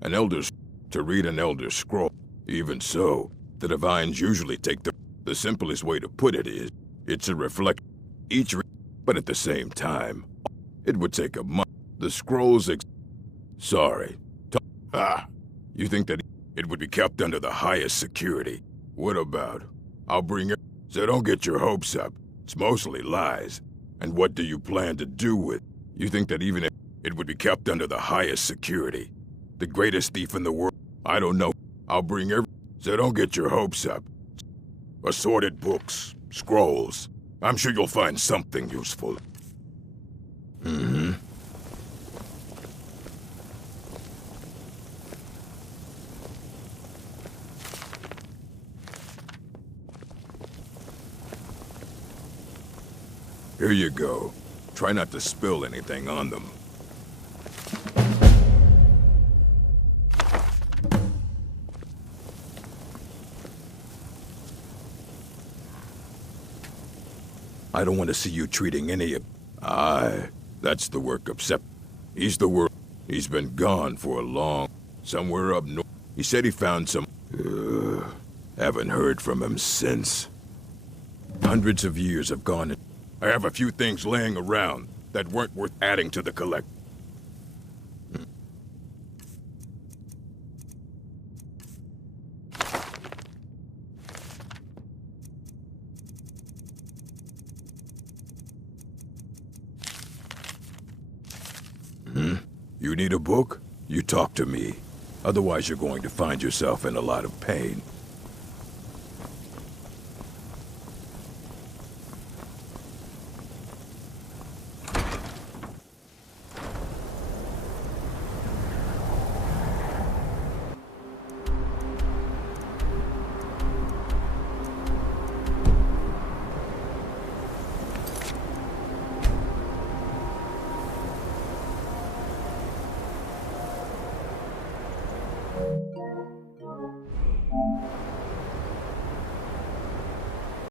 An elder's... To read an elder's scroll. Even so, the divines usually take the simplest way to put it is, it's a reflect... But at the same time, it would take a month. The scrolls Sorry. You think that it would be kept under the highest security? What about... I'll bring it. So don't get your hopes up. It's mostly lies. And what do you plan to do with? You think that even if it would be kept under the highest security? The greatest thief in the world? I don't know. I'll bring So don't get your hopes up. Assorted books, scrolls. I'm sure you'll find something useful. Here you go. Try not to spill anything on them. I don't want to see you treating any of... Aye, that's the work of He's the work. He's been gone for a long... Somewhere up north. He said he found some... haven't heard from him since. Hundreds of years have gone. I have a few things laying around that weren't worth adding to the collect. You need a book? You talk to me. Otherwise you're going to find yourself in a lot of pain.